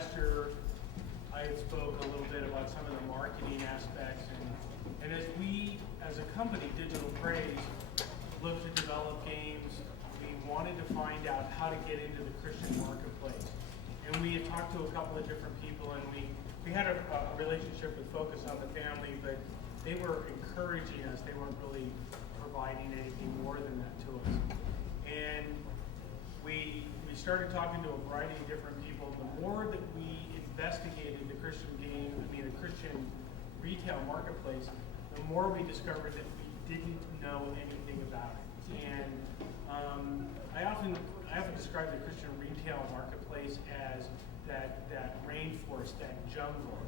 last year I had spoke a little bit about some of the marketing aspects, and as we, as a company, Digital Praise, looked to develop games, we wanted to find out how to get into the Christian marketplace. And we had talked to a couple of different people, and we had a relationship with Focus on the Family, but they were encouraging us. They weren't really providing anything more than that to us. And we started talking to a variety of different people. The more that we investigated the Christian retail marketplace, the more we discovered that we didn't know anything about it. And I often describe the Christian retail marketplace as that rainforest, that jungle,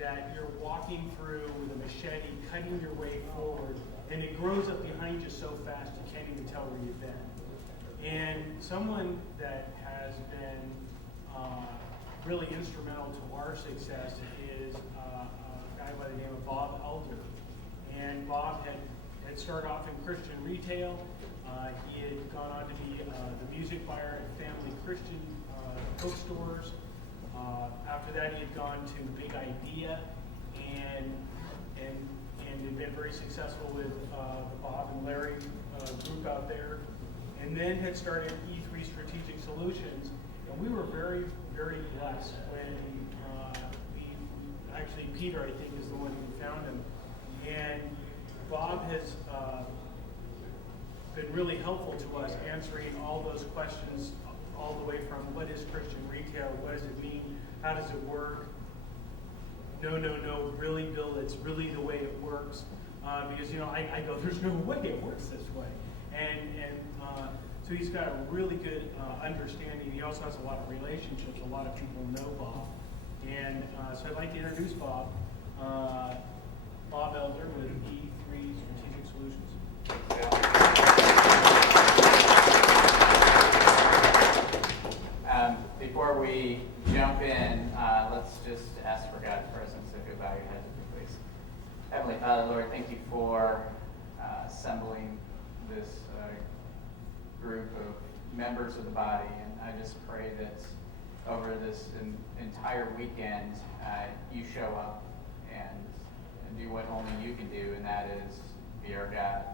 that you're walking through with a machete, cutting your way forward, and it grows up behind you so fast you can't even tell where you've been. And someone that has been really instrumental to our success is a guy by the name of Bob Elder. And Bob had started off in Christian retail. He had gone on to be the music buyer at Family Christian bookstores. After that, he had gone to Big Idea and had been very successful with the Bob and Larry group out there. And then had started E3 Strategic Solutions. And we were very, very blessed when actually Peter, I think, is the one who found him. And Bob has been really helpful to us, answering all those questions all the way from what is Christian retail, what does it mean, how does it work? No, really, Bill, it's really the way it works. Because, I go, there's no way it works this way. So he's got a really good understanding. He also has a lot of relationships. A lot of people know Bob. And so I'd like to introduce Bob. Bob Elder with E3 Strategic Solutions. Before we jump in, let's just ask for God's presence. If you bow your heads, please. Heavenly Father, Lord, thank you for assembling this group of members of the body, and I just pray that over this entire weekend, you show up and do what only you can do, and that is be our God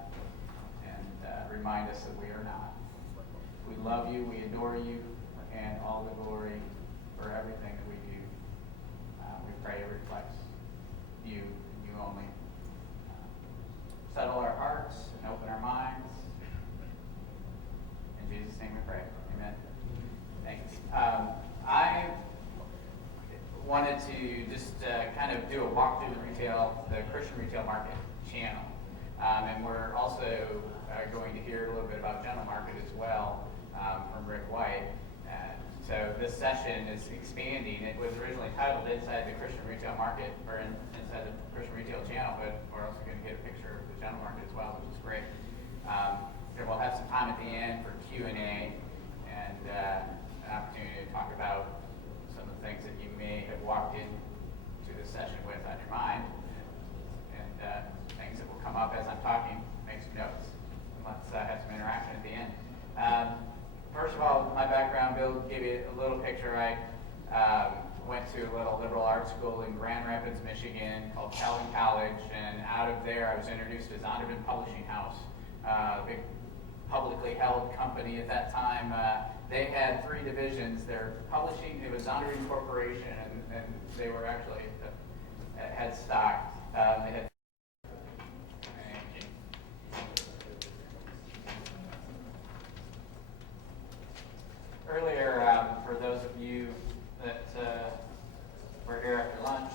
and remind us that we are not. We love you, we adore you, and all the glory for everything that we do. We pray it reflects you and you only. Settle our hearts and open our minds. In Jesus' name we pray. Amen. Thanks. I wanted to just kind of do a walk through the Christian retail market channel. And we're also going to hear a little bit about general market as well from Rick White. So this session is expanding. It was originally titled Inside the Christian Retail Market, or Inside the Christian Retail Channel, but we're also going to get a picture of the general market as well, which is great. And we'll have some time at the end for Q&A and an opportunity to talk about some of the things that you may have walked into this session with on your mind, and things that will come up as I'm talking. Make some notes, and let's have some interaction at the end. First of all, my background, Bill gave you a little picture. I went to a little liberal arts school in Grand Rapids, Michigan called Calvin College, and out of there I was introduced to Zondervan Publishing House, a big publicly held company at that time. They had three divisions. Their publishing, it was Zondervan Corporation, and they were actually had stock. They had earlier, for those of you that were here after lunch,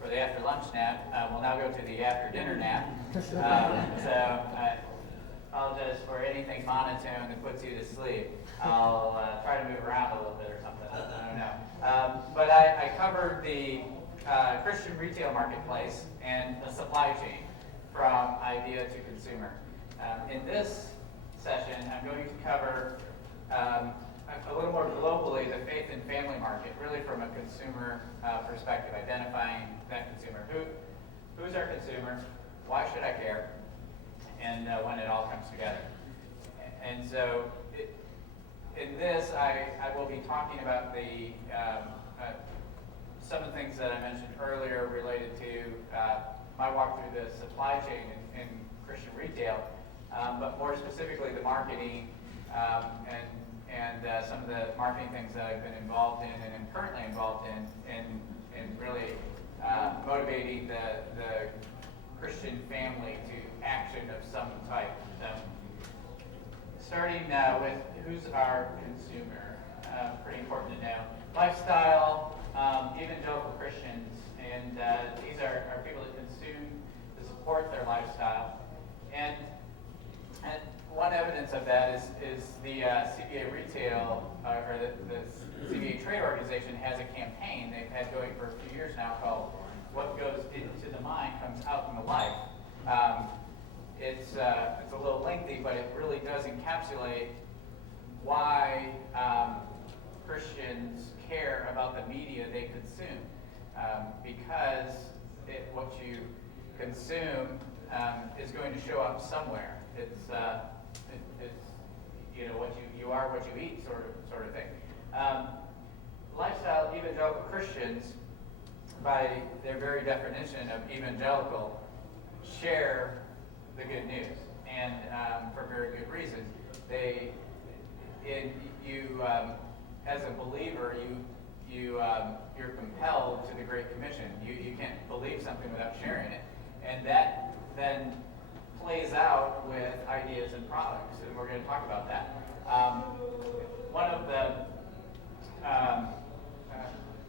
for the after lunch nap, we'll now go to the after dinner nap. So I apologize for anything monotone that puts you to sleep. I'll try to move around a little bit or something. I don't know. But I covered the Christian retail marketplace and the supply chain from idea to consumer. In this session, I'm going to cover a little more globally the faith and family market, really from a consumer perspective, identifying that consumer. Who's our consumer? Why should I care? And when it all comes together. And so in this, I will be talking about the some of the things that I mentioned earlier related to my walk through the supply chain in Christian retail, but more specifically the marketing and some of the marketing things that I've been involved in and am currently involved in really motivating the Christian family to action of some type. So, starting with who's our consumer, pretty important to know. Lifestyle, evangelical Christians, and these are people that consume to support their lifestyle. And one evidence of that is the CBA Retail, or the CBA Trade Organization has a campaign they've had going for a few years now called "What Goes Into the Mind Comes Out in the Life." It's a little lengthy, but it really does encapsulate why Christians care about the media they consume, because what you consume is going to show up somewhere. It's what you are, what you eat, sort of thing. Lifestyle evangelical Christians, by their very definition of evangelical, share the good news, and for very good reason. As a believer, you're compelled to the Great Commission. You can't believe something without sharing it, and that then plays out with ideas and products, and we're going to talk about that. One of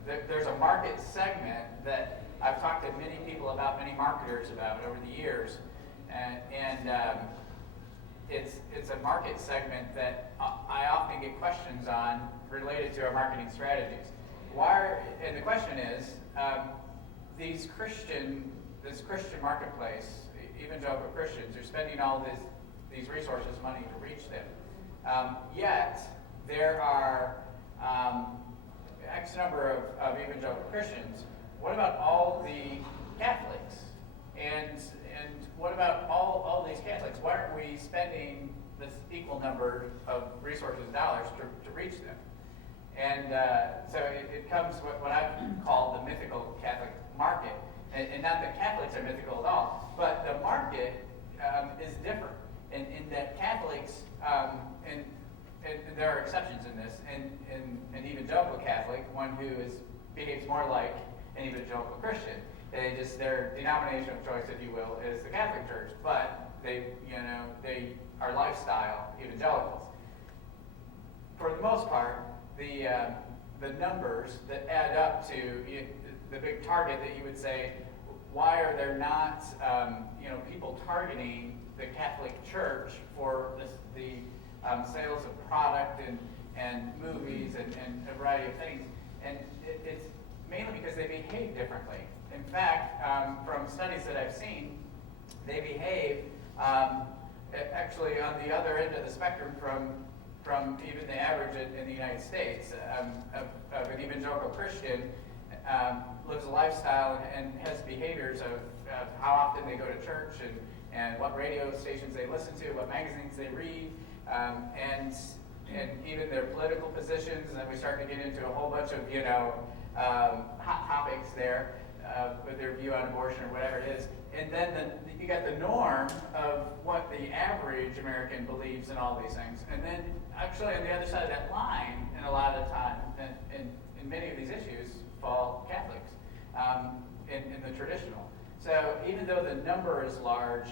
there's a market segment that I've talked to many people about, many marketers about over the years, and it's a market segment that I often get questions on related to our marketing strategies. And the question is, this Christian marketplace, evangelical Christians, are spending all these resources, money to reach them. Yet there are X number of evangelical Christians. What about all the Catholics? And what about all these Catholics? Why aren't we spending this equal number of resources, dollars, to reach them? And so it comes what I call the mythical Catholic market. And not that Catholics are mythical at all, but the market is different in that Catholics, and there are exceptions in this, and an evangelical Catholic, one who behaves more like an evangelical Christian. Their denomination of choice, if you will, is the Catholic Church, but they are lifestyle evangelicals. For the most part, the numbers that add up to the big target that you would say, why are there not people targeting the Catholic Church for the sales of product and movies and a variety of things? And it's mainly because they behave differently. In fact, from studies that I've seen, they behave actually on the other end of the spectrum from even the average in the United States of an evangelical Christian. Lives a lifestyle and has behaviors of how often they go to church and what radio stations they listen to, what magazines they read, and even their political positions. And then we start to get into a whole bunch of hot topics there with their view on abortion or whatever it is. And then you got the norm of what the average American believes in all these things. And then actually on the other side of that line, and a lot of the time, in many of these issues, fall Catholics in the traditional. So even though the number is large,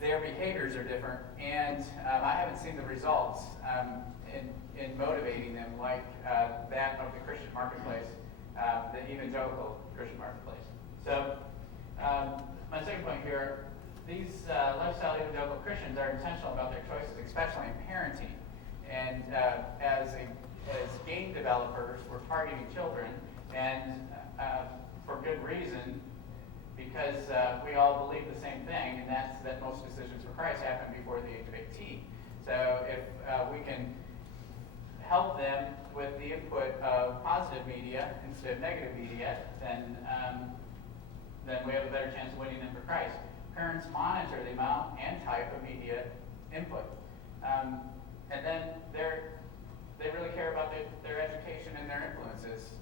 their behaviors are different, and I haven't seen the results in motivating them like that of the Christian marketplace, the evangelical Christian marketplace. So my second point here, these lifestyle evangelical Christians are intentional about their choices, especially in parenting. And as game developers, we're targeting children, and for good reason, because we all believe the same thing, and that's that most decisions for Christ happen before the age of 18. So if we can help them with the input of positive media instead of negative media, then we have a better chance of winning them for Christ. Parents monitor the amount and type of media input. And then they really care about their education and their influences.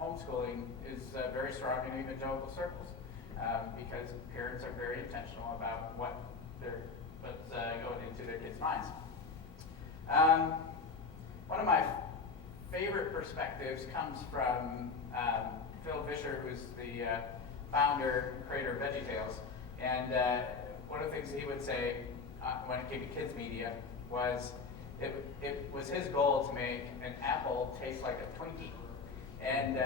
homeschooling is very strong in evangelical circles because parents are very intentional about what's going into their kids' minds. One of my favorite perspectives comes from Phil Vischer, who's the founder and creator of VeggieTales. And one of the things he would say when it came to kids media was it was his goal to make an apple taste like a Twinkie. And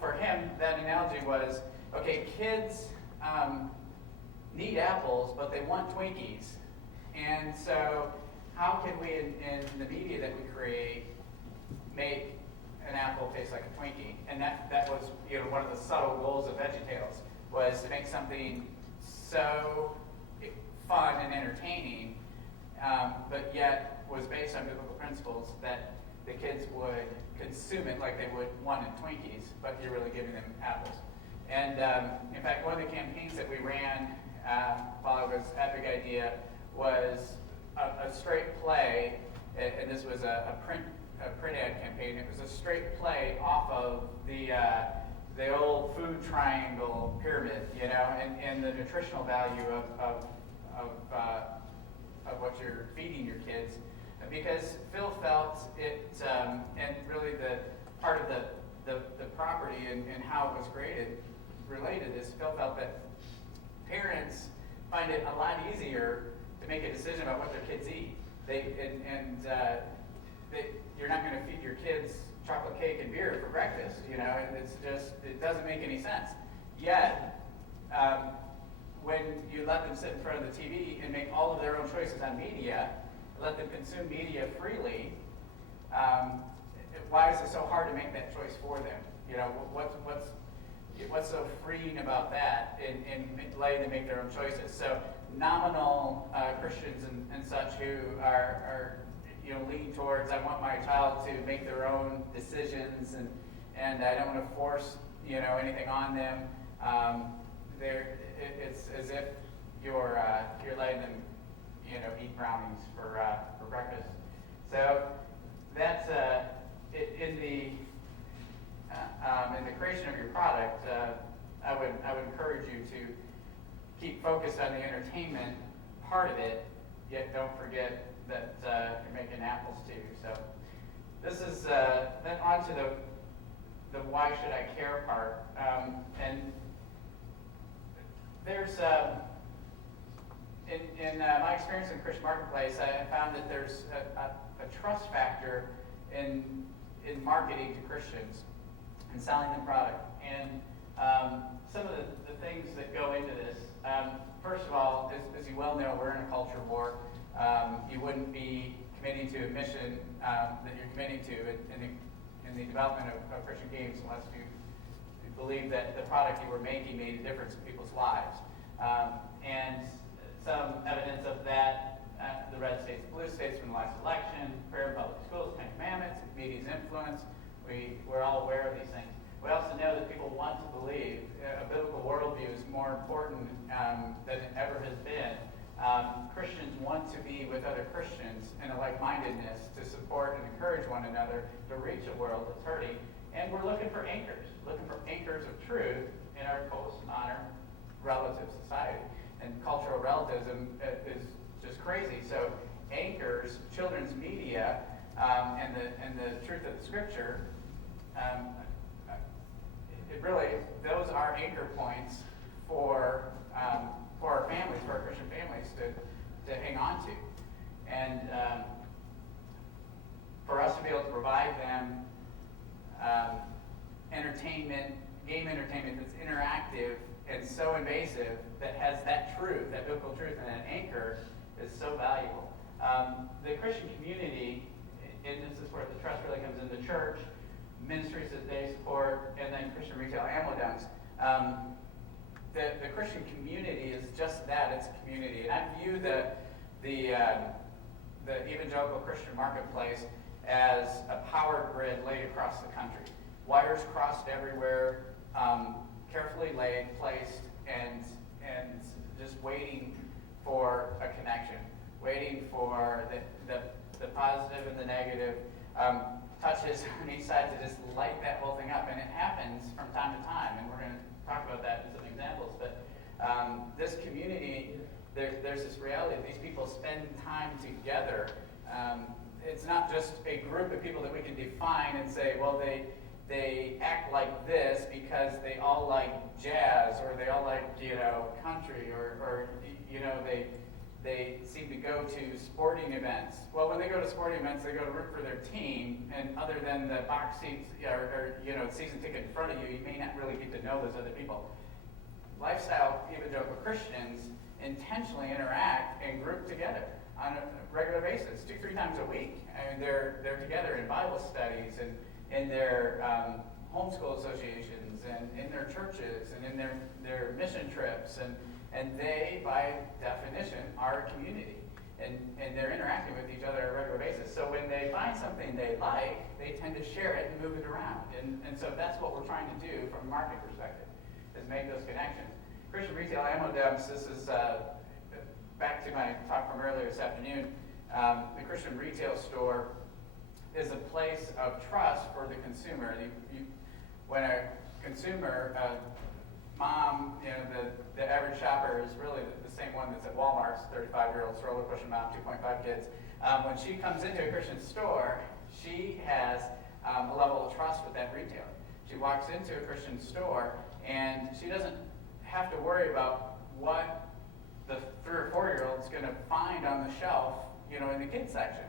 for him, that analogy was, okay, kids need apples, but they want Twinkies. And so how can we, in the media that we create, make an apple taste like a Twinkie? And that was one of the subtle goals of VeggieTales, was to make something so fun and entertaining, but yet was based on biblical principles that the kids would consume it like they would want in Twinkies, but you're really giving them apples. And in fact, one of the campaigns that we ran while I was at Big Idea was a straight play, and this was a print ad campaign. It was a straight play off of the old food triangle pyramid, and the nutritional value of what you're feeding your kids, because Phil felt it, and really the part of the property and how it was related is Phil felt that parents find it a lot easier to make a decision about what their kids eat. You're not going to feed your kids chocolate cake and beer for breakfast, and it doesn't make any sense. Yet, when you let them sit in front of the TV and make all of their own choices on media, let them consume media freely, why is it so hard to make that choice for them? What's so freeing about that and letting them make their own choices? So nominal Christians and such who are lean towards, I want my child to make their own decisions and I don't want to force anything on them. It's as if you're letting them eat brownies for breakfast. So that's in the creation of your product. I would encourage you to keep focused on the entertainment part of it, yet don't forget that you're making apples too. So this is then on to the why should I care part. And there's in my experience in Christian Marketplace, I found that there's a trust factor in marketing to Christians and selling them product. And some of the things that go into this, first of all, as you well know, we're in a culture war. You wouldn't be committing to a mission that you're committing to in the development of Christian games unless you believe that the product you were making made a difference in people's lives. And some evidence of that, the red states, blue states from the last election, prayer in public schools, 10 Commandments, media's influence. We're all aware of these things. We also know that people want to believe a biblical worldview is more important than it ever has been. Christians want to be with other Christians in a like-mindedness to support and encourage one another to reach a world that's hurting. And we're looking for anchors of truth in our post-modern relative society. And cultural relativism is just crazy. So anchors, children's media, and the truth of the Scripture, those are anchor points for our families, for our Christian families to hang on to. And for us to be able to provide them entertainment, game entertainment that's interactive and so invasive, that has that truth, that biblical truth, and that anchor is so valuable. The Christian community, and this is where the trust really comes in, the church, ministries that they support, and then Christian retail ammo dunks. The Christian community is just that, it's a community. And I view the evangelical Christian marketplace as a power grid laid across the country. Wires crossed everywhere, carefully laid, placed, and just waiting for a connection, waiting for the positive and the negative touches on each side to just light that whole thing up. And it happens from time to time, and we're going to talk about that in some examples. But this community, there's this reality that these people spend time together. It's not just a group of people that we can define and say, well, they act like this because they all like jazz, or they all like, country, or they seem to go to sporting events. Well, when they go to sporting events, they go to root for their team, and other than the box seats or season ticket in front of you, you may not really get to know those other people. Lifestyle evangelical Christians intentionally interact and group together on a regular basis, 2-3 times a week. I mean, they're together in Bible studies and in their homeschool associations and in their churches and in their mission trips, and they, by definition, are a community, and they're interacting with each other on a regular basis. So when they find something they like, they tend to share it and move it around, and so that's what we're trying to do from a market perspective, is make those connections. Christian retail ammo dumps, this is back to my talk from earlier this afternoon. The Christian retail store is a place of trust for the consumer. When a consumer, mom, the average shopper is really the same one that's at Walmart's 35-year-old stroller pushing mom, 2.5 kids. When she comes into a Christian store, she has a level of trust with that retailer. She walks into a Christian store, and she doesn't have to worry about what the 3 or 4-year-old's going to find on the shelf, in the kids section,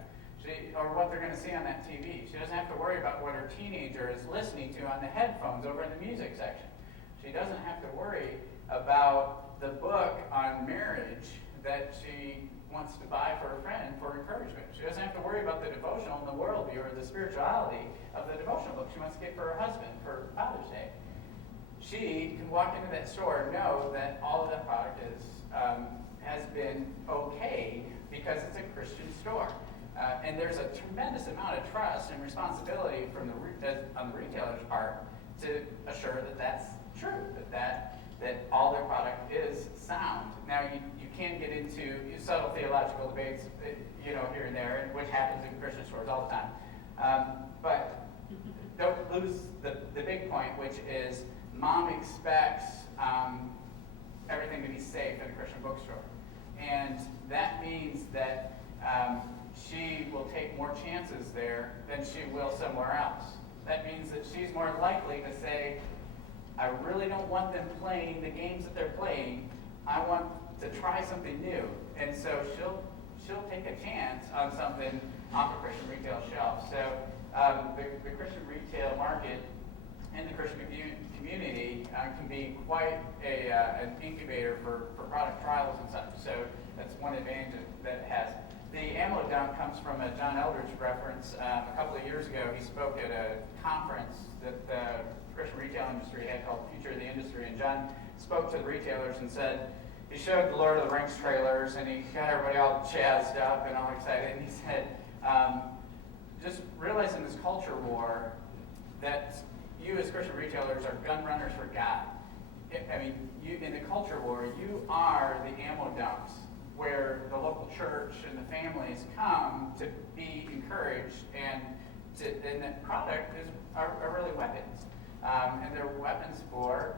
or what they're going to see on that TV. She doesn't have to worry about what her teenager is listening to on the headphones over in the music section. She doesn't have to worry about the book on marriage that she wants to buy for a friend for encouragement. She doesn't have to worry about the devotional and the worldview or the spirituality of the devotional book she wants to get for her husband for Father's Day. She can walk into that store and know that all of that product has been okayed because it's a Christian store. And there's a tremendous amount of trust and responsibility from on the retailer's part to assure that that's true, that all their product is sound. Now, you can get into subtle theological debates, here and there, which happens in Christian stores all the time. But don't lose the big point, which is mom expects everything to be safe in a Christian bookstore. And that means that she will take more chances there than she will somewhere else. That means that she's more likely to say, I really don't want them playing the games that they're playing. I want to try something new. And so she'll take a chance on something off a Christian retail shelf. So the Christian retail market and the Christian community can be quite an incubator for product trials and such. So that's one advantage that it has. The ammo dump comes from a John Eldridge reference. A couple of years ago, he spoke at a conference that the Christian retail industry had called Future of the Industry. And John spoke to the retailers and said, he showed the Lord of the Rings trailers, and he got everybody all jazzed up and all excited. And he said, just realize in this culture war that you as Christian retailers are gun runners for God. You in the culture war, you are the ammo dumps where the local church and the families come to be encouraged, and that product are really weapons, and they're weapons for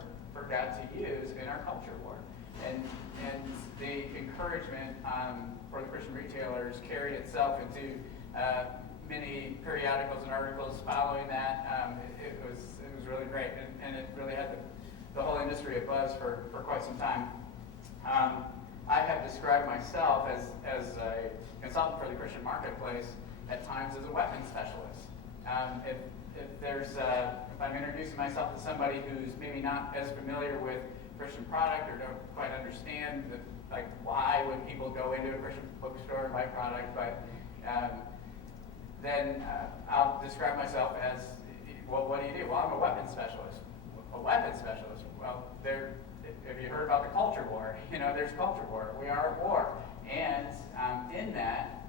God to use in our culture war. And the encouragement for the Christian retailers carried itself into many periodicals and articles following that. It was really great, and it really had the whole industry abuzz for quite some time. I have described myself as a consultant for the Christian marketplace at times as a weapons specialist. If I'm introducing myself to somebody who's maybe not as familiar with Christian product or don't quite understand why would people go into a Christian bookstore and buy product, but then I'll describe myself as, well, what do you do? Well, I'm a weapons specialist. A weapons specialist. Well, have you heard about the culture war? There's culture war. We are at war. And in that,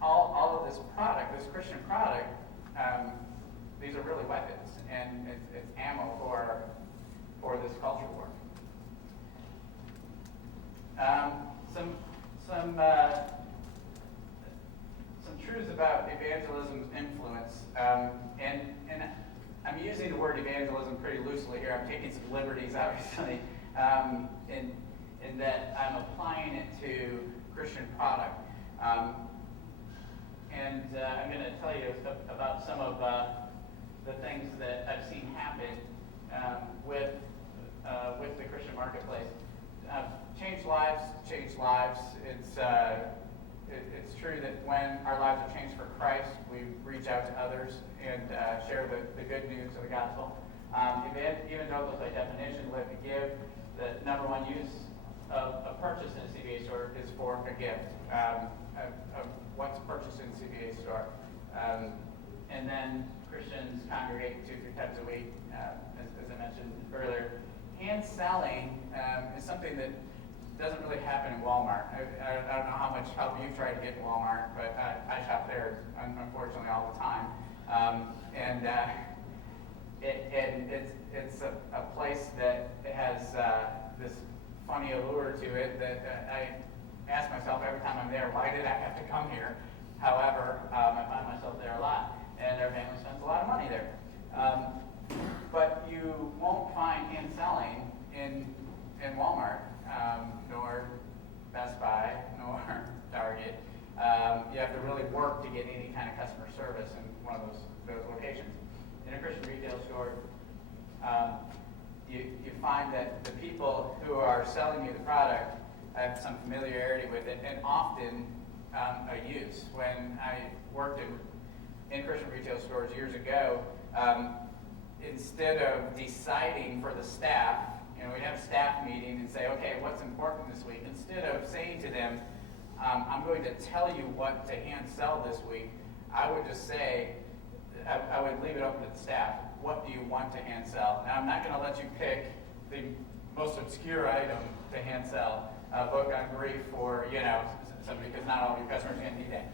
all of this product, this Christian product, these are really weapons, and it's ammo for this culture war. Some truths about evangelism's influence, and I'm using the word evangelism pretty loosely here. I'm taking some liberties, obviously, in that I'm applying it to Christian product. And I'm going to tell you about some of the things that I've seen happen with the Christian marketplace. Change lives. It's true that when our lives are changed for Christ, we reach out to others and share the good news of the gospel. Evangelicals, by definition, live to give. The number one use of a purchase in a CBA store is for a gift. Of what's purchased in a CBA store. And then Christians congregate 2-3 times a week, as I mentioned earlier. Hand selling is something that doesn't really happen in Walmart. I don't know how much help you've tried to get in Walmart, but I shop there, unfortunately, all the time. It's a place that has this funny allure to it that I ask myself every time I'm there, why did I have to come here? However, I find myself there a lot, and our family spends a lot of money there. But you won't find hand selling in Walmart, nor Best Buy, nor Target. You have to really work to get any kind of customer service in one of those locations. In a Christian retail store, you find that the people who are selling you the product have some familiarity with it, and often a use. When I worked in Christian retail stores years ago, instead of deciding for the staff, we'd have a staff meeting and say, okay, what's important this week? Instead of saying to them, I'm going to tell you what to hand sell this week, I would just say, I would leave it open to the staff. What do you want to hand sell? Now, I'm not going to let you pick the most obscure item to hand sell. A book on grief for, somebody, because not all of your customers are going to need that.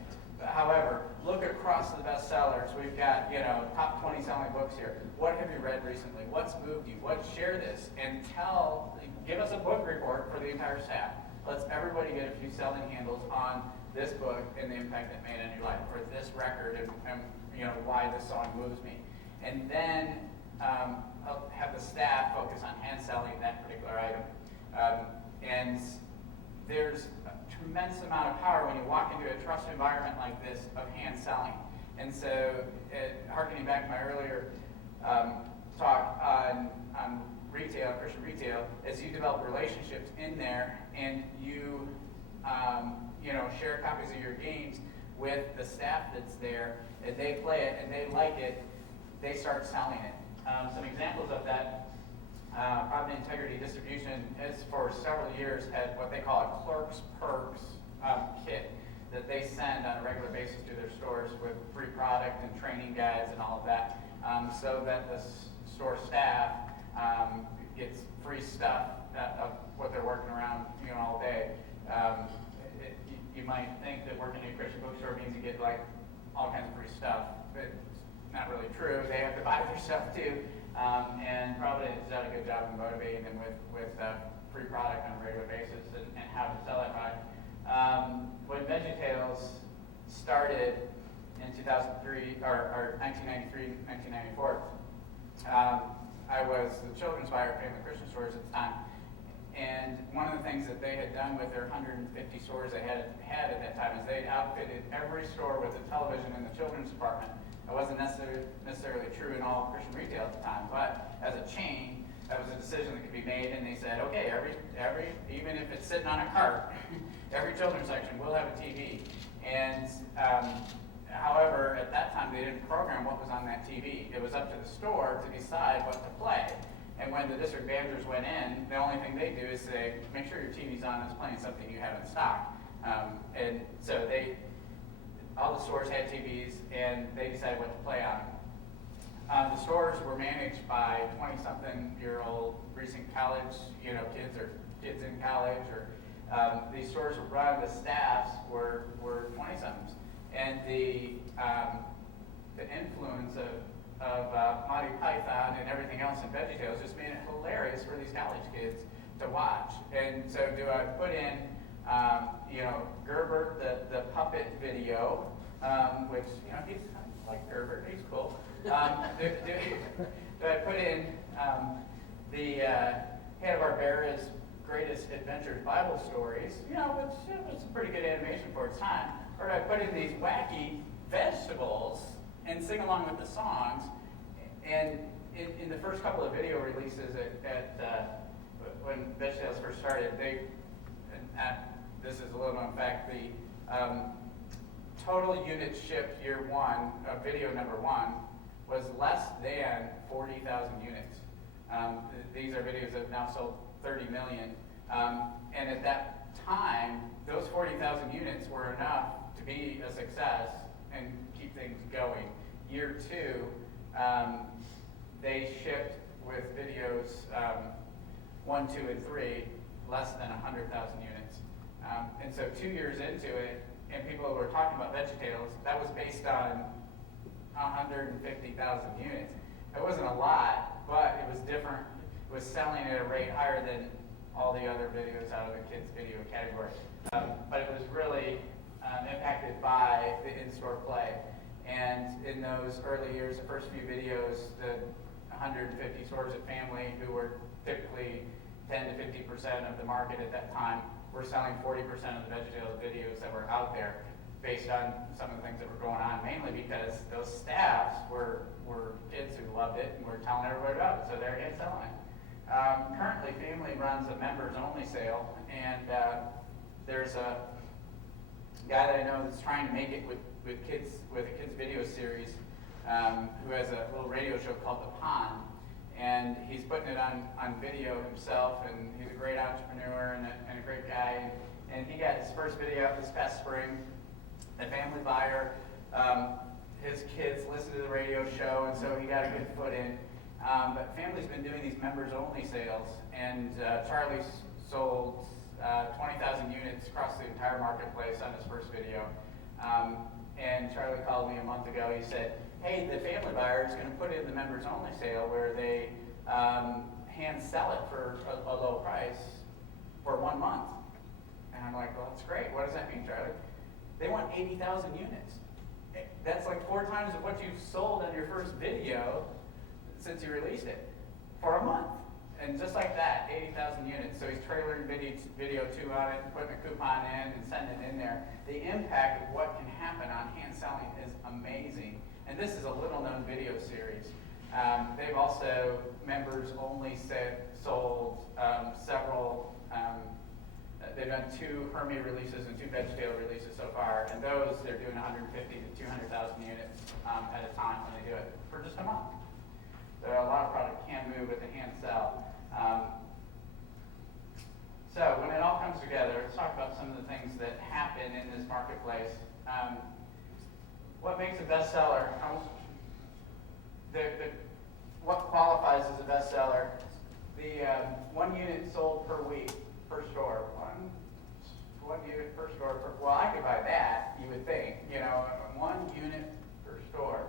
However, look across the bestsellers. We've got, top 20 selling books here. What have you read recently? What's moved you? Share this and give us a book report for the entire staff. Let's everybody get a few selling handles on this book and the impact it made on your life, or this record and why this song moves me. And then I'll have the staff focus on hand selling that particular item. And there's a tremendous amount of power when you walk into a trust environment like this of hand selling. And so, harkening back to my earlier talk on retail, Christian retail, as you develop relationships in there and you share copies of your games with the staff that's there, and they play it and they like it, they start selling it. Some examples of that. Provident Integrity Distribution has for several years had what they call a Clerk's Perks kit that they send on a regular basis to their stores with free product and training guides and all of that, so that the store staff gets free stuff of what they're working around all day. You might think that working in a Christian bookstore means you get like all kinds of free stuff, but it's not really true. They have to buy their stuff too. And Providence has done a good job of motivating them with free product on a regular basis and how to sell that product. When VeggieTales started in 2003 or 1993, 1994, I was the children's buyer at Family Christian Stores at the time. And one of the things that they had done with their 150 stores they had at that time is they outfitted every store with a television in the children's department. That wasn't necessarily true in all Christian retail at the time, but as a chain, that was a decision that could be made, and they said, okay, every even if it's sitting on a cart, every children's section will have a TV. And however, at that time, they didn't program what was on that TV. It was up to the store to decide what to play. And when the district managers went in, the only thing they do is say, make sure your TV's on and it's playing something you have in stock. And so all the stores had TVs, and they decided what to play on. The stores were managed by 20-something-year-old recent college, kids or kids in college, or these stores were run. The staffs were 20-somethings, and the influence of Monty Python and everything else in VeggieTales just made it hilarious for these college kids to watch. And so, do I put in Gerber, the puppet video, which, he's like Gerber, he's cool. I put in the Hanna-Barbera's Greatest Adventures Bible Stories, which was a pretty good animation for its time. Or I put in these wacky vegetables and sing along with the songs. And in the first couple of video releases when VeggieTales first started, this is a little known fact, the total units shipped year one of video number one was less than 40,000 units. These are videos that have now sold 30 million. And at that time, those 40,000 units were enough to be a success and keep things going. Year two, they shipped with videos 1, 2, and 3 less than 100,000 units. And so 2 years into it, and people were talking about VeggieTales, that was based on 150,000 units. It wasn't a lot, but it was different. It was selling at a rate higher than all the other videos out of the kids' video category. But it was really impacted by the in-store play. And in those early years, the first few videos, the 150 stores at Family, who were typically 10 to 50% of the market at that time, were selling 40% of the VeggieTales videos that were out there, based on some of the things that were going on, mainly because those staffs were kids who loved it and were telling everybody about it, so they're hand selling it. Currently, Family runs a members-only sale, and there's a guy that I know that's trying to make it with a kids video series, who has a little radio show called The Pond, and he's putting it on video himself, and he's a great entrepreneur and a great guy, and he got his first video out this past spring. The family buyer, his kids listened to the radio show, and so he got a good foot in. But Family's been doing these members-only sales, and Charlie sold 20,000 units across the entire marketplace on his first video. And Charlie called me a month ago. He said, hey, the family buyer is going to put in the members-only sale where they hand sell it for a low price for 1 month. And I'm like, well, that's great. What does that mean, Charlie? They want 80,000 units. That's like 4 times of what you've sold on your first video since you released it for a month. And just like that, 80,000 units. So he's trailering video 2 on it, putting a coupon in and sending it in there. The impact of what can happen on hand selling is amazing. And this is a little known video series. They've also members only sold several, they've done 2 Hermie releases and 2 VeggieTale releases so far. And those, they're doing 150 to 200,000 units at a time when they do it for just a month. So a lot of product can move with the hand sell. So when it all comes together, let's talk about some of the things that happen in this marketplace. What makes a bestseller? What qualifies as a bestseller? The 1 unit sold per week per store. One unit per store. Well, I could buy that, you would think. 1 unit per store.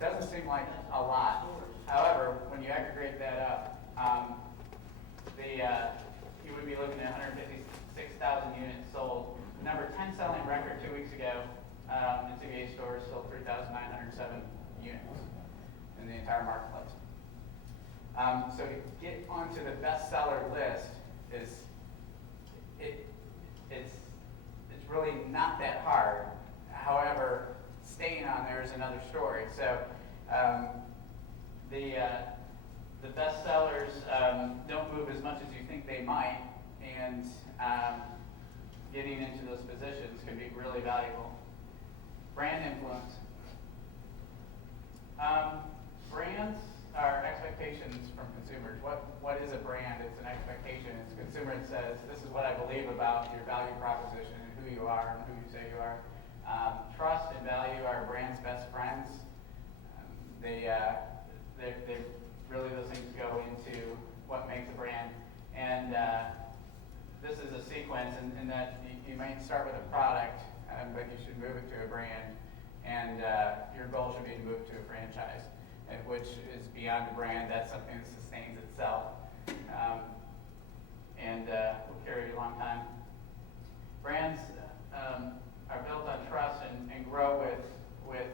Doesn't seem like a lot. However, when you aggregate that up, you would be looking at 156,000 units sold. Number 10 selling record 2 weeks ago in CBA stores sold 3,907 units in the entire marketplace. So to get onto the bestseller list it's really not that hard. However, staying on there is another story. So the bestsellers don't move as much as you think they might, and getting into those positions can be really valuable. Brand influence. Brands are expectations from consumers. What is a brand? It's an expectation. It's a consumer that says, this is what I believe about your value proposition and who you are and who you say you are. Trust and value are brand's best friends. They really, those things go into what makes a brand. And this is a sequence in that you might start with a product, but you should move it to a brand. And your goal should be to move to a franchise, which is beyond a brand. That's something that sustains itself and will carry you a long time. brands are built on trust and grow with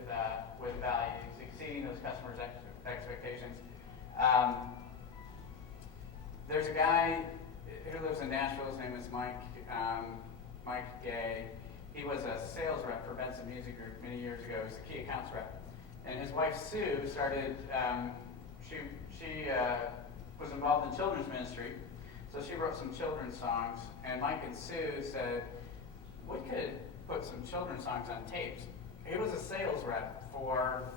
values, exceeding those customers' expectations. There's a guy who lives in Nashville. His name is Mike Gay. He was a sales rep for Benson Music Group many years ago. He was a key accounts rep. And his wife Sue started, she was involved in children's ministry, so she wrote some children's songs. And Mike and Sue said, we could put some children's songs on tapes. He was a sales rep for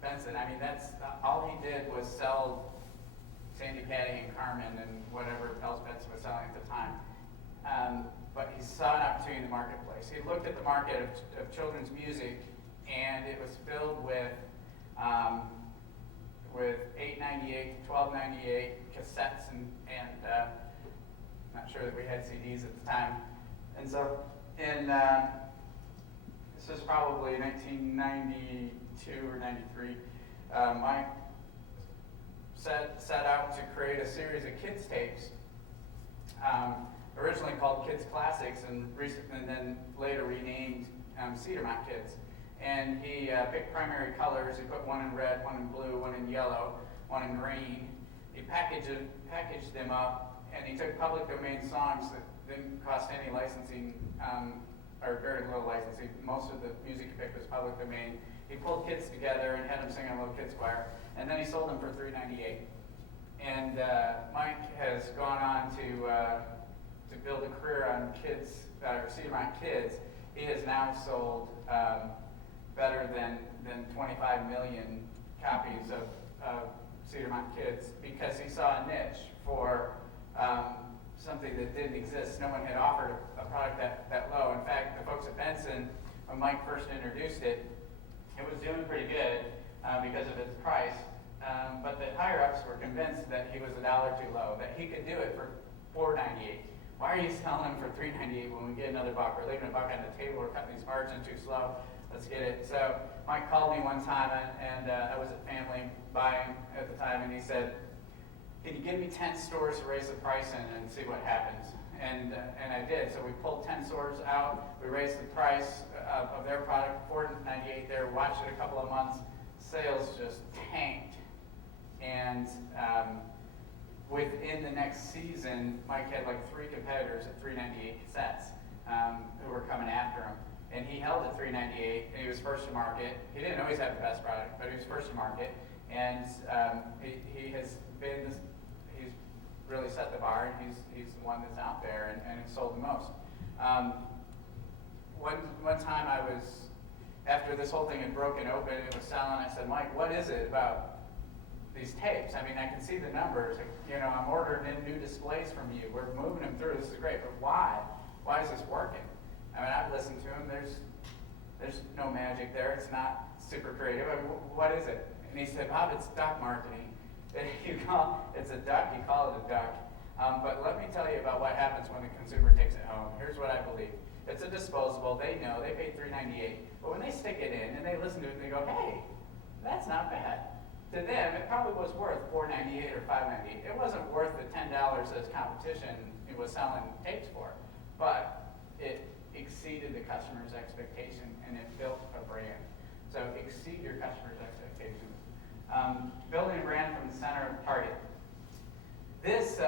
Benson. I mean, that's all he did was sell Sandy Patty and Carmen and whatever else Benson was selling at the time. But he saw an opportunity in the marketplace. He looked at the market of children's music, and it was filled with $8.98, $12.98 cassettes, and not sure that we had CDs at the time. And so, this was probably 1992 or 93. Mike set out to create a series of kids tapes, originally called Kids Classics, and then later renamed Cedar Mount Kids. And he picked primary colors. He put one in red, one in blue, one in yellow, one in green. He packaged them up, and he took public domain songs that didn't cost any licensing, or very little licensing. Most of the music he picked was public domain. He pulled kids together and had them sing in a little kids choir, and then he sold them for $3.98. And Mike has gone on to build a career on kids, Cedar Mount Kids. He has now sold better than 25 million copies of Cedar Mount Kids because he saw a niche for something that didn't exist. No one had offered a product that low. In fact, the folks at Benson, when Mike first introduced it, it was doing pretty good because of its price. But the higher-ups were convinced that he was $1 too low, that he could do it for $4.98. Why are you selling them for $3.98 when we get another buck? We're leaving a buck on the table. We're cutting these margins too slow. Let's get it. So Mike called me one time, and I was at family buying at the time, and he said, can you give me 10 stores to raise the price in and see what happens? And I did. So we pulled 10 stores out. We raised the price of their product, $4.98 there. Watched it a couple of months. Sales just tanked. And within the next season, Mike had like 3 competitors at $3.98 cassettes who were coming after him. And he held at $3.98, and he was first to market. He didn't always have the best product, but he was first to market. And he has been, he's really set the bar, and he's the one that's out there and has sold the most. One time I was, after this whole thing had broken open, it was selling, I said, Mike, what is it about these tapes? I mean, I can see the numbers. You know, I'm ordering in new displays from you. We're moving them through. This is great, but why? Why is this working? I mean, I've listened to him. There's no magic there. It's not super creative. I mean, what is it? And he said, Bob, it's duck marketing. It's a duck. You call it a duck. But let me tell you about what happens when the consumer takes it home. Here's what I believe. It's a disposable. They know. They paid $3.98. But when they stick it in and they listen to it, they go, hey, that's not bad. To them, it probably was worth $4.98 or $5.98. It wasn't worth the $10 as competition it was selling tapes for. But it exceeded the customer's expectation, and it built a brand. So exceed your customer's expectations. Building a brand from the center of target. This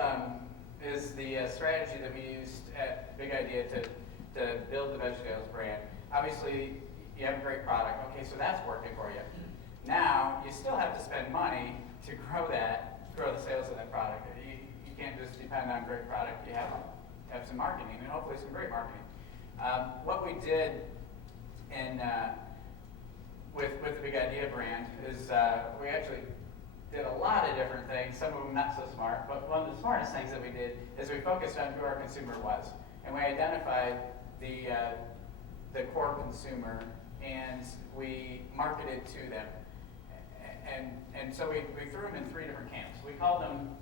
is the strategy that we used at Big Idea to build the VeggieTales brand. Obviously, you have a great product. Okay, so that's working for you. Now, you still have to spend money to grow the sales of that product. You can't just depend on great product. You have to have some marketing, and hopefully some great marketing. What we did with the Big Idea brand is we actually did a lot of different things, some of them not so smart, but one of the smartest things that we did is we focused on who our consumer was. And we identified the core consumer, and we marketed to them. And so we threw them in 3 different camps. We called them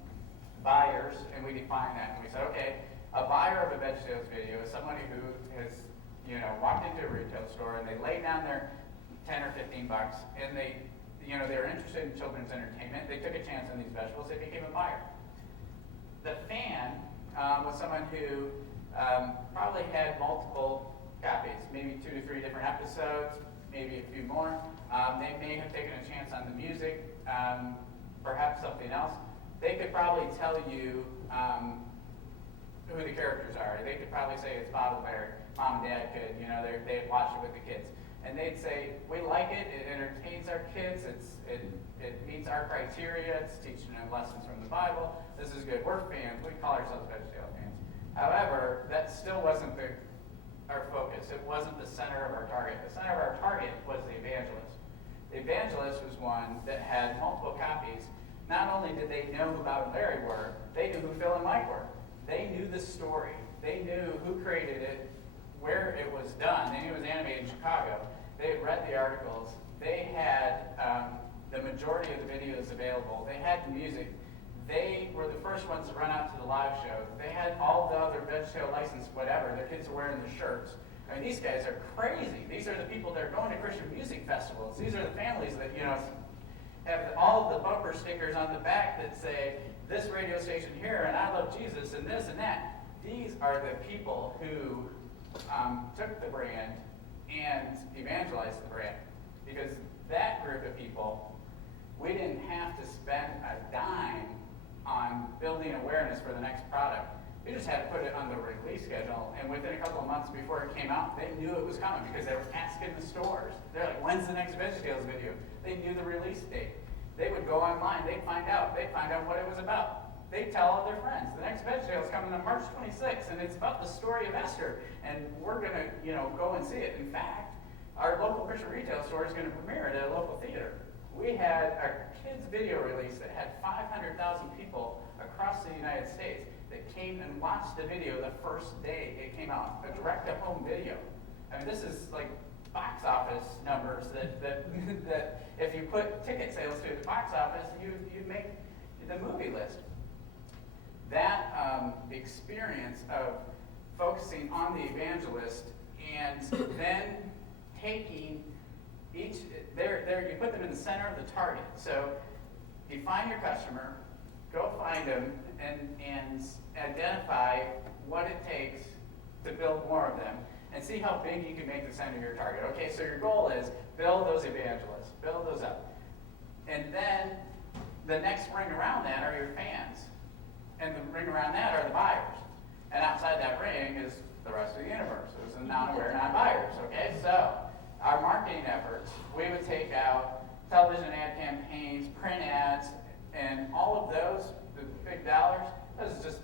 buyers, and we defined that. And we said, okay, a buyer of a VeggieTales video is somebody who has, walked into a retail store and they laid down their 10 or 15 bucks, and they were interested in children's entertainment. They took a chance on these vegetables. They became a buyer. The fan was someone who probably had multiple copies, maybe 2 to 3 different episodes, maybe a few more. They may have taken a chance on the music, perhaps something else. They could probably tell you who the characters are. They could probably say it's Bob and Larry. Mom and Dad could, they'd watch it with the kids. And they'd say, we like it, it entertains our kids, it meets our criteria, it's teaching them lessons from the Bible, this is good, we're fans, we call ourselves VeggieTale fans. However, that still wasn't our focus, it wasn't the center of our target. The center of our target was the evangelist. The evangelist was one that had multiple copies. Not only did they know who Bob and Larry were, they knew who Phil and Mike were. They knew the story, they knew who created it, where it was done. They knew it was animated in Chicago. They had read the articles. They had the majority of the videos available. They had the music. They were the first ones to run out to the live show. They had all the other VeggieTale license, whatever. Their kids are wearing the shirts. I mean, these guys are crazy. These are the people that are going to Christian music festivals. These are the families that, have all the bumper stickers on the back that say, this radio station here, and I love Jesus, and this and that. These are the people who took the brand and evangelized the brand. Because that group of people, we didn't have to spend a dime on building awareness for the next product. We just had to put it on the release schedule, and within a couple of months before it came out, they knew it was coming because they were asking the stores. They're like, when's the next VeggieTales video? They knew the release date. They would go online, they'd find out what it was about. They tell all their friends, the next VeggieTale is coming on March 26th, and it's about the story of Esther, and we're going to, go and see it. In fact, our local Christian retail store is going to premiere it at a local theater. We had a kids' video release that had 500,000 people across the United States that came and watched the video the first day it came out, a direct-to-home video. I mean, this is like box office numbers that if you put ticket sales to the box office, you'd make the movie list. That experience of focusing on the evangelist and then taking each, you put them in the center of the target. So you find your customer, go find them, and identify what it takes to build more of them, and see how big you can make the center of your target. Okay, so your goal is build those evangelists, build those up. And then the next ring around that are your fans. And the ring around that are the buyers. And outside that ring is the rest of the universe. It's the non-aware, non-buyers, okay? So our marketing efforts, we would take out television ad campaigns, print ads, and all of those, the big dollars, this is just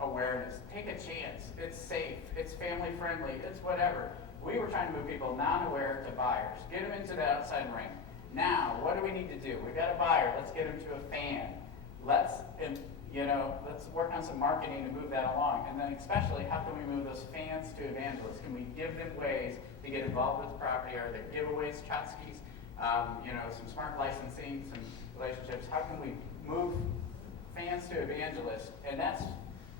awareness. Take a chance. It's safe. It's family friendly. It's whatever. We were trying to move people non-aware to buyers. Get them into the outside ring. Now, what do we need to do? We've got a buyer. Let's get them to a fan. Let's work on some marketing to move that along. And then especially, how can we move those fans to evangelists? Can we give them ways to get involved with the property? Are there giveaways, tchotchkes, some smart licensing, some relationships? How can we move fans to evangelists? And that's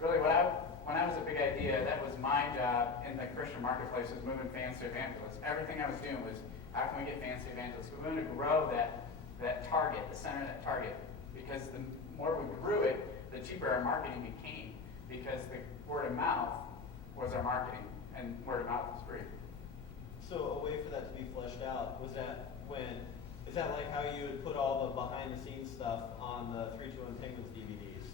really when I was a big idea, that was my job in the Christian marketplace, was moving fans to evangelists. Everything I was doing was, how can we get fans to evangelists? We wanted to grow that target, the center of that target, because the more we grew it, the cheaper our marketing became, because the word of mouth was our marketing, and word of mouth was free. So a way for that to be fleshed out, is that like how you would put all the behind the scenes stuff on the 321 Penguins DVDs?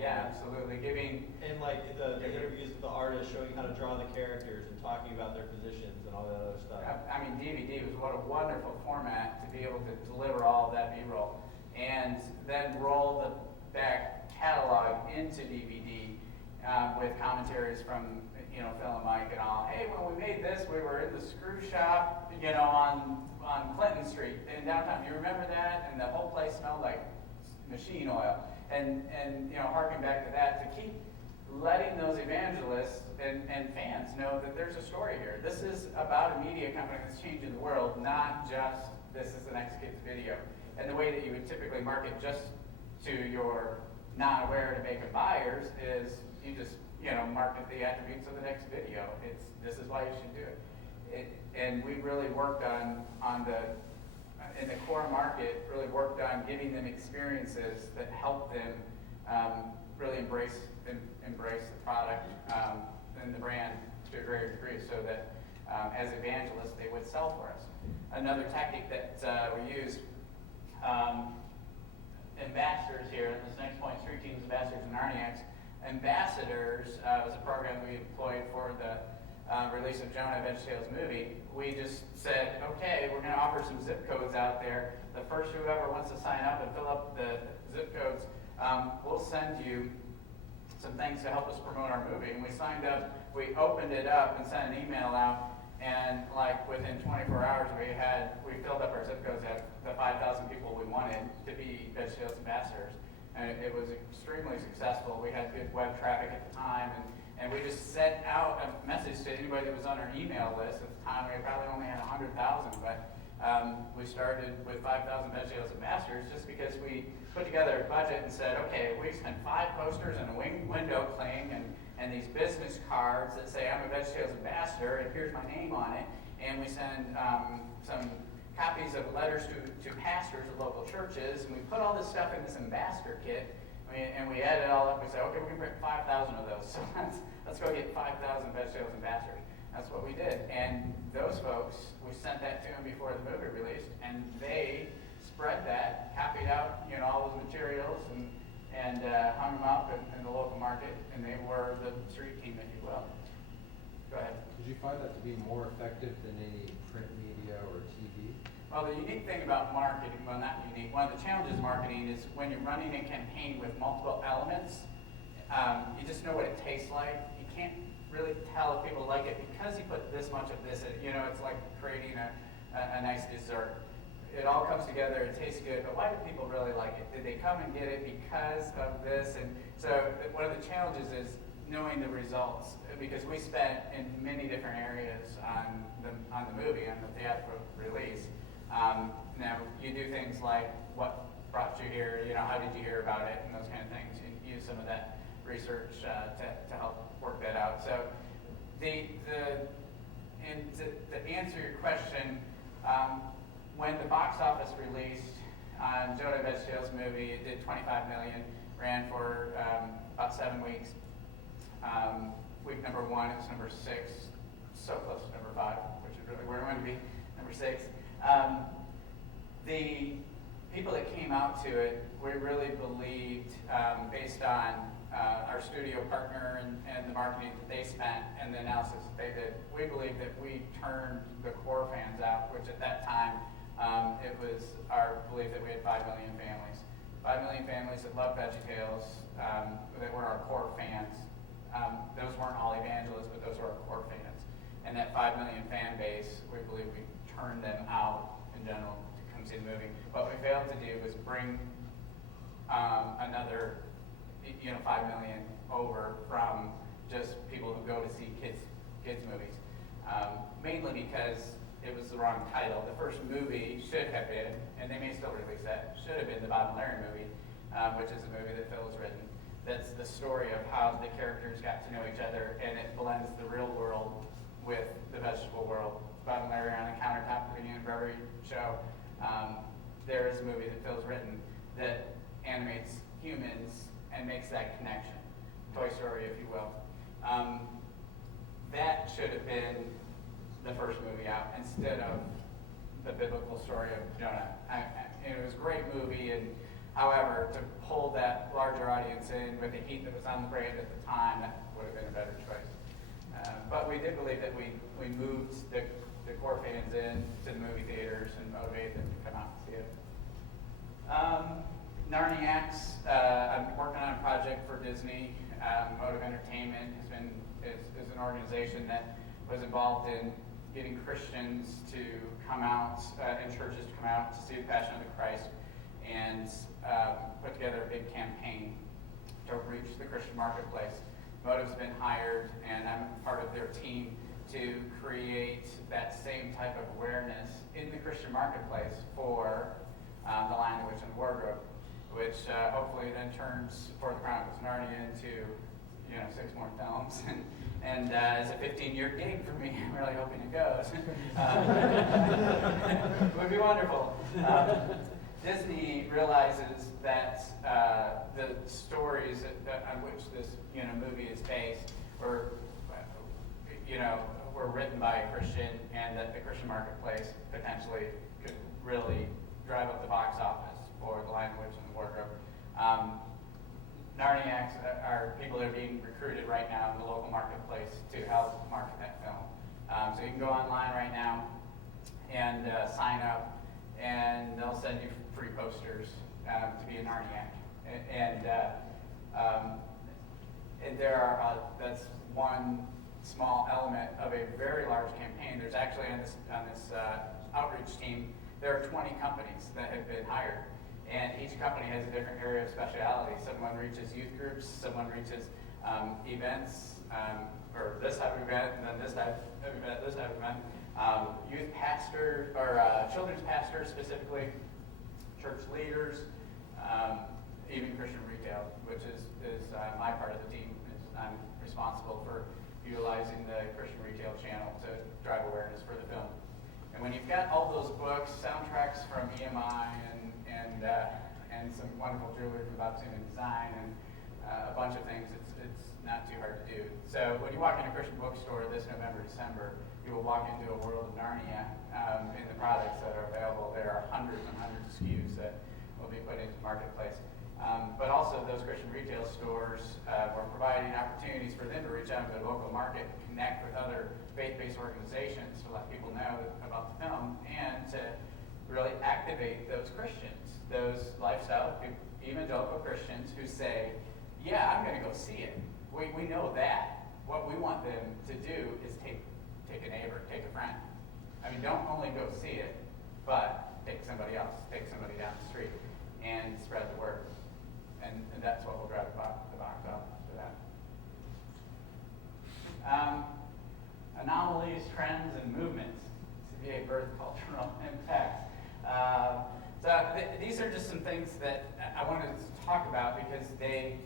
Yeah, absolutely. And like the interviews with the artists, showing how to draw the characters and talking about their positions and all that other stuff. I mean, DVD was what a wonderful format to be able to deliver all of that B-roll. And then roll the back catalog into DVD with commentaries from Phil and Mike and all. Hey, when we made this, we were in the screw shop, on Clinton Street in downtown. Do you remember that? And the whole place smelled like machine oil. And harken back to that, to keep letting those evangelists and fans know that there's a story here. This is about a media company that's changing the world, not just this is the next kid's video. And the way that you would typically market just to your non-aware to make a buyers is you just market the attributes of the next video. This is why you should do it. And we really worked in the core market, really worked on giving them experiences that help them really embrace the product. in the brand to a greater degree so that as evangelists they would sell for us. Another tactic that we use, ambassadors here, in this next point, Street Teams, Ambassadors, and Narniacs. Ambassadors was a program we employed for the release of Jonah VeggieTales movie. We just said, okay, we're going to offer some zip codes out there. The first whoever wants to sign up and fill up the zip codes, we'll send you some things to help us promote our movie. And we signed up, we opened it up and sent an email out, and like within 24 hours we filled up our zip codes at the 5,000 people we wanted to be VeggieTales ambassadors. And it was extremely successful. We had good web traffic at the time, and we just sent out a message to anybody that was on our email list. At the time, we probably only had 100,000, but we started with 5,000 VeggieTales ambassadors just because we put together a budget and said, okay, we spent 5 posters and a window cling and these business cards that say I'm a VeggieTales ambassador and here's my name on it, and we send some copies of letters to pastors of local churches, and we put all this stuff in this ambassador kit, and we add it all up. We say, okay, we're going to print 5,000 of those, so let's go get 5,000 VeggieTales ambassadors. That's what we did, and those folks, we sent that to them before the movie released, and they spread that, copied out, all those materials, and hung them up in the local market, and they were the street team, if you will. Go ahead. Did you find that to be more effective than any print media or TV? Well, the unique thing about marketing, well, not unique, one of the challenges of marketing is when you're running a campaign with multiple elements, you just know what it tastes like. You can't really tell if people like it because you put this much of this in. It's like creating a nice dessert. It all comes together, it tastes good, but why do people really like it? Did they come and get it because of this? And so one of the challenges is knowing the results, because we spent in many different areas on the movie, on the theatrical release. Now, you do things like what brought you here, how did you hear about it, and those kind of things. You use some of that research to help work that out. So to answer your question, when the box office released on Jonah VeggieTales movie, it did $25 million, ran for about 7 weeks. Week number 1, it was number 6, so close to number 5, which is really where I want to be, number 6. The people that came out to it, we really believed, based on our studio partner and the marketing that they spent and the analysis that they did, we believed that we turned the core fans out, which at that time, it was our belief that we had 5 million families. 5 million families that love VeggieTales, that were our core fans. Those weren't all evangelists, but those were our core fans. And that 5 million fan base, we believe we turned them out in general to come see the movie. What we failed to do was bring another 5 million over from just people who go to see kids movies. Mainly because it was the wrong title. The first movie should have been, and they may still release that, should have been the Bob and Larry movie, which is a movie that Phil has written. That's the story of how the characters got to know each other, and it blends the real world with the vegetable world. Bob and Larry are on the countertop at the beginning of every show. There is a movie that Phil's written that animates humans and makes that connection. Toy Story, if you will. That should have been the first movie out instead of the biblical story of Jonah. It was a great movie, and however, to pull that larger audience in with the heat that was on the brand at the time, that would have been a better choice. But we did believe that we moved the core fans in to the movie theaters and motivated them to come out and see it. Narniacs, I'm working on a project for Disney. Motive Entertainment is an organization that was involved in getting Christians to come out and churches to come out to see the Passion of the Christ, and put together a big campaign to reach the Christian marketplace. Motive's been hired, and I'm part of their team to create that same type of awareness in the Christian marketplace for The Lion, the Witch, and the Wardrobe, which hopefully then turns For the Chronicles of Narnia into 6 more films. And it's a 15-year gig for me. I'm really hoping it goes. It would be wonderful. Disney realizes that the stories on which this movie is based were written by a Christian, and that the Christian marketplace potentially could really drive up the box office for The Lion, the Witch, and the Wardrobe. Narniacs are people that are being recruited right now in the local marketplace to help market that film. So you can go online right now and sign up, and they'll send you free posters to be a Narniac. And there are that's one small element of a very large campaign. There's actually on this outreach team, there are 20 companies that have been hired. And each company has a different area of speciality. Someone reaches youth groups, someone reaches events, or this type of event, and then this type of event, this type of event. Youth pastors, or children's pastors specifically, church leaders, even Christian retail, which is my part of the team. I'm responsible for utilizing the Christian retail channel to drive awareness for the film. And when you've got all those books, soundtracks from EMI, and some wonderful jewelry from Bob Seaman Design, and a bunch of things, it's not too hard to do. So when you walk in a Christian bookstore this November, December, you will walk into a world of Narnia in the products that are available. There are hundreds and hundreds of SKUs that will be put into the marketplace. But also those Christian retail stores, we're providing opportunities for them to reach out to their local market, connect with other faith-based organizations to let people know about the film, and to really activate those Christians, those lifestyle evangelical Christians who say, yeah, I'm going to go see it. We know that. What we want them to do is take a neighbor, take a friend. I mean, don't only go see it, but take somebody else, take somebody down the street, and spread the word. And that's what will drive the box office for that. Anomalies, trends, and movements. CBA birth cultural impact. These are just some things that I wanted to talk about because they,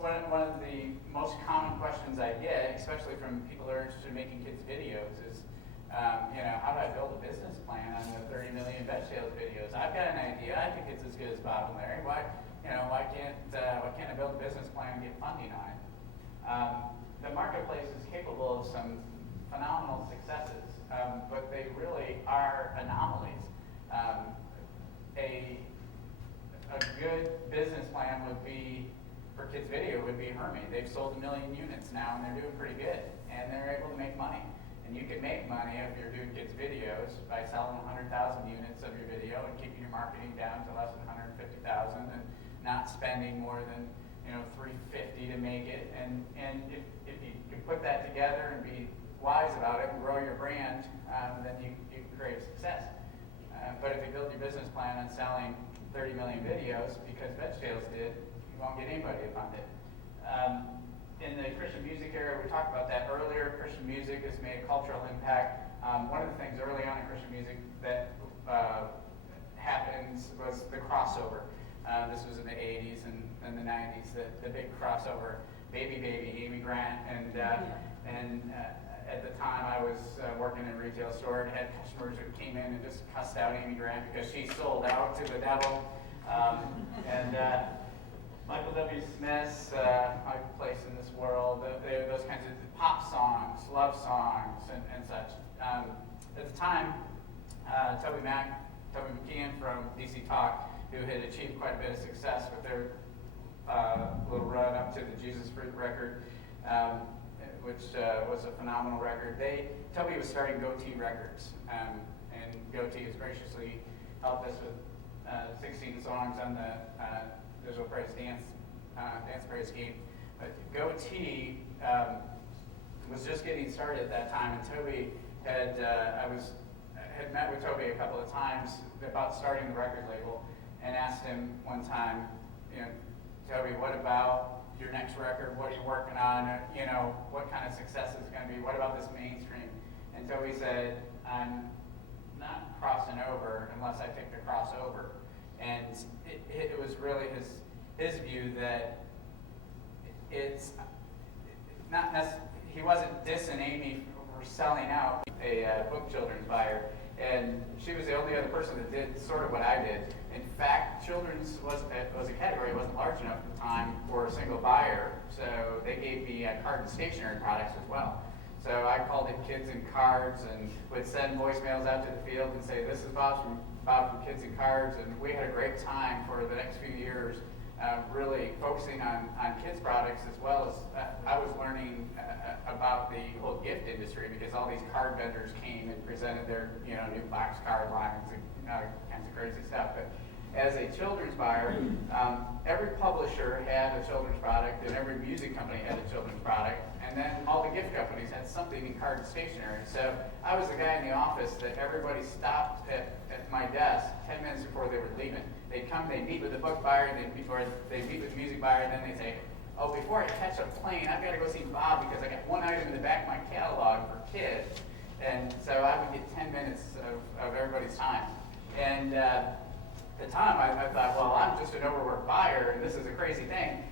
one of the most common questions I get, especially from people that are interested in making kids videos, is, how do I build a business plan on the 30 million VeggTales videos? I've got an idea. I think it's as good as Bob and Larry. Why can't I build a business plan and get funding on it? The marketplace is capable of some phenomenal successes, but they really are anomalies. A good business plan would be, for Kids Video, would be Hermie. They've sold 1 million units now, and they're doing pretty good, and they're able to make money. And you can make money if you're doing kids videos by selling 100,000 units of your video and keeping your marketing down to less than 150,000 and not spending more than $350 to make it. And if you can put that together and be wise about it and grow your brand, then you can create success. But if you build your business plan on selling 30 million videos, because VeggTales did, you won't get anybody to fund it. In the Christian music era, we talked about that earlier. Christian music has made a cultural impact. One of the things early on in Christian music that happened was the crossover. This was in the 80s and the 90s, the big crossover. Baby, Amy Grant, and at the time I was working in a retail store and had customers who came in and just cussed out Amy Grant because she sold out to the devil. Michael W. Smith's My Place in This World, those kinds of pop songs, love songs, and such. At the time, Toby McKeon from DC Talk, who had achieved quite a bit of success with their little run up to the Jesus Fruit record, which was a phenomenal record. Toby was starting Goatee Records, and Goatee has graciously helped us with 16 songs on the Visual Praise Dance Praise Scheme. But Goatee was just getting started at that time, and Toby had met with Toby a couple of times about starting the record label, and asked him one time, Toby, what about your next record? What are you working on? What kind of success is it going to be? What about this mainstream? And Toby said, I'm not crossing over unless I pick to cross over. And it was really his view that it's not necessarily, he wasn't dissing Amy were selling out a book children's buyer, and she was the only other person that did sort of what I did. In fact, children's was a category that wasn't large enough at the time for a single buyer, so they gave me card and stationery products as well. So I called it Kids and Cards and would send voicemails out to the field and say, this is Bob from Kids and Cards, and we had a great time for the next few years, really focusing on kids products, as well as I was learning about the whole gift industry, because all these card vendors came and presented their new box card lines and kinds of crazy stuff. But as a children's buyer, every publisher had a children's product, and every music company had a children's product, and then all the gift companies had something in card and stationery. So I was the guy in the office that everybody stopped at my desk 10 minutes before they were leaving. They'd come, they'd meet with the book buyer, they'd meet with the music buyer, and then they'd say, oh, before I catch a plane, I've got to go see Bob because I got one item in the back of my catalog for kids. And so I would get 10 minutes of everybody's time. And at the time, I thought, well, I'm just an overworked buyer, and this is a crazy thing.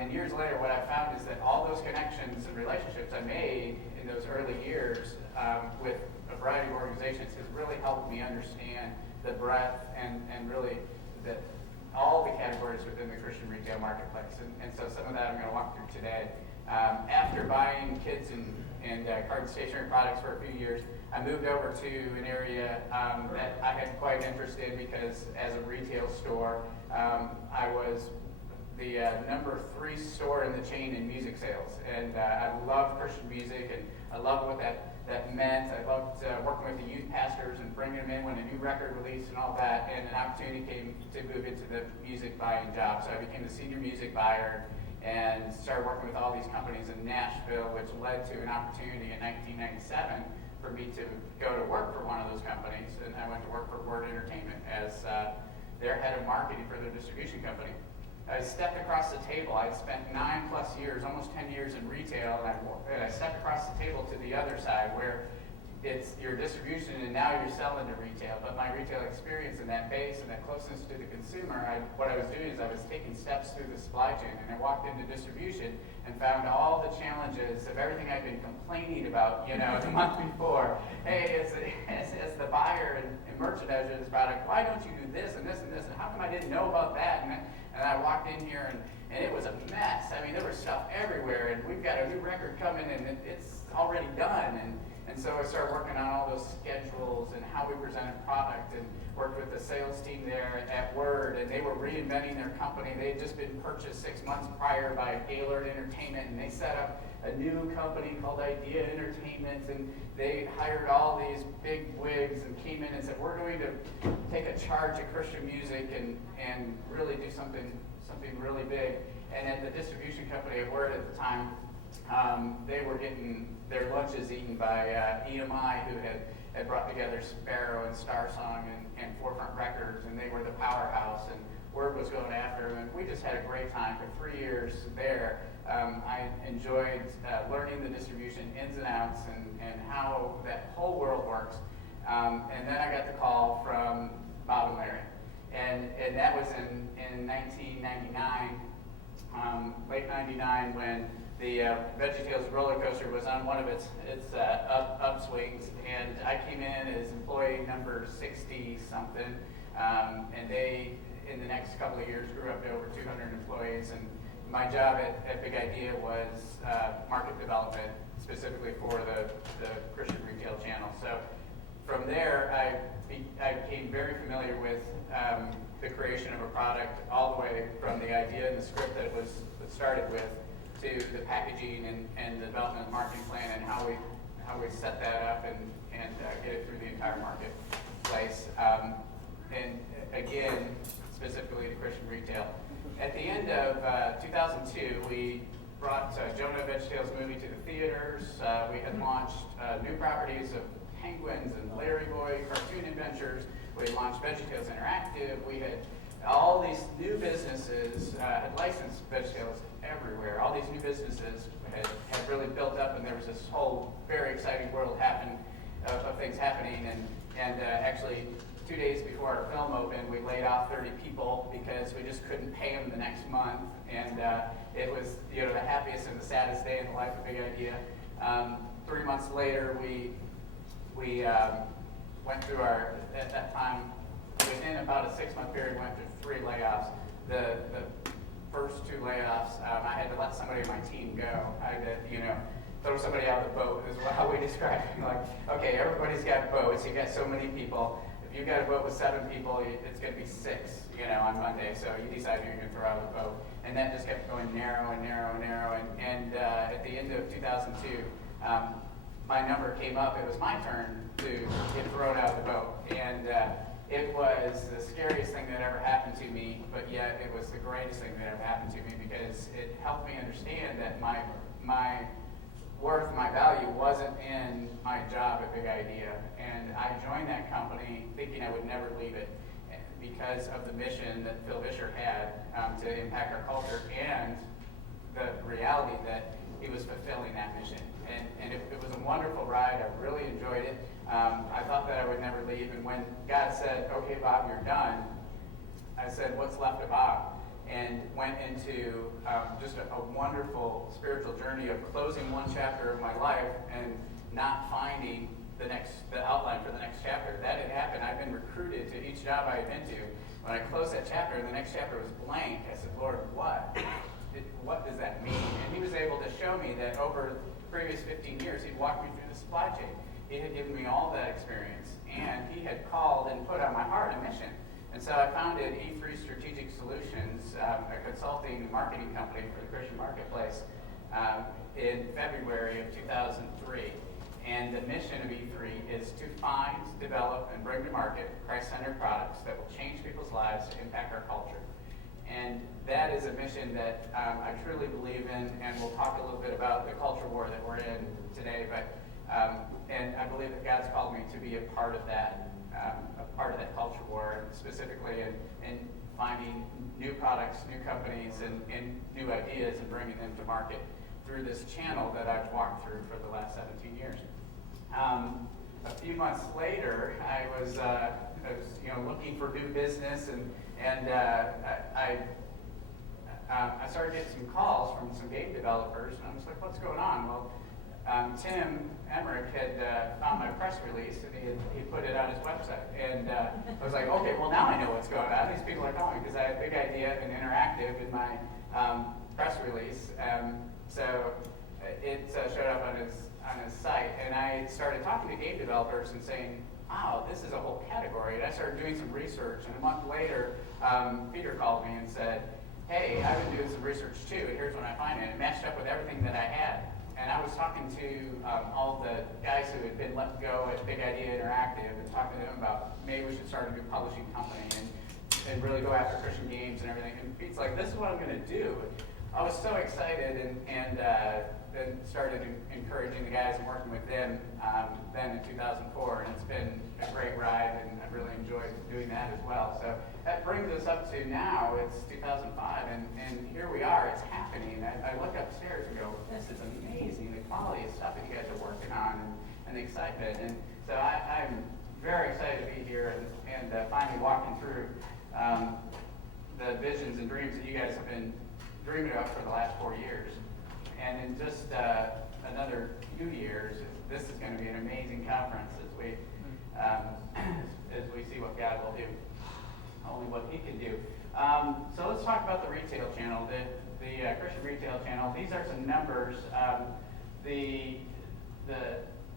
And years later, what I found is that all those connections and relationships I made in those early years with a variety of organizations has really helped me understand the breadth and really that all the categories within the Christian retail marketplace. And so some of that I'm going to walk through today. After buying kids and card and stationery products for a few years, I moved over to an area that I had quite interest in, because as a retail store, I was the number 3 store in the chain in music sales. And I loved Christian music, and I loved what that meant. I loved working with the youth pastors and bringing them in when a new record released and all that. And an opportunity came to move into the music buying job. So I became the senior music buyer and started working with all these companies in Nashville, which led to an opportunity in 1997 for me to go to work for one of those companies. And I went to work for Word Entertainment as their head of marketing for their distribution company. I stepped across the table. I'd spent 9+ years, almost 10 years in retail, and I stepped across the table to the other side where it's your distribution and now you're selling to retail. But my retail experience and that base and that closeness to the consumer, what I was doing is I was taking steps through the supply chain, and I walked into distribution and found all the challenges of everything I'd been complaining about, the month before. Hey, as the buyer and merchandiser of this product, why don't you do this and this and this, and how come I didn't know about that? And I walked in here, and it was a mess. I mean, there was stuff everywhere, and we've got a new record coming, and it's already done. And so I started working on all those schedules and how we presented product, and worked with the sales team there at Word, and they were reinventing their company. They had just been purchased 6 months prior by Gaylord Entertainment, and they set up a new company called Idea Entertainment, and they hired all these big wigs and came in and said, we're going to take a charge of Christian music and really do something really big. And at the distribution company at Word at the time, they were getting their lunches eaten by EMI, who had brought together Sparrow and Star Song and Forefront Records, and they were the powerhouse, and Word was going after them. And we just had a great time for 3 years there. I enjoyed learning the distribution ins and outs and how that whole world works. And then I got the call from Bob and Larry. And that was in 1999, late 99, when the VeggieTales roller coaster was on one of its upswings, and I came in as employee number 60-something, and they, in the next couple of years, grew up to over 200 employees. And my job at Big Idea was market development, specifically for the Christian retail channel. So from there, I became very familiar with the creation of a product, all the way from the idea and the script that it was started with, to the packaging and the development of the marketing plan, and how we set that up and get it through the entire marketplace. And again, specifically to Christian retail. At the end of 2002, we brought Jonah VeggieTales movie to the theaters. We had launched new properties of Penguins and Larry Boy Cartoon Adventures. We had launched VeggieTales Interactive. We had all these new businesses, had licensed VeggieTales everywhere. All these new businesses had really built up, and there was this whole very exciting world of things happening. And actually, 2 days before our film opened, we laid off 30 people because we just couldn't pay them the next month. And it was the happiest and the saddest day in the life of Big Idea. 3 months later, we went through at that time, within about a 6-month period, went through 3 layoffs. The first 2 layoffs, I had to let somebody on my team go. I had to, throw somebody out of the boat is how we describe it. Like, okay, everybody's got boats. You got so many people. If you've got a boat with 7 people, it's going to be 6, on Monday. So you decide who you're going to throw out of the boat. And that just kept going narrow and narrow and narrow. And at the end of 2002, my number came up. It was my turn to get thrown out of the boat. And it was the scariest thing that ever happened to me, but yet it was the greatest thing that ever happened to me because it helped me understand that my worth, my value wasn't in my job at Big Idea. And I joined that company thinking I would never leave it because of the mission that Phil Vischer had to impact our culture and the reality that he was fulfilling that mission. And it was a wonderful ride. I really enjoyed it. I thought that I would never leave. And when God said, okay, Bob, you're done, I said, what's left of Bob? And went into just a wonderful spiritual journey of closing one chapter of my life and not finding the outline for the next chapter. That had happened. I'd been recruited to each job I had been to. When I closed that chapter and the next chapter was blank, I said, Lord, what does that mean? And he was able to show me that over the previous 15 years, he'd walked me through the supply chain. He had given me all that experience, and he had called and put on my heart a mission. And so I founded E3 Strategic Solutions, a consulting marketing company for the Christian marketplace, in February of 2003. And the mission of E3 is to find, develop, and bring to market Christ-centered products that will change people's lives to impact our culture. And that is a mission that I truly believe in, and we'll talk a little bit about the culture war that we're in today. But and I believe that God's called me to be a part of that culture war, and specifically in finding new products, new companies, and new ideas, and bringing them to market through this channel that I've walked through for the last 17 years. A few months later, I was looking for new business, and I started getting some calls from some game developers, and I was like, what's going on? Well, Tim Emmerich had found my press release, and he put it on his website. And I was like, okay, well, now I know what's going on. These people are calling because I had a big idea and interactive in my press release. So it showed up on his site, and I started talking to game developers and saying, wow, this is a whole category. And I started doing some research, and a month later, Peter called me and said, hey, I've been doing some research too, and here's what I find. And it matched up with everything that I had. And I was talking to all the guys who had been let go at Big Idea Interactive and talking to them about maybe we should start a new publishing company and really go after Christian games and everything. And Pete's like, this is what I'm going to do. I was so excited and then started encouraging the guys and working with them then in 2004. And it's been a great ride, and I've really enjoyed doing that as well. So that brings us up to now. It's 2005, and here we are. It's happening. I look upstairs and go, this is amazing, the quality of stuff that you guys are working on and the excitement. And so I'm very excited to be here and finally walking through the visions and dreams that you guys have been dreaming about for the last 4 years. And in just another few years, this is going to be an amazing conference as we see what God will do, only what He can do. So let's talk about the retail channel, the Christian retail channel. These are some numbers.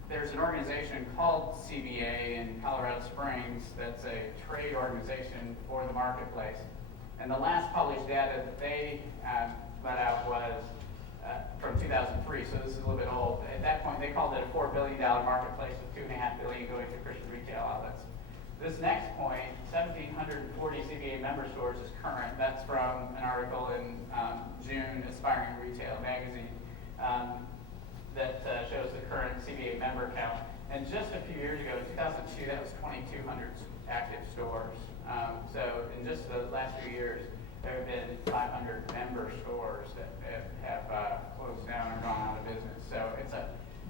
There's an organization called CBA in Colorado Springs that's a trade organization for the marketplace. And the last published data that they let out was from 2003, so this is a little bit old. At that point, they called it a $4 billion marketplace with $2.5 billion going to Christian retail outlets. This next point, 1,740 CBA member stores is current. That's from an article in June, Aspiring Retail magazine, that shows the current CBA member count. And just a few years ago, in 2002, that was 2,200 active stores. So in just the last few years, there have been 500 member stores that have closed down or gone out of business. So it's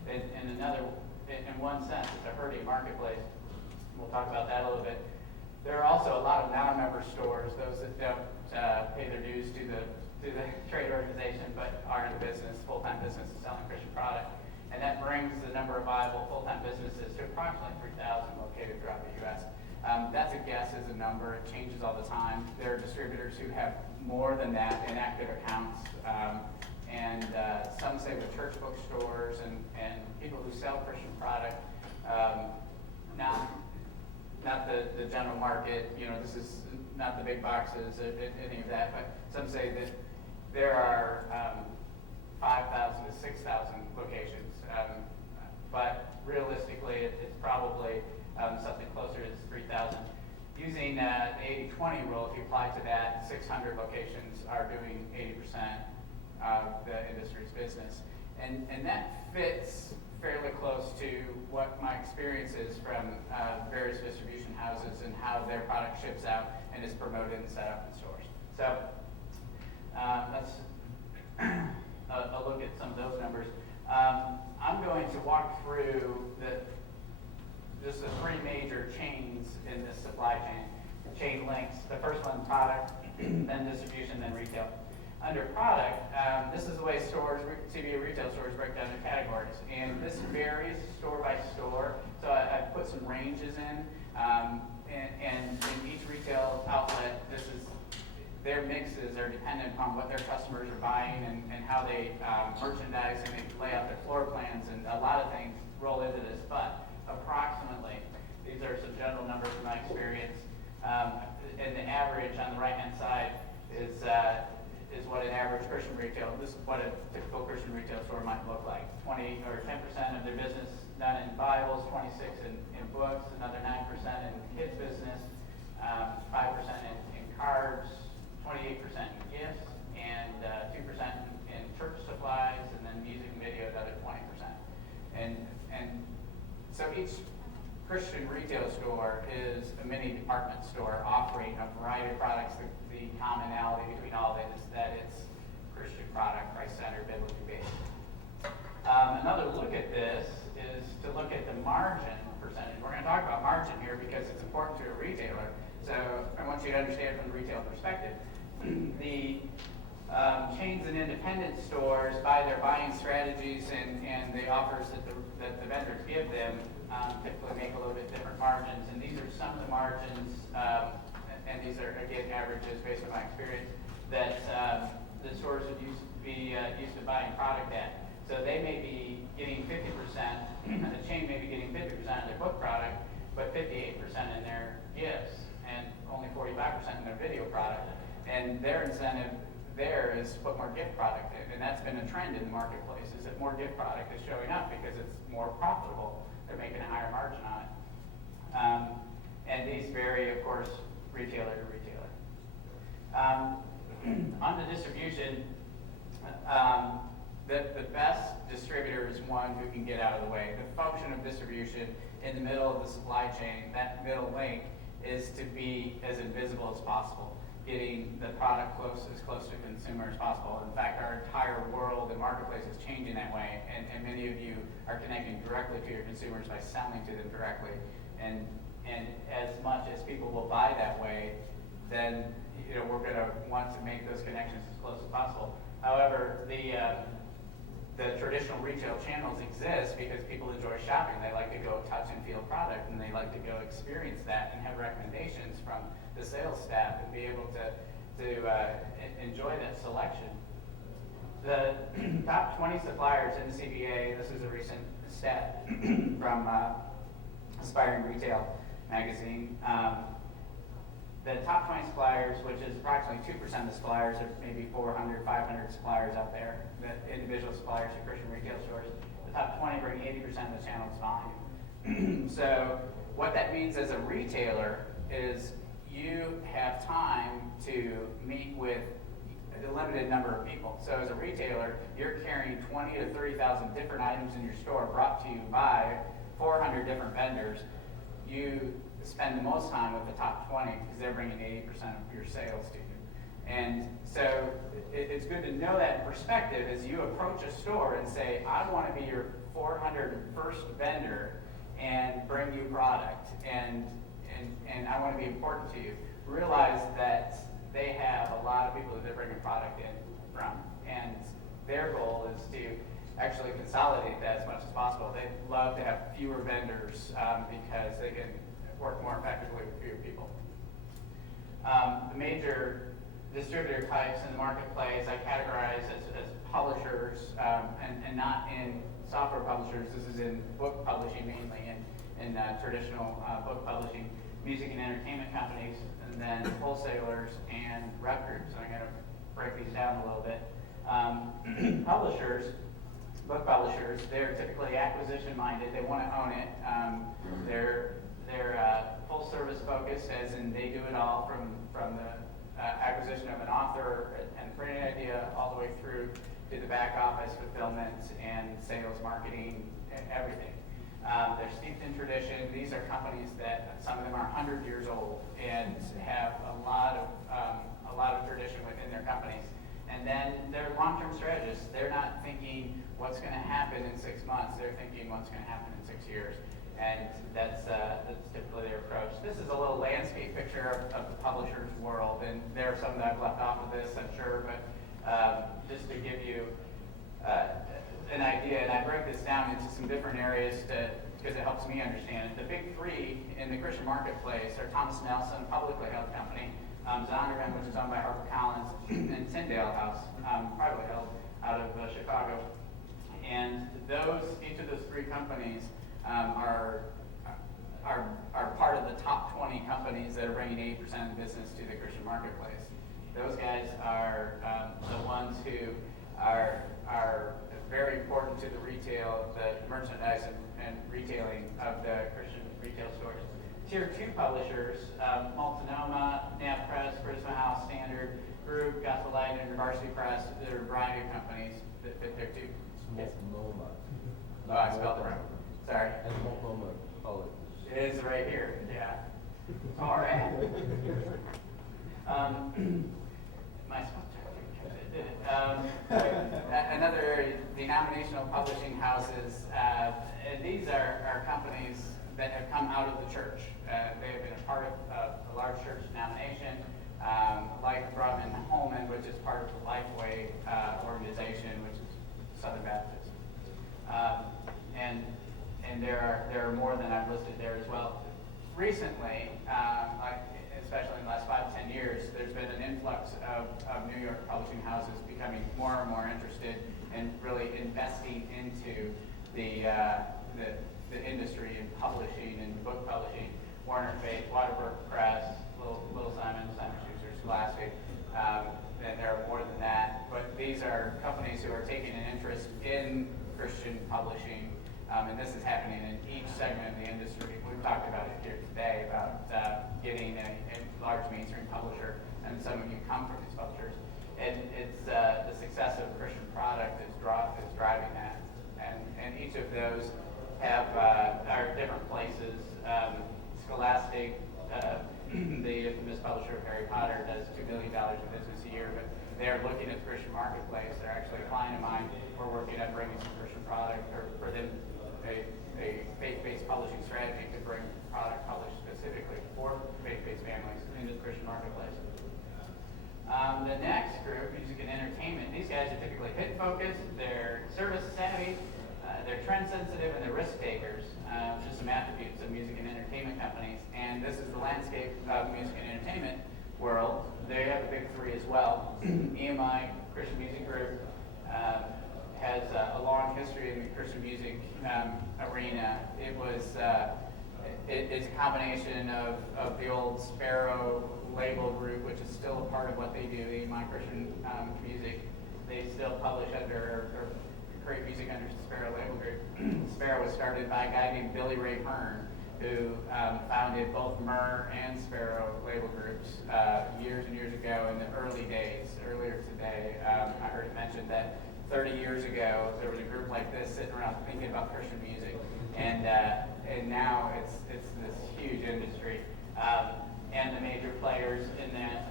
in one sense, it's a hurting marketplace. We'll talk about that a little bit. There are also a lot of non-member stores, those that don't pay their dues to the trade organization, but are in the business, full-time business of selling Christian product. And that brings the number of viable full-time businesses to approximately 3,000 located throughout the U.S. That's a guess as a number. It changes all the time. There are distributors who have more than that in active accounts. And some say with church bookstores and people who sell Christian product, not the general market, this is not the big boxes, any of that, but some say that there are 5,000 to 6,000 locations. But realistically, it's probably something closer to 3,000. Using the 80-20 rule, if you apply to that, 600 locations are doing 80% of the industry's business. And that fits fairly close to what my experience is from various distribution houses and how their product ships out and is promoted and set up in stores. So that's a look at some of those numbers. I'm going to walk through just the three major chains in this supply chain links. The first one, product, then distribution, then retail. Under product, this is the way CBA retail stores break down their categories. And this varies store by store. So I put some ranges in. And in each retail outlet, their mixes are dependent upon what their customers are buying and how they merchandise and they lay out their floor plans, and a lot of things roll into this. But approximately, these are some general numbers from my experience. And the average on the right-hand side is what an average Christian retail, this is what a typical Christian retail store might look like. 20 or 10% of their business done in Bibles, 26% in books, another 9% in kids business, 5% in cards, 28% in gifts, and 2% in church supplies, and then music and video, another 20%. And so each Christian retail store is a mini department store offering a variety of products. The commonality between all of it is that it's Christian product, Christ-centered, biblically based. Another look at this is to look at the margin percentage. We're going to talk about margin here because it's important to a retailer. So I want you to understand from the retail perspective. The chains and independent stores, by their buying strategies and the offers that the vendors give them, typically make a little bit different margins. And these are some of the margins, and these are, again, averages based on my experience, that the stores would used to buying product at. So they may be getting 50%, the chain may be getting 50% of their book product, but 58% in their gifts, and only 45% in their video product. And their incentive there is to put more gift product in. And that's been a trend in the marketplace, is that more gift product is showing up because it's more profitable. They're making a higher margin on it. And these vary, of course, retailer to retailer. On the distribution, the best distributor is one who can get out of the way. The function of distribution in the middle of the supply chain, that middle link, is to be as invisible as possible, getting the product as close to the consumer as possible. In fact, our entire world and marketplace is changing that way, and many of you are connecting directly to your consumers by selling to them directly. And as much as people will buy that way, then we're going to want to make those connections as close as possible. However, the traditional retail channels exist because people enjoy shopping. They like to go touch and feel product, and they like to go experience that and have recommendations from the sales staff and be able to enjoy that selection. The top 20 suppliers in the CBA, this is a recent stat from Aspiring Retail magazine. The top 20 suppliers, which is approximately 2% of the suppliers, or maybe 400, 500 suppliers out there, the individual suppliers of Christian retail stores, the top 20 bring 80% of the channel's volume. So what that means as a retailer is you have time to meet with a limited number of people. So as a retailer, you're carrying 20 to 30,000 different items in your store brought to you by 400 different vendors. You spend the most time with the top 20 because they're bringing 80% of your sales to you. And so it's good to know that perspective as you approach a store and say, I want to be your 401st vendor and bring you product, and I want to be important to you. Realize that they have a lot of people that they're bringing product in from, and their goal is to actually consolidate that as much as possible. They love to have fewer vendors because they can work more effectively with fewer people. The major distributor types in the marketplace I categorize as publishers and not in software publishers. This is in book publishing mainly, in traditional book publishing, music and entertainment companies, and then wholesalers and rep groups. So I'm going to break these down a little bit. Publishers, book publishers, they're typically acquisition minded. They want to own it. They're full service focused, as in they do it all from the acquisition of an author and printing idea all the way through to the back office fulfillment and sales, marketing, and everything. They're steeped in tradition. These are companies that some of them are 100 years old and have a lot of tradition within their companies. And then they're long-term strategists. They're not thinking what's going to happen in 6 months. They're thinking what's going to happen in 6 years. And that's typically their approach. This is a little landscape picture of the publisher's world, and there are some that I've left off of this, I'm sure, but just to give you an idea, and I break this down into some different areas because it helps me understand it. The big three in the Christian marketplace are Thomas Nelson, publicly held company, Zondervan, which is owned by HarperCollins, and Tyndale House, privately held out of Chicago. And each of those three companies are part of the top 20 companies that are bringing 80% of the business to the Christian marketplace. Those guys are the ones who are very important to the retail, the merchandise and retailing of the Christian retail stores. Tier 2 publishers, Multnomah, Nav Press, Prisma House, Standard Group, Gospel Light, and Varsity Press. There are a variety of companies that fit there too. Yes. Multnomah. Oh, I spelled it wrong. Sorry. And Multnomah College. It is right here, yeah. All right. My spell check. Another area, denominational publishing houses. And these are companies that have come out of the church. They have been a part of a large church denomination, like Brumman Holman, which is part of the Lifeway organization, which is Southern Baptist. And there are more than I've listed there as well. Recently, especially in the last 5 to 10 years, there's been an influx of New York publishing houses becoming more and more interested in really investing into the industry in publishing and book publishing. Warner Faith, Waterberg Press, Little Simon, Simon Schuster, Scholastic, and there are more than that. But these are companies who are taking an interest in Christian publishing, and this is happening in each segment of the industry. We've talked about it here today about getting a large mainstream publisher, and some of you come from these publishers. And it's the success of Christian product is driving that, and each of those are different places. Scholastic, the infamous publisher of Harry Potter, does $2 million in business a year, but they're looking at the Christian marketplace. They're actually a client of mine. We're working on bringing some Christian product, or for them, a faith-based publishing strategy to bring product published specifically for faith-based families into the Christian marketplace. The next group, music and entertainment, these guys are typically hit focused, they're service savvy, they're trend sensitive, and they're risk takers. Just some attributes of music and entertainment companies. And this is the landscape of music and entertainment world. They have a big three as well. EMI, Christian Music Group, has a long history in the Christian music arena. It's a combination of the old Sparrow label group, which is still a part of what they do, the EMI Christian Music. They still publish under, or create music under Sparrow label group. Sparrow was started by a guy named Billy Ray Hearn, who founded both Myrrh and Sparrow label groups years and years ago in the early days. Earlier today, I heard it mentioned that 30 years ago, there was a group like this sitting around thinking about Christian music, and now it's this huge industry. And the major players in that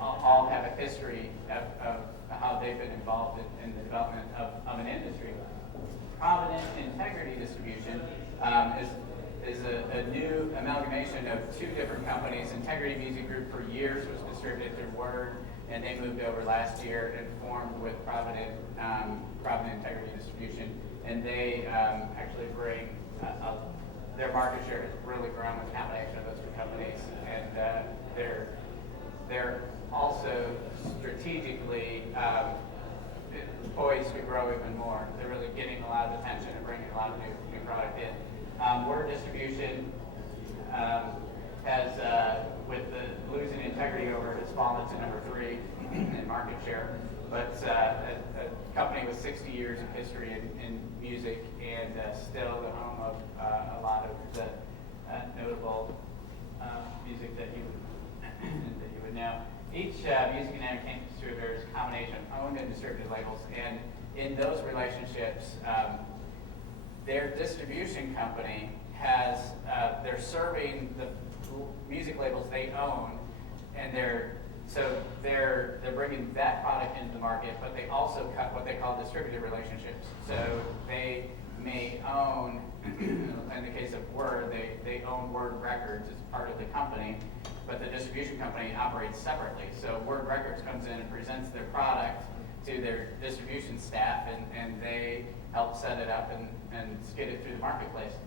all have a history of how they've been involved in the development of an industry. Provident Integrity Distribution is a new amalgamation of two different companies. Integrity Music Group for years was distributed through Word, and they moved over last year and formed with Provident Integrity Distribution, and they actually bring their market share has really grown with the combination of those two companies, and they're also strategically poised to grow even more. They're really getting a lot of attention and bringing a lot of new product in. Word distribution has, with the losing integrity over, has fallen to number 3 in market share. But a company with 60 years of history in music, and still the home of a lot of the notable music that you would know. Each music and entertainment distributor is a combination of owned and distributed labels, and in those relationships, their distribution company has they're serving the music labels they own, and they're bringing that product into the market, but they also cut what they call distributed relationships. So they may own, in the case of Word, they own Word Records as part of the company, but the distribution company operates separately. So Word Records comes in and presents their product to their distribution staff, and they help set it up and skid it through the marketplace.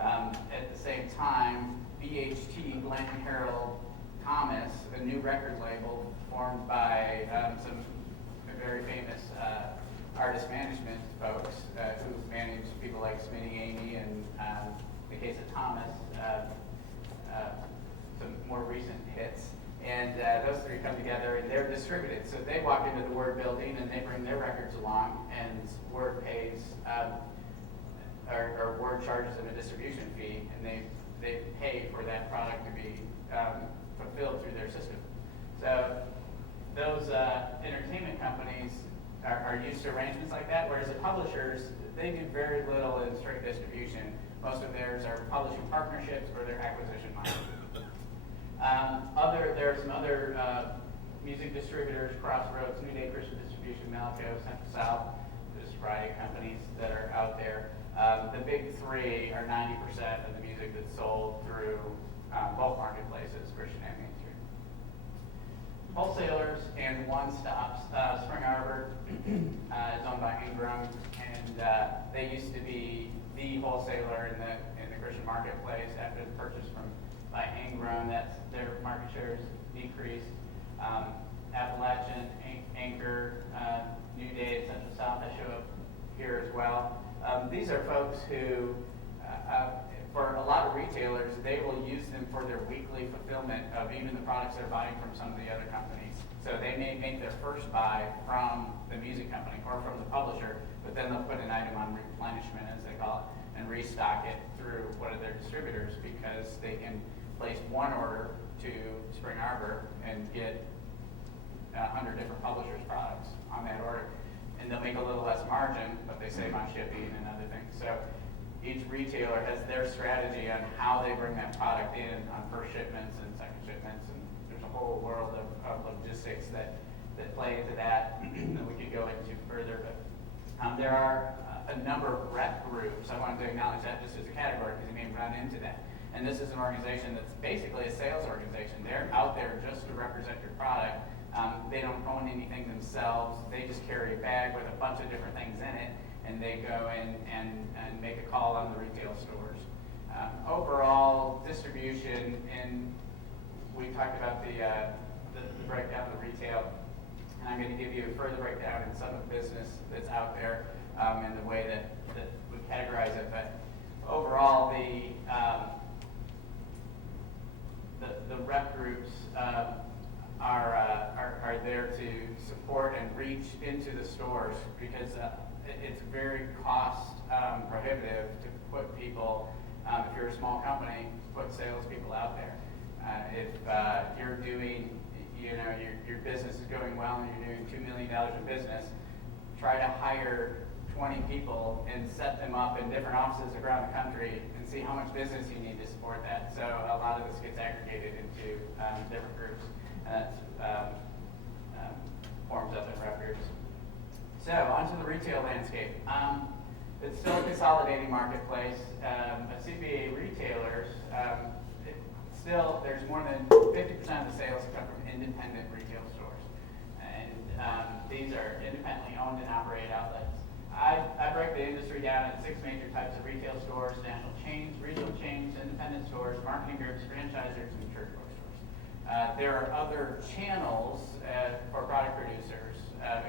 At the same time, BHT, Blanton Harrell Thomas, a new record label formed by some very famous artist management folks who manage people like Smitty Amy, and in the case of Thomas, some more recent hits. And those three come together, and they're distributed. So they walk into the Word building, and they bring their records along, and Word pays, or Word charges them a distribution fee, and they pay for that product to be fulfilled through their system. So those entertainment companies are used to arrangements like that, whereas the publishers, they do very little in straight distribution. Most of theirs are publishing partnerships or their acquisition model. There are some other music distributors: Crossroads, New Day Christian Distribution, Malaco, Central South. There's a variety of companies that are out there. The big three are 90% of the music that's sold through both marketplaces, Christian and mainstream. Wholesalers and one-stops. Spring Arbor is owned by Ingram, and they used to be the wholesaler in the Christian marketplace. After the purchase by Ingram, their market share has decreased. Appalachian, Anchor, New Day, Central South, that show up here as well. These are folks who, for a lot of retailers, they will use them for their weekly fulfillment of even the products they're buying from some of the other companies. So they may make their first buy from the music company or from the publisher, but then they'll put an item on replenishment, as they call it, and restock it through one of their distributors, because they can place one order to Spring Arbor and get 100 different publishers' products on that order. And they'll make a little less margin, but they save on shipping and other things. So each retailer has their strategy on how they bring that product in on first shipments and second shipments, and there's a whole world of logistics that play into that that we could go into further. But there are a number of rep groups. I wanted to acknowledge that just as a category, because you may run into that. And this is an organization that's basically a sales organization. They're out there just to represent your product. They don't own anything themselves. They just carry a bag with a bunch of different things in it, and they go in and make a call on the retail stores. Overall distribution, and we talked about the breakdown of the retail, and I'm going to give you a further breakdown in some of the business that's out there and the way that we categorize it. But overall, the rep groups are there to support and reach into the stores, because it's very cost prohibitive to put people, if you're a small company, put salespeople out there. If you're doing, your business is going well and you're doing $2 million in business, try to hire 20 people and set them up in different offices around the country and see how much business you need to support that. So a lot of this gets aggregated into different groups, and that forms up in rep groups. So onto the retail landscape. It's still a consolidating marketplace. CBA retailers, still there's more than 50% of the sales come from independent retail stores. these are independently owned and operated outlets. I break the industry down into 6 major types of retail stores: national chains, regional chains, independent stores, marketing groups, franchisers, and church bookstores. There are other channels for product producers,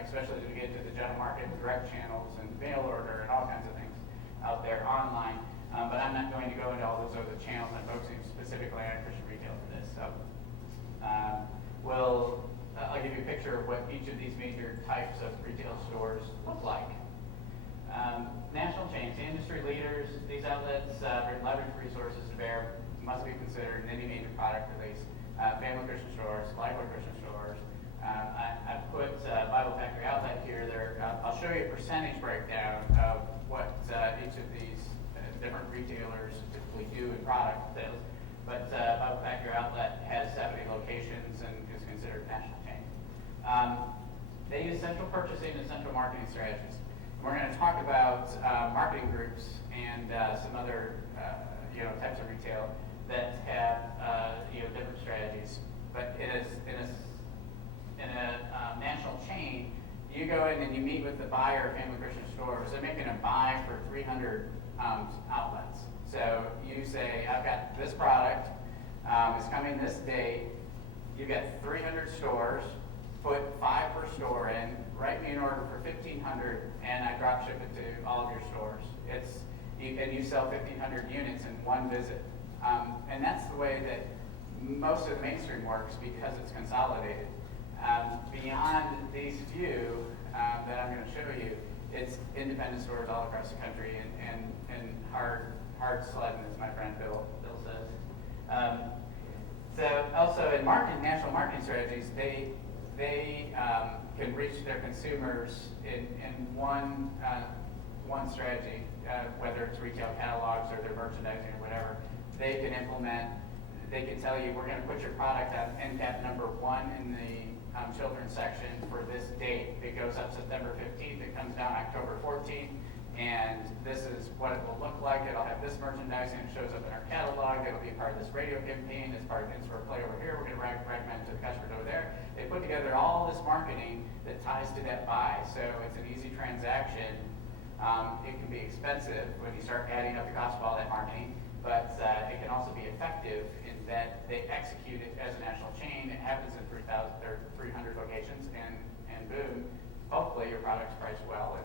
especially as we get into the general market, direct channels, and mail order, and all kinds of things out there online. But I'm not going to go into all those other channels. I'm focusing specifically on Christian retail for this. So I'll give you a picture of what each of these major types of retail stores look like. National chains, the industry leaders, these outlets leverage resources to bear, must be considered in any major product release. Family Christian stores, Lifeway Christian stores. I put Bible Factory Outlet here. I'll show you a percentage breakdown of what each of these different retailers typically do in product sales. But Bible Factory Outlet has 70 locations and is considered a national chain. They use central purchasing and central marketing strategies. We're going to talk about marketing groups and some other types of retail that have different strategies. But in a national chain, you go in and you meet with the buyer of Family Christian stores. They're making a buy for 300 outlets. So you say, I've got this product, it's coming this date. You've got 300 stores, put 5 per store in, write me an order for 1,500, and I drop ship it to all of your stores. And you sell 1,500 units in one visit. And that's the way that most of the mainstream works because it's consolidated. Beyond these few that I'm going to show you, it's independent stores all across the country and hard sledding, as my friend Bill says. So also in national marketing strategies, they can reach their consumers in one strategy, whether it's retail catalogs or their merchandising or whatever. They can tell you, we're going to put your product at end cap number 1 in the children's section for this date. It goes up September 15th, it comes down October 14th, and this is what it will look like. It'll have this merchandising, it shows up in our catalog, it'll be part of this radio campaign, it's part of in-store play over here, we're going to recommend it to the customers over there. They put together all this marketing that ties to that buy, so it's an easy transaction. It can be expensive when you start adding up the cost of all that marketing, but it can also be effective in that they execute it as a national chain. It happens in 300 locations, and boom, hopefully your product's priced well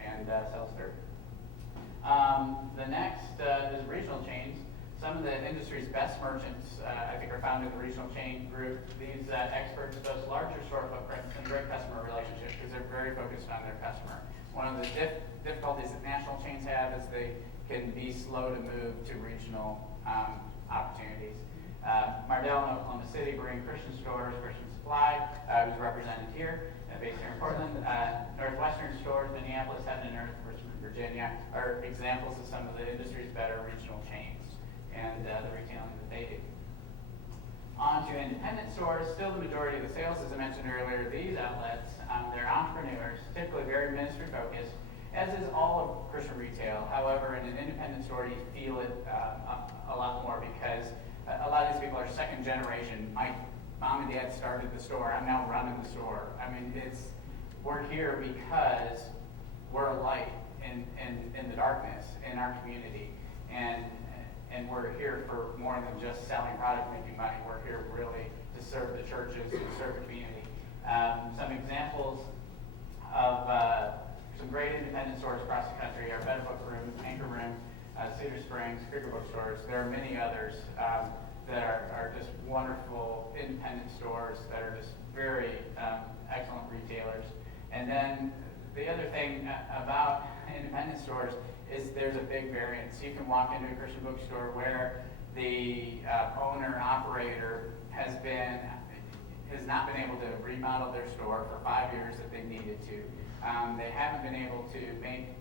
and sells through. The next is regional chains. Some of the industry's best merchants, I think, are found in the regional chain group. These experts boast larger store footprints and great customer relationships because they're very focused on their customer. One of the difficulties that national chains have is they can be slow to move to regional opportunities. Mardell in Oklahoma City, Berean Christian Stores, Christian Supply, who's represented here, based here in Portland. Northwestern Stores, Minneapolis, Heaven and Earth, Richmond, Virginia, are examples of some of the industry's better regional chains and the retailing that they do. On to independent stores, still the majority of the sales, as I mentioned earlier. These outlets, they're entrepreneurs, typically very ministry focused, as is all of Christian retail. However, in an independent store, you feel it a lot more because a lot of these people are second generation. My mom and dad started the store. I'm now running the store. I mean, we're here because we're a light in the darkness in our community, and we're here for more than just selling product, making money. We're here really to serve the churches and serve the community. Some examples of some great independent stores across the country are Better Book Room, Anchor Room, Cedar Springs, Krieger Bookstores. There are many others that are just wonderful independent stores that are just very excellent retailers. And then the other thing about independent stores is there's a big variance. You can walk into a Christian bookstore where the owner operator has not been able to remodel their store for 5 years that they needed to. They haven't been able to make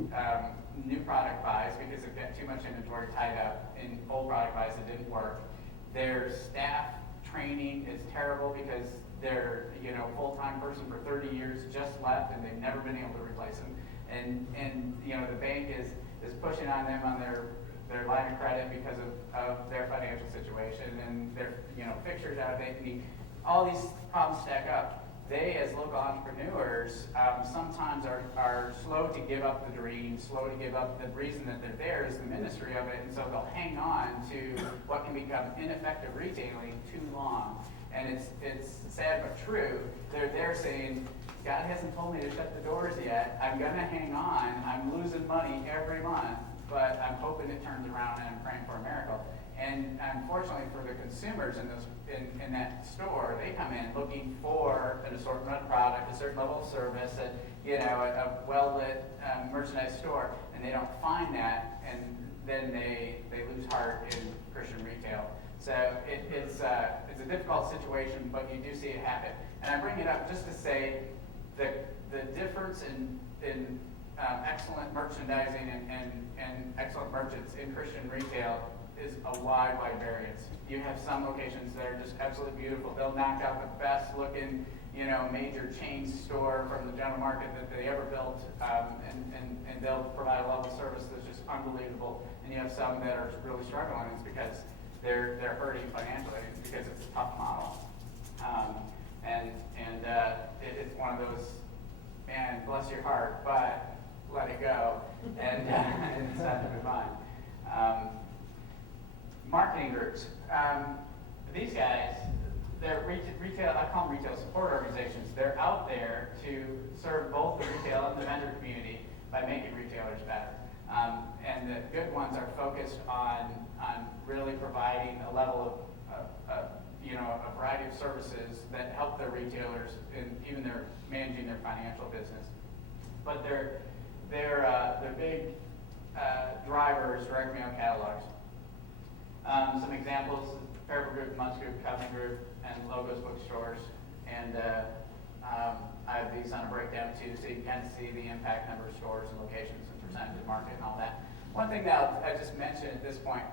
new product buys because they've got too much inventory tied up in old product buys that didn't work. Their staff training is terrible because their full-time person for 30 years just left and they've never been able to replace them. And the bank is pushing on them on their line of credit because of their financial situation, and their fixtures out of date. All these problems stack up. they, as local entrepreneurs, sometimes are slow to give up the dream, slow to give up the reason that they're there is the ministry of it, and so they'll hang on to what can become ineffective retailing too long. And it's sad but true. They're there saying, God hasn't told me to shut the doors yet. I'm going to hang on. I'm losing money every month, but I'm hoping it turns around and I'm praying for a miracle. And unfortunately for the consumers in that store, they come in looking for an assortment of product, a certain level of service, a well-lit merchandise store, and they don't find that, and then they lose heart in Christian retail. So it's a difficult situation, but you do see it happen. And I bring it up just to say the difference in excellent merchandising and excellent merchants in Christian retail is a wide variance. You have some locations that are just absolutely beautiful. They'll knock out the best looking, major chain store from the general market that they ever built, and they'll provide a level of service that's just unbelievable. And you have some that are really struggling. It's because they're hurting financially. It's because it's a tough model. It's one of those, man, bless your heart, but let it go, and it's time to move on. Marketing groups. These guys, they're retail, I call them retail support organizations. They're out there to serve both the retail and the vendor community by making retailers better. And the good ones are focused on really providing a level of a variety of services that help their retailers in even their managing their financial business. But their big drivers direct mail catalogs. Some examples: Parable Group, Munch Group, Covenant Group, and Logos Bookstores. And I have these on a breakdown too, so you can kind of see the impact, number of stores and locations and percentage of market and all that. One thing that I just mentioned at this point,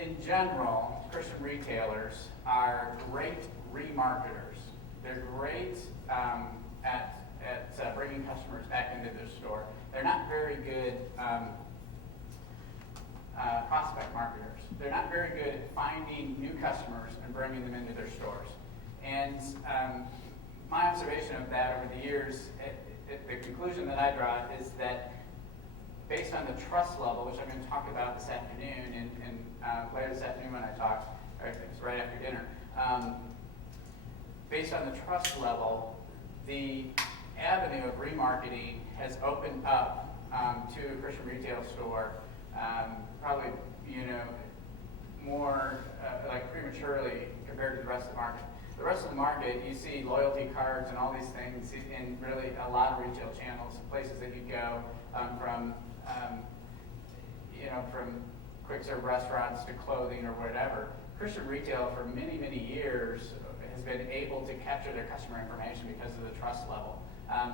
in general, Christian retailers are great remarketers. They're great at bringing customers back into their store. They're not very good prospect marketers. They're not very good at finding new customers and bringing them into their stores. And my observation of that over the years, the conclusion that I draw is that based on the trust level, which I'm going to talk about this afternoon, and later this afternoon when I talk, or it's right after dinner, based on the trust level, the avenue of remarketing has opened up to a Christian retail store probably, more like prematurely compared to the rest of the market. The rest of the market, you see loyalty cards and all these things in really a lot of retail channels, places that you go from quick serve restaurants to clothing or whatever. Christian retail for many, many years has been able to capture their customer information because of the trust level,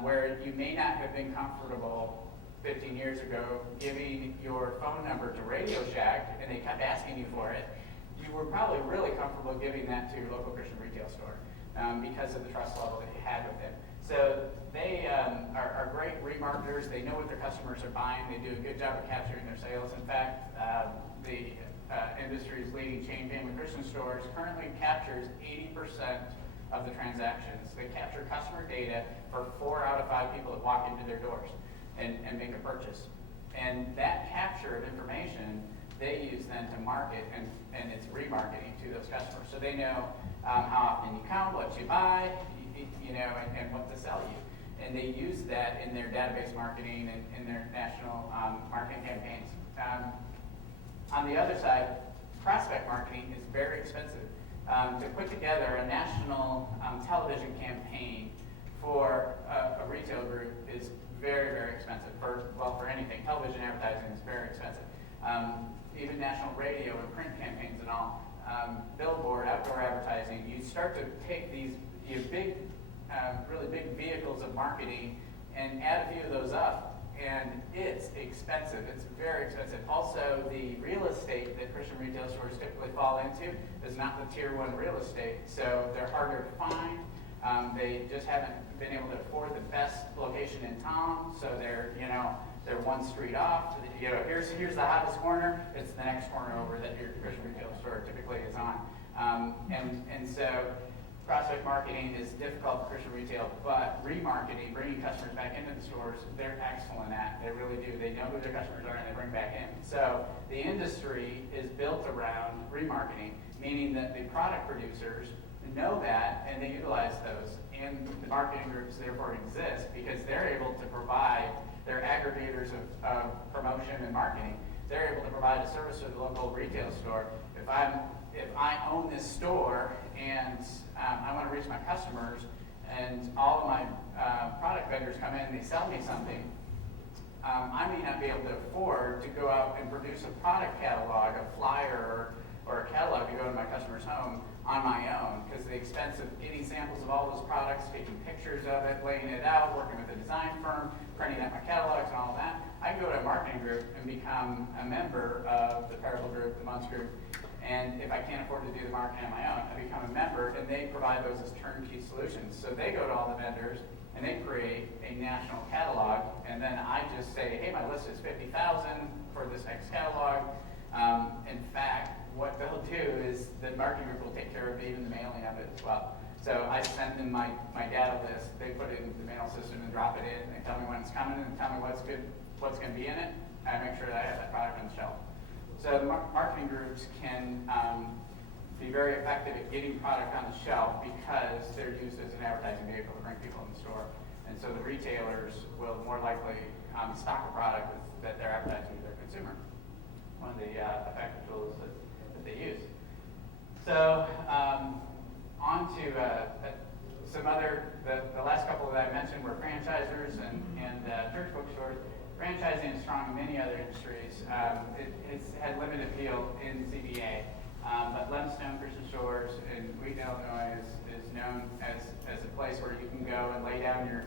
where you may not have been comfortable 15 years ago giving your phone number to Radio Shack and they kept asking you for it. You were probably really comfortable giving that to your local Christian retail store because of the trust level that you had with them. So they are great remarketers. They know what their customers are buying. They do a good job of capturing their sales. In fact, the industry's leading chain family Christian stores currently captures 80% of the transactions. They capture customer data for 4 out of 5 people that walk into their doors and make a purchase. And that capture of information they use then to market, and it's remarketing to those customers. So they know how often you come, what you buy, and what to sell you. And they use that in their database marketing and in their national marketing campaigns. On the other side, prospect marketing is very expensive. To put together a national television campaign for a retail group is very, very expensive. For anything, television advertising is very expensive. Even national radio and print campaigns and all, billboard, outdoor advertising, you start to take these big, really big vehicles of marketing and add a few of those up, and it's expensive. It's very expensive. Also, the real estate that Christian retail stores typically fall into is not the tier 1 real estate, so they're harder to find. They just haven't been able to afford the best location in town, so they're one street off. Here's the hottest corner. It's the next corner over that your Christian retail store typically is on. And so prospect marketing is difficult for Christian retail, but remarketing, bringing customers back into the stores, they're excellent at. They really do. They know who their customers are and they bring back in. So the industry is built around remarketing, meaning that the product producers know that and they utilize those. And the marketing groups therefore exist because they're able to provide, they're aggregators of promotion and marketing. They're able to provide a service to the local retail store. If I own this store and I want to reach my customers, and all of my product vendors come in and they sell me something, I may not be able to afford to go out and produce a product catalog, a flyer, or a catalog to go to my customer's home on my own, because the expense of getting samples of all those products, taking pictures of it, laying it out, working with a design firm, printing out my catalogs and all of that, I can go to a marketing group and become a member of the Parable Group, the Munch Group, and if I can't afford to do the marketing on my own, I become a member, and they provide those as turnkey solutions. So they go to all the vendors, and they create a national catalog, and then I just say, hey, my list is 50,000 for this X catalog. In fact, what they'll do is the marketing group will take care of even the mailing of it as well. So I send them my data list, they put it into the mail system and drop it in, and they tell me when it's coming and tell me what's going to be in it. I make sure that I have that product on the shelf. So the marketing groups can be very effective at getting product on the shelf because they're used as an advertising vehicle to bring people in the store. And so the retailers will more likely stock a product that they're advertising to their consumer. One of the effective tools that they use. So on to some other, the last couple that I mentioned were franchisers and church bookstores. Franchising is strong in many other industries. It's had limited appeal in CBA, but Lemstone Christian Stores in Wheaton, Illinois is known as a place where you can go and lay down your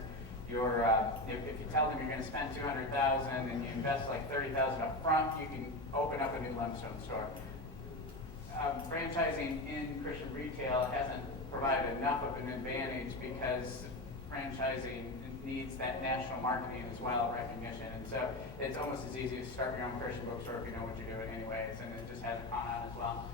if you tell them you're going to spend $200,000 and you invest like $30,000 up front, you can open up a new Lemstone store. Franchising in Christian retail hasn't provided enough of an advantage because franchising needs that national marketing as well, recognition. And so it's almost as easy to start your own Christian bookstore if you know what you're doing anyways, and it just hasn't gone on as well.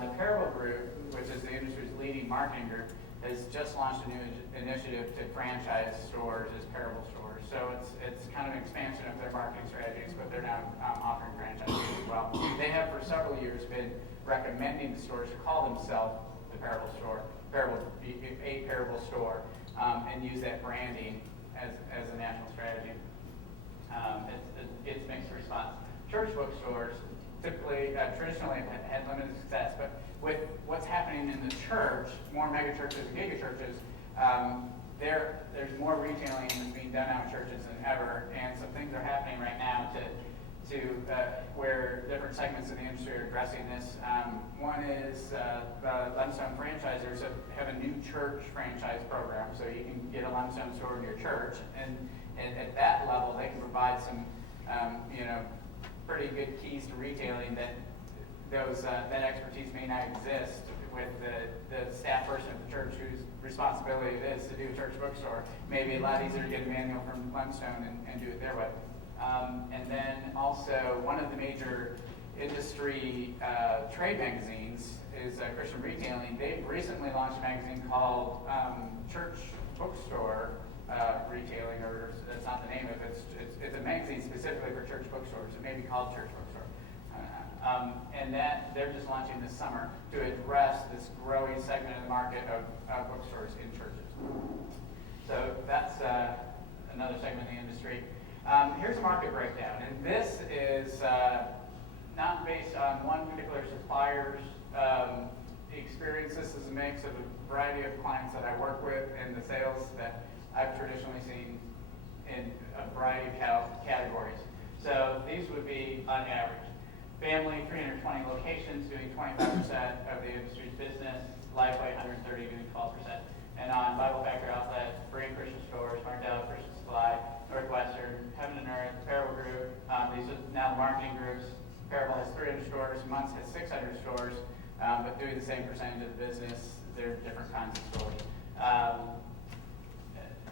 The Parable Group, which is the industry's leading marketing group, has just launched a new initiative to franchise stores as Parable stores. So it's kind of an expansion of their marketing strategies, but they're now offering franchises as well. They have for several years been recommending the stores to call themselves the Parable store, a Parable store, and use that branding as a national strategy. It's mixed response. Church bookstores typically, traditionally have had limited success, but with what's happening in the church, more mega churches and giga churches, there's more retailing that's being done out in churches than ever, and some things are happening right now to where different segments of the industry are addressing this. One is Lemstone franchisers have a new church franchise program, so you can get a Lemstone store in your church, and at that level, they can provide some, pretty good keys to retailing that that expertise may not exist with the staff person at the church whose responsibility it is to do a church bookstore. Maybe a lot easier to get a manual from Lemstone and do it their way. And then also one of the major industry trade magazines is Christian Retailing. They've recently launched a magazine called Church Bookstore Retailing, or that's not the name of it. It's a magazine specifically for church bookstores. It may be called Church Bookstore. And that they're just launching this summer to address this growing segment of the market of bookstores in churches. So that's another segment of the industry. Here's a market breakdown, and this is not based on one particular supplier's experience. This is a mix of a variety of clients that I work with and the sales that I've traditionally seen in a variety of categories. So these would be on average. Family, 320 locations, doing 25% of the industry's business. Lifeway, 130, doing 12%. And on Bible Factory Outlet, Berean Christian Stores, Martell Christian Supply, Northwestern, Heaven and Earth, Parable Group. These are now the marketing groups. Parable has 300 stores, Months has 600 stores, but doing the same percentage of the business. They're different kinds of stores.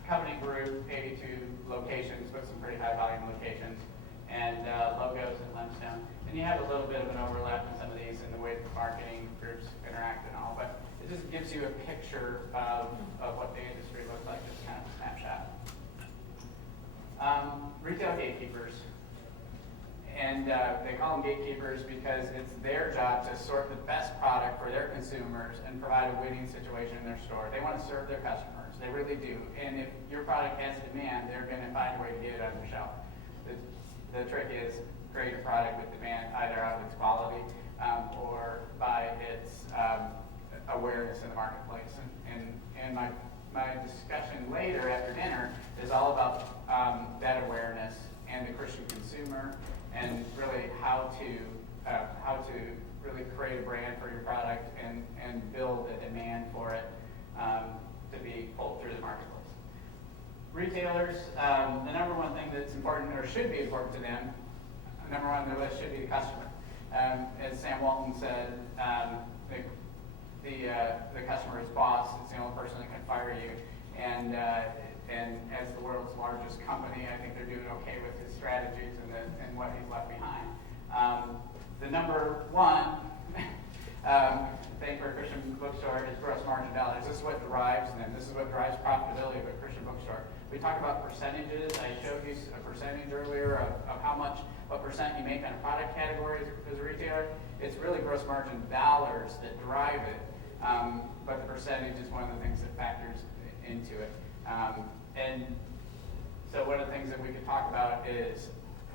Covenant Group, 82 locations, but some pretty high volume locations. And Logos and Lemstone. And you have a little bit of an overlap in some of these in the way the marketing groups interact and all, but it's just gives you a picture of what the industry looks like, just kind of a snapshot. Retail gatekeepers. And they call them gatekeepers because it's their job to sort the best product for their consumers and provide a winning situation in their store. They want to serve their customers. They really do. And if your product has demand, they're going to find a way to get it on the shelf. The trick is create a product with demand, either out of its quality or by its awareness in the marketplace. And my discussion later after dinner is all about that awareness and the Christian consumer, and really how to really create a brand for your product and build a demand for it to be pulled through the marketplace. Retailers, the number one thing that's important, or should be important to them, number one on the list should be the customer. As Sam Walton said, the customer is boss. It's the only person that can fire you. And as the world's largest company, I think they're doing okay with his strategies and what he's left behind. The number one thing for a Christian bookstore is gross margin dollars. This is what drives them. This is what drives profitability of a Christian bookstore. We talk about percentages. I showed you a percentage earlier of what percent you make on a product category as a retailer. It's really gross margin dollars that drive it, but the percentage is one of the things that factors into it. And so one of the things that we could talk about is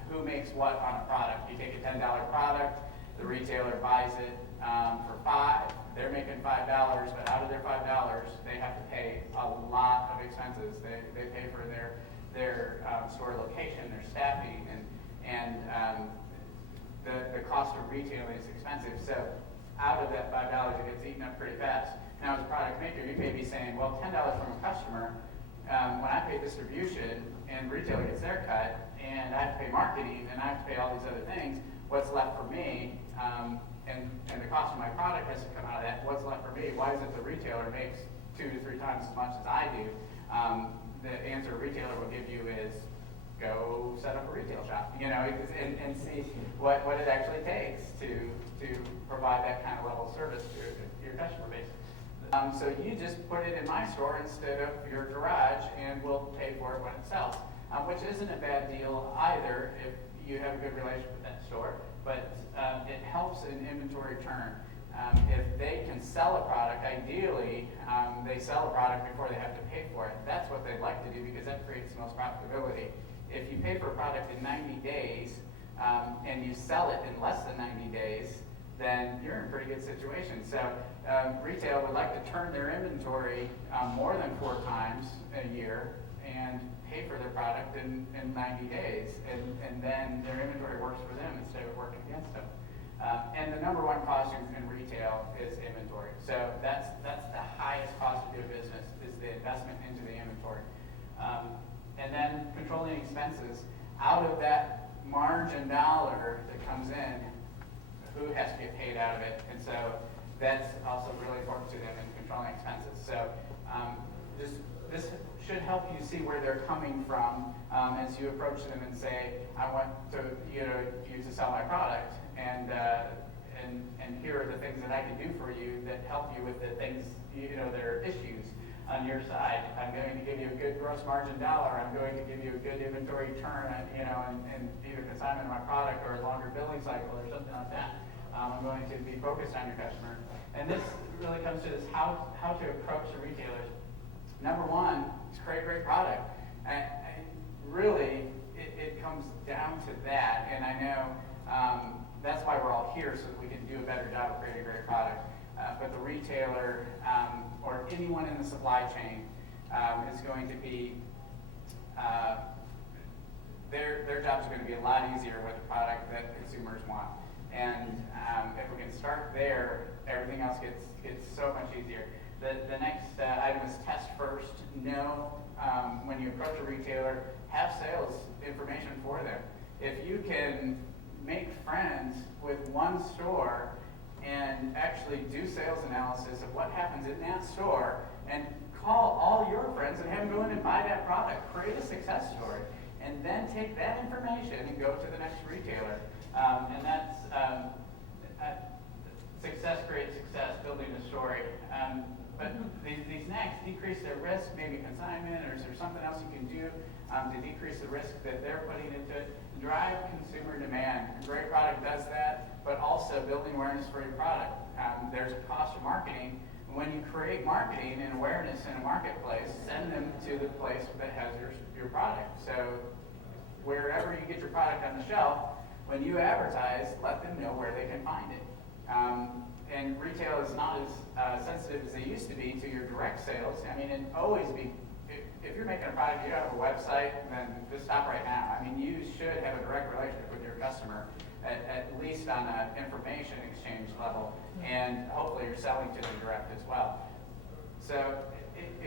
who makes what on a product. You take a $10 product, the retailer buys it for $5. They're making $5, but out of their $5, they have to pay a lot of expenses. They pay for their store location, their staffing, and the cost of retailing is expensive. So out of that $5, it gets eaten up pretty fast. Now, as a product maker, you may be saying, well, $10 from a customer, when I pay distribution and retailer gets their cut, and I have to pay marketing, and I have to pay all these other things, what's left for me, and the cost of my product has to come out of that, what's left for me? Why is it the retailer makes 2 to 3 times as much as I do? The answer a retailer will give you is, go set up a retail shop, and see what it actually takes to provide that kind of level of service to your customer base. So you just put it in my store instead of your garage, and we'll pay for it when it sells, which isn't a bad deal either if you have a good relationship with that store, but it helps in inventory turn. If they can sell a product, ideally, they sell a product before they have to pay for it. That's what they'd like to do because that creates the most profitability. If you pay for a product in 90 days and you sell it in less than 90 days, then you're in a pretty good situation. So retail would like to turn their inventory more than 4 times a year and pay for their product in 90 days. And then their inventory works for them instead of working against them. And the number one cost in retail is inventory. So that's the highest cost to do business, is the investment into the inventory. And then controlling expenses. Out of that margin dollar that comes in, who has to get paid out of it? And so that's also really important to them in controlling expenses. So this should help you see where they're coming from as you approach them and say, I want you to sell my product, and here are the things that I can do for you that help you with the things, that are issues on your side. I'm going to give you a good gross margin dollar. I'm going to give you a good inventory turn, and either consignment of my product or a longer billing cycle or something like that. I'm going to be focused on your customer. And this really comes to this how to approach the retailers. Number one is create a great product. Really, it comes down to that. And I know that's why we're all here, so that we can do a better job of creating a great product. But the retailer or anyone in the supply chain is going to be, their jobs are going to be a lot easier with a product that consumers want. And if we can start there, everything else gets so much easier. The next item is test first. Know when you approach a retailer, have sales information for them. If you can make friends with one store and actually do sales analysis of what happens in that store, and call all your friends and have them go in and buy that product, create a success story, and then take that information and go to the next retailer. And that's success creates success, building a story. But these next decrease their risk, maybe consignment, or is there something else you can do to decrease the risk that they're putting into it? Drive consumer demand. A great product does that, but also building awareness for your product. There's a cost of marketing. When you create marketing and awareness in a marketplace, send them to the place that has your product. So wherever you get your product on the shelf, when you advertise, let them know where they can find it. And retail is not as sensitive as they used to be to your direct sales. I mean, if you're making a product, you don't have a website, then just stop right now. I mean, you should have a direct relationship with your customer, at least on an information exchange level, and hopefully you're selling to them direct as well. So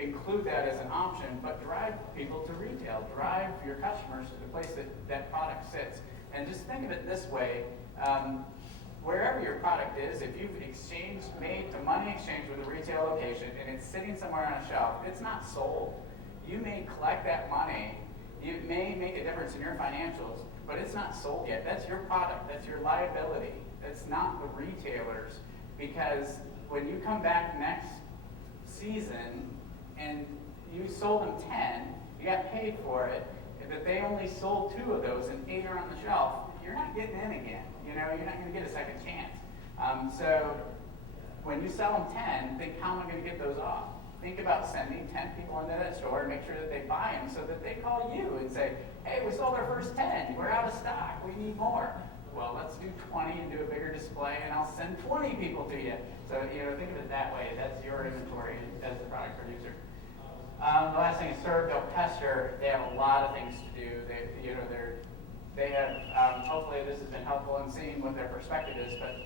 include that as an option, but drive people to retail. Drive your customers to the place that product sits. And just think of it this way. Wherever your product is, if you've made a money exchange with a retail location and it's sitting somewhere on a shelf, it's not sold. You may collect that money, it may make a difference in your financials, but it's not sold yet. That's your product, that's your liability. That's not the retailer's, because when you come back next season and you sold them 10, you got paid for it, but they only sold 2 of those and 8 are on the shelf, you're not getting in again. You're not going to get a second chance. So when you sell them 10, think, how am I going to get those off? Think about sending 10 people into that store and make sure that they buy them so that they call you and say, hey, we sold our first 10. We're out of stock. We need more. Well, let's do 20 and do a bigger display, and I'll send 20 people to you. So, think of it that way. That's your inventory as the product producer. The last thing is serve, don't pester. They have a lot of things to do. They have, hopefully this has been helpful in seeing what their perspective is, but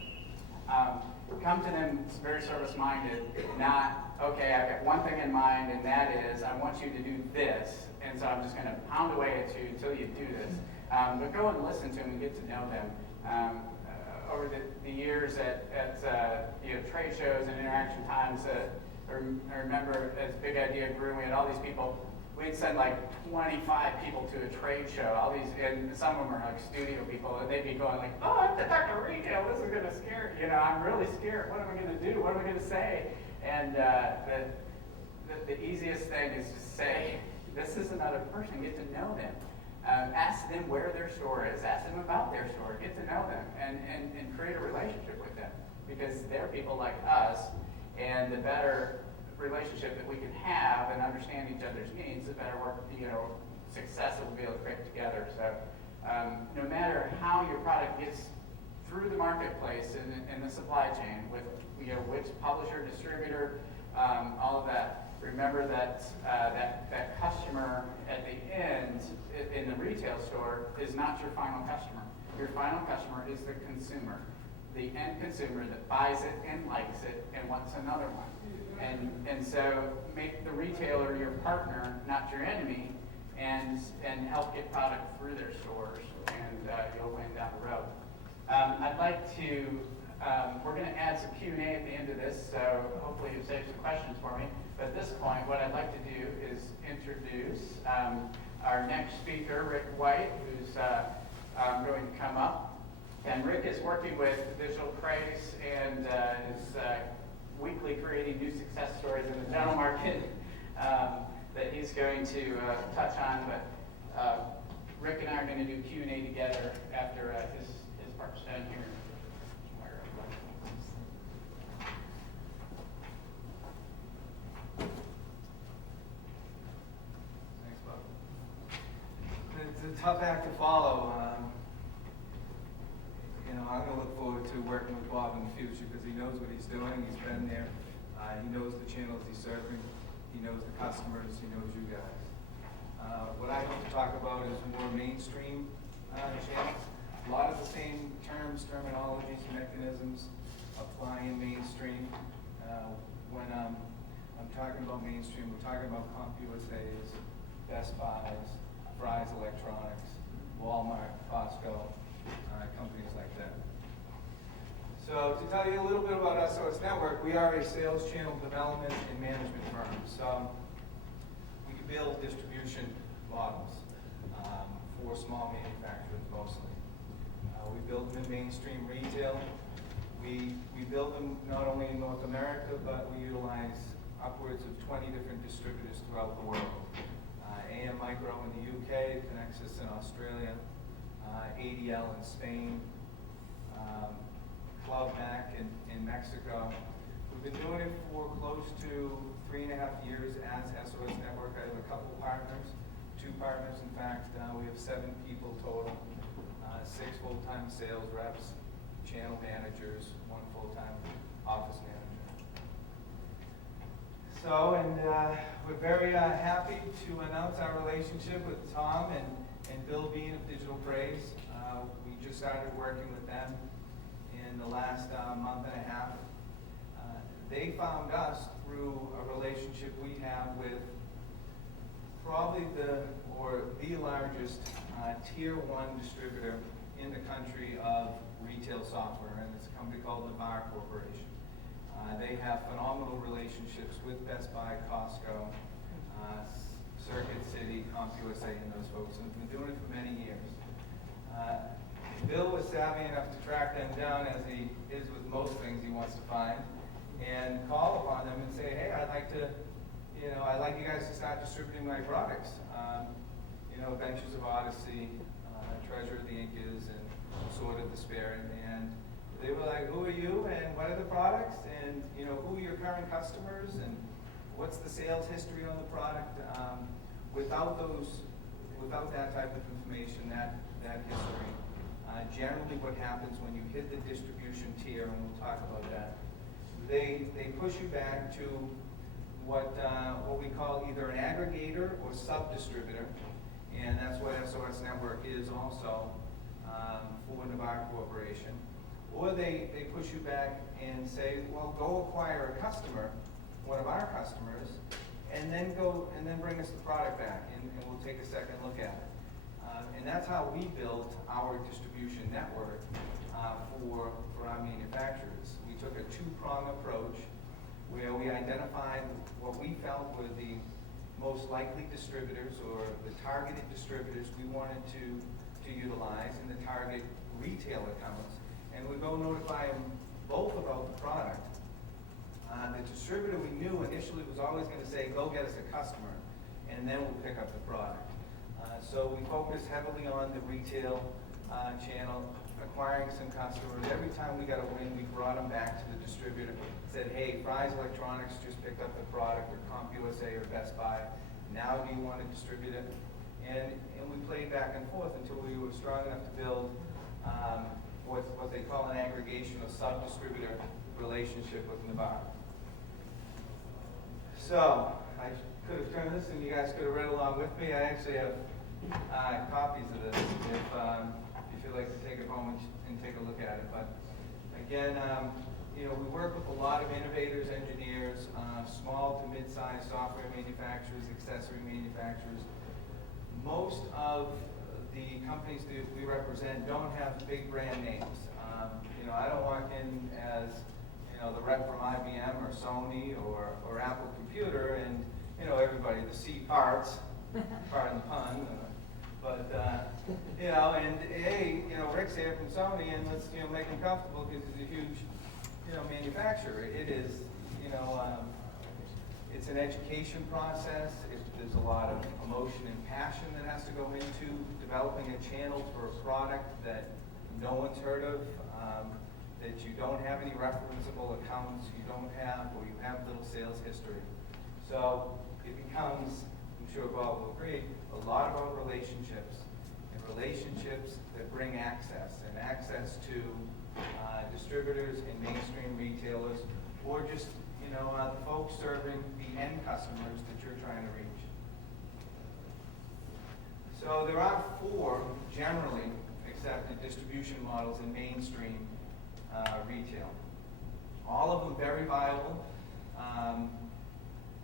come to them very service-minded, not, okay, I've got one thing in mind, and that is I want you to do this, and so I'm just going to pound away at you until you do this. But go and listen to them and get to know them. Over the years at trade shows and interaction times, I remember as Big Idea grew, we had all these people. We'd send like 25 people to a trade show. All these, and some of them are like studio people, and they'd be going like, "Oh, I have to talk to retail. This is going to scare I'm really scared. What am I going to do? What am I going to say?" And the easiest thing is to say, "This is another person. Get to know them. Ask them where their store is. Ask them about their store. Get to know them, and create a relationship with them, because they're people like us, and the better relationship that we can have and understand each other's needs, the better work, success that we'll be able to create together." So no matter how your product gets through the marketplace in the supply chain, with which publisher, distributor, all of that, remember that that customer at the end in the retail store is not your final customer. Your final customer is the consumer, the end consumer that buys it and likes it and wants another one. And so make the retailer your partner, not your enemy, and help get product through their stores, and you'll win down the road. I'd like to, we're going to add some Q&A at the end of this, so hopefully you'll save some questions for me. But at this point, what I'd like to do is introduce our next speaker, Rick White, who's going to come up. And Rick is working with Digital Craze and is weekly creating new success stories in the general market that he's going to touch on. But Rick and I are going to do Q&A together after his part's done here. Thanks, Bob. It's a tough act to follow. I'm going to look forward to working with Bob in the future because he knows what he's doing. He's been there. He knows the channels he's serving. He knows the customers. He knows you guys. What I hope to talk about is more mainstream channels. A lot of the same terms, terminologies, mechanisms apply in mainstream. When I'm talking about mainstream, we're talking about CompUSA's, Best Buys, Fry's Electronics, Walmart, Costco, companies like that. So to tell you a little bit about us, so it's Network, we are a sales channel development and management firm. So we can build distribution models for small manufacturers mostly. We build them in mainstream retail. We build them not only in North America, but we utilize upwards of 20 different distributors throughout the world. AM Micro in the UK, Connexus in Australia, ADL in Spain, Club Mac in Mexico. We've been doing it for close to 3.5 years as SOS Network. I have a couple partners, 2 partners in fact. We have 7 people total, 6 full-time sales reps, channel managers, 1 full-time office manager. So, and we're very happy to announce our relationship with Tom and Bill Bean of Digital Praise. We just started working with them in the last month and a half. They found us through a relationship we have with probably the largest tier 1 distributor in the country of retail software, and it's a company called the Bar Corporation. They have phenomenal relationships with Best Buy, Costco, Circuit City, CompUSA, and those folks, and have been doing it for many years. Bill was savvy enough to track them down, as he is with most things he wants to find, and call upon them and say, hey, I'd like you guys to start distributing my products. Adventures of Odyssey, Treasure of the Incas, and Sword of the Spirit, and they were like, who are you, and what are the products, and who are your current customers, and what's the sales history on the product? Without that type of information, that history, generally what happens when you hit the distribution tier, and we'll talk about that, they push you back to what we call either an aggregator or sub-distributor, and that's what SOS Network is also for Navarre Corporation. Or they push you back and say, well, go acquire a customer, one of our customers, and then bring us the product back, and we'll take a second look at it. And that's how we built our distribution network for our manufacturers. We took a 2-prong approach where we identified what we felt were the most likely distributors, or the targeted distributors we wanted to utilize in the target retail accounts, and we go notify them both about the product. The distributor we knew initially was always going to say, go get us a customer, and then we'll pick up the product. So we focused heavily on the retail channel, acquiring some customers. Every time we got a win, we brought them back to the distributor, said, hey, Fry's Electronics just picked up the product, or CompUSA or Best Buy. Now do you want to distribute it? And we played back and forth until we were strong enough to build what they call an aggregation or sub-distributor relationship with Navarre. So, I could have turned this and you guys could have read along with me. I actually have copies of this if you'd like to take it home and take a look at it. But again, we work with a lot of innovators, engineers, small to mid-sized software manufacturers, accessory manufacturers. Most of the companies that we represent don't have big brand names. I don't walk in as the rep from IBM or Sony or Apple Computer, and everybody, the C parts, pardon the pun, and hey, Rick's here from Sony, and let's make him comfortable because he's a huge manufacturer. It is it's an education process. There's a lot of emotion and passion that has to go into developing a channel for a product that no one's heard of, that you don't have any referenceable accounts, you don't have, or you have little sales history. So it becomes, I'm sure Bob will agree, a lot about relationships, and relationships that bring access to distributors and mainstream retailers, or just the folks serving the end customers that you're trying to reach. So there are 4 generally accepted distribution models in mainstream retail. All of them very viable.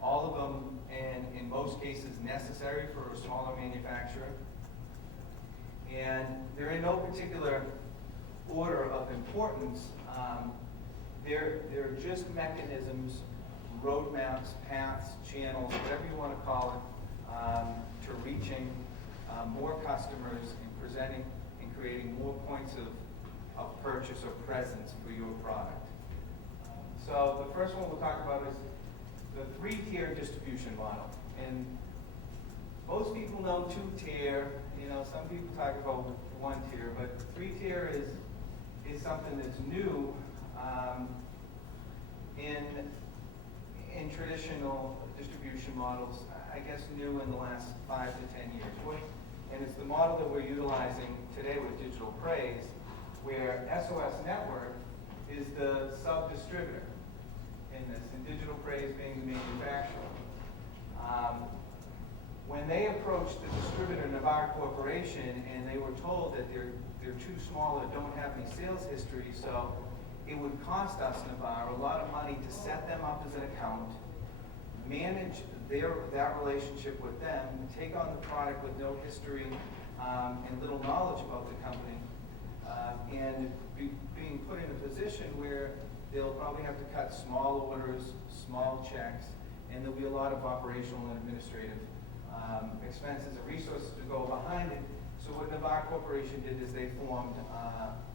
All of them, and in most cases, necessary for a smaller manufacturer. And they're in no particular order of importance. They're just mechanisms, roadmaps, paths, channels, whatever you want to call it, to reaching more customers and presenting and creating more points of purchase or presence for your product. So the first one we'll talk about is the three-tier distribution model. And most people know two-tier, some people talk about one-tier, but three-tier is something that's new in traditional distribution models, I guess new in the last 5 to 10 years. And it's the model that we're utilizing today with Digital Praise, where SOS Network is the sub-distributor in this, and Digital Praise being the manufacturer. When they approached the distributor, Navarre Corporation, and they were told that they're too small or don't have any sales history, so it would cost us, Navarre, a lot of money to set them up as an account, manage that relationship with them, take on the product with no history and little knowledge about the company, and being put in a position where they'll probably have to cut small orders, small checks, and there'll be a lot of operational and administrative expenses and resources to go behind it. So what Navarre Corporation did is they formed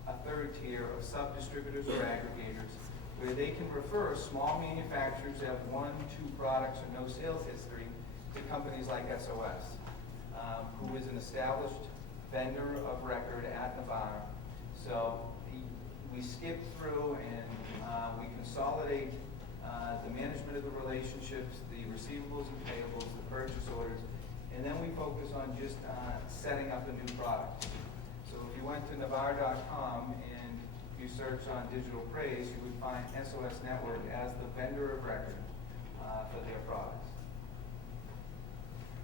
a third tier of sub-distributors or aggregators where they can refer small manufacturers that have 1, 2 products or no sales history to companies like SOS, who is an established vendor of record at Navarre. So we skip through and we consolidate the management of the relationships, the receivables and payables, the purchase orders, and then we focus on just setting up a new product. So if you went to Navarre.com and you search on Digital Praise, you would find SOS Network as the vendor of record for their products.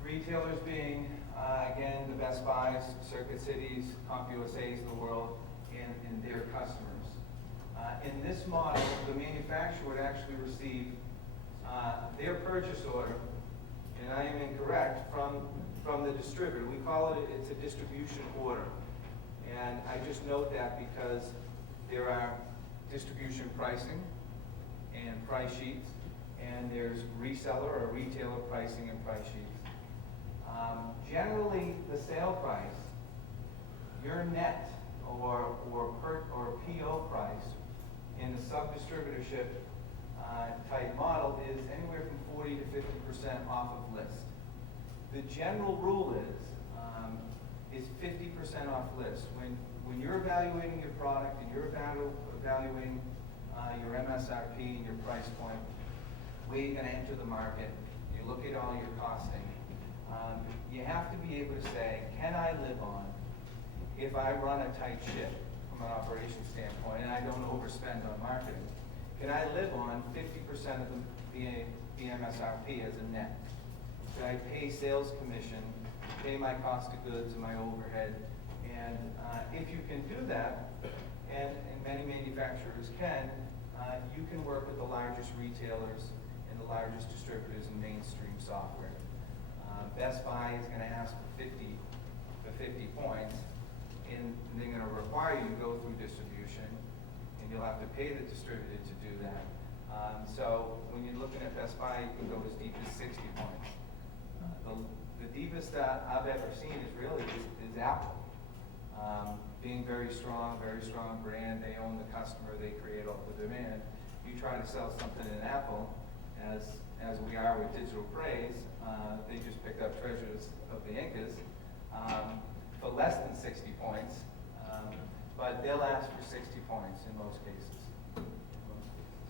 Retailers being, again, the Best Buys, Circuit Cities, CompUSA's of the world, and their customers. In this model, the manufacturer would actually receive their purchase order, and I am incorrect, from the distributor. We call it's a distribution order. And I just note that because there are distribution pricing and price sheets, and there's reseller or retailer pricing and price sheets. Generally, the sale price, your net or PO price in the sub-distributorship type model is anywhere from 40 to 50% off of list. The general rule is 50% off list. When you're evaluating your product and you're evaluating your MSRP and your price point, where you're going to enter the market, you look at all your costing, you have to be able to say, can I live on, if I run a tight ship from an operations standpoint and I don't overspend on marketing, can I live on 50% of the MSRP as a net? Can I pay sales commission, pay my cost of goods and my overhead? And if you can do that, and many manufacturers can, you can work with the largest retailers and the largest distributors in mainstream software. Best Buy is going to ask for 50 points, and they're going to require you to go through distribution, and you'll have to pay the distributor to do that. So when you're looking at Best Buy, you can go as deep as 60 points. The deepest that I've ever seen is Apple. Being very strong brand, they own the customer, they create all the demand. You try to sell something in Apple, as we are with Digital Praise, they just picked up Treasures of the Incas for less than 60 points, but they'll ask for 60 points in most cases.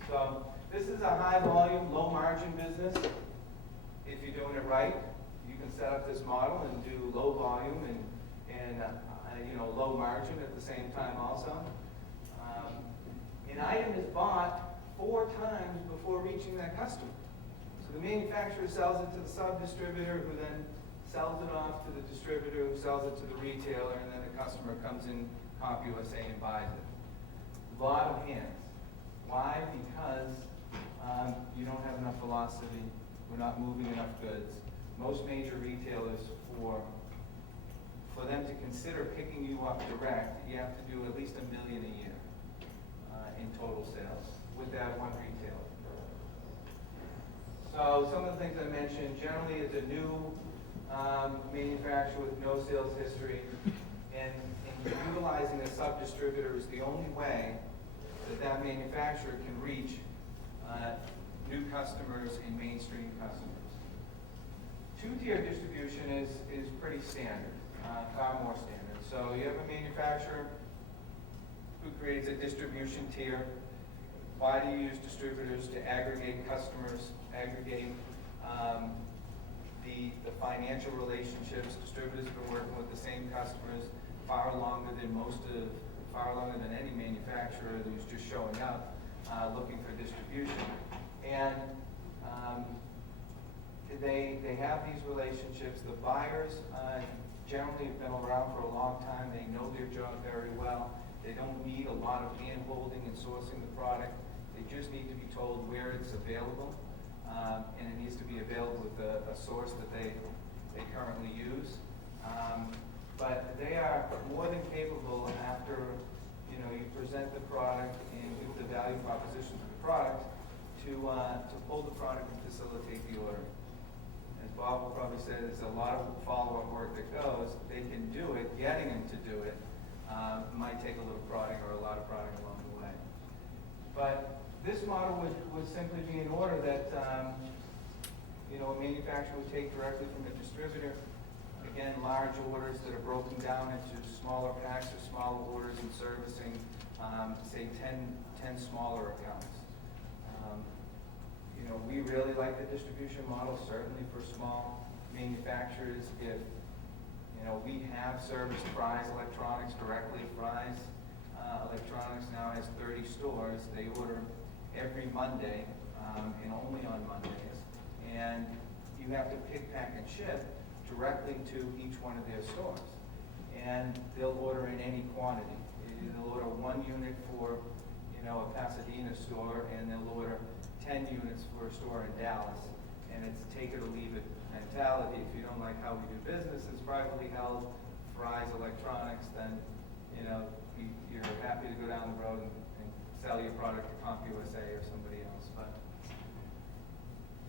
So this is a high volume, low margin business. If you're doing it right, you can set up this model and do low volume and low margin at the same time also. An item is bought 4 times before reaching that customer. So the manufacturer sells it to the sub-distributor, who then sells it off to the distributor, who sells it to the retailer, and then the customer comes in CompUSA and buys it. A lot of hands. Why? Because you don't have enough velocity. We're not moving enough goods. Most major retailers, for them to consider picking you up direct, you have to do at least $1 million a year in total sales with that one retailer. So some of the things I mentioned, generally it's a new manufacturer with no sales history, and utilizing a sub-distributor is the only way that manufacturer can reach new customers and mainstream customers. Two-tier distribution is pretty standard, far more standard. So you have a manufacturer who creates a distribution tier. Why do you use distributors? To aggregate customers, aggregate the financial relationships. Distributors have been working with the same customers far longer than any manufacturer who's just showing up looking for distribution. And they have these relationships. The buyers generally have been around for a long time. They know their job very well. They don't need a lot of hand-holding in sourcing the product. They just need to be told where it's available, and it needs to be available with a source that they currently use. But they are more than capable after you present the product and give the value proposition to the product to pull the product and facilitate the order. As Bob will probably say, there's a lot of follow-up work that goes. They can do it. Getting them to do it might take a little prodding or a lot of prodding along the way. But this model would simply be an order that a manufacturer would take directly from a distributor. Again, large orders that are broken down into smaller packs or smaller orders and servicing, say 10 smaller accounts. We really like the distribution model, certainly for small manufacturers. If we have serviced Fry's Electronics directly. Fry's Electronics now has 30 stores. They order every Monday and only on Mondays. And you have to pick, pack, and ship directly to each one of their stores. And they'll order in any quantity. They'll order 1 unit for a Pasadena store, and they'll order 10 units for a store in Dallas. And it's take it or leave it mentality. If you don't like how we do business, it's privately held, Fry's Electronics, then you're happy to go down the road and sell your product to CompUSA or somebody else. But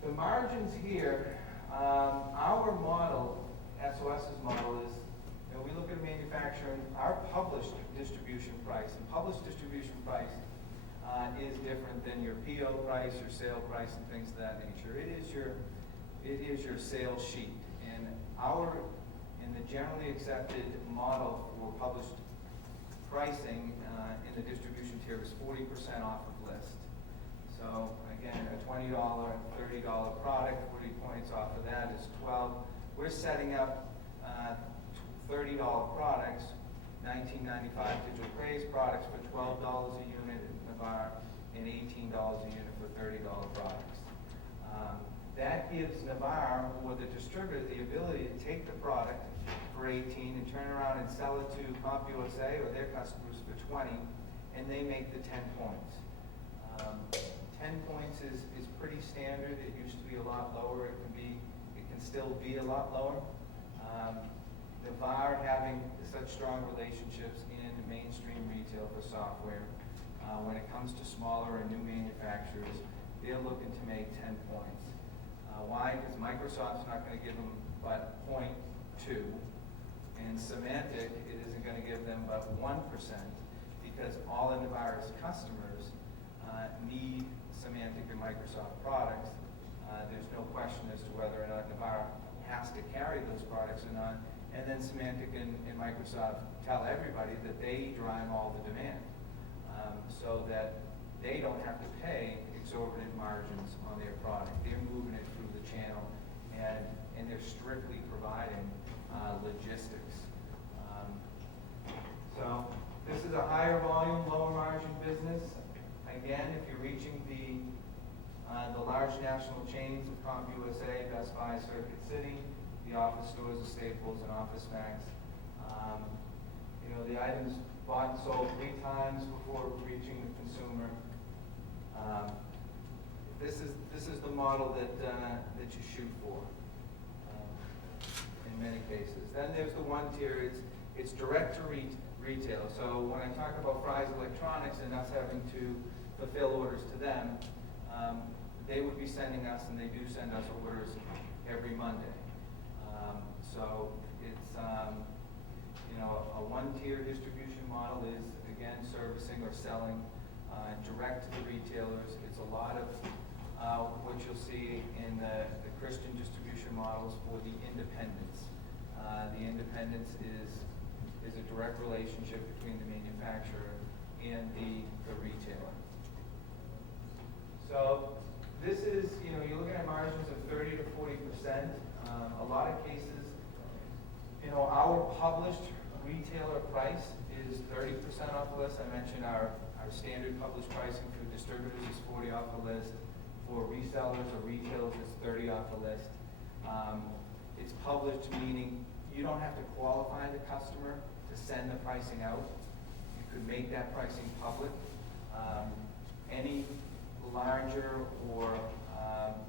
the margins here, our model, SOS's model, is we look at manufacturing, our published distribution price, and published distribution price is different than your PO price, your sale price, and things of that nature. It is your sales sheet. And in the generally accepted model for published pricing in the distribution tier is 40% off of list. So again, a $20, $30 product, 40 points off of that is 12. We're setting up $30 products, $19.95 Digital Craze products for $12 a unit at Navarre, and $18 a unit for $30 products. That gives Navarre or the distributor the ability to take the product for 18 and turn around and sell it to CompUSA or their customers for 20, and they make the 10 points. 10 points is pretty standard. It used to be a lot lower. It can still be a lot lower. Navarre having such strong relationships in mainstream retail for software, when it comes to smaller and new manufacturers, they're looking to make 10 points. Why? Because Microsoft's not going to give them but 0.2, and Symantec it isn't going to give them but 1%, because all of Navarre's customers need Symantec and Microsoft products. There's no question as to whether or not Navarre has to carry those products or not. And then Symantec and Microsoft tell everybody that they drive all the demand, so that they don't have to pay exorbitant margins on their product. They're moving it through the channel, and they're strictly providing logistics. So this is a higher volume, lower margin business. Again, if you're reaching the large national chains of CompUSA, Best Buy, Circuit City, the office stores of Staples and OfficeMax, the items bought and sold 3 times before reaching the consumer. This is the model that you shoot for in many cases. Then there's the 1 tier. It's direct to retail. So when I talk about Fry's Electronics and us having to fulfill orders to them, they would be sending us, and they do send us orders every Monday. So it's a 1-tier distribution model is again servicing or selling direct to the retailers. It's a lot of what you'll see in the Christian distribution models for the independents. The independence is a direct relationship between the manufacturer and the retailer. So this is, you're looking at margins of 30 to 40%. A lot of cases, our published retailer price is 30% off the list. I mentioned our standard published pricing for distributors is 40 off the list. For resellers or retailers, it's 30 off the list. It's published, meaning you don't have to qualify the customer to send the pricing out. You could make that pricing public. Any larger or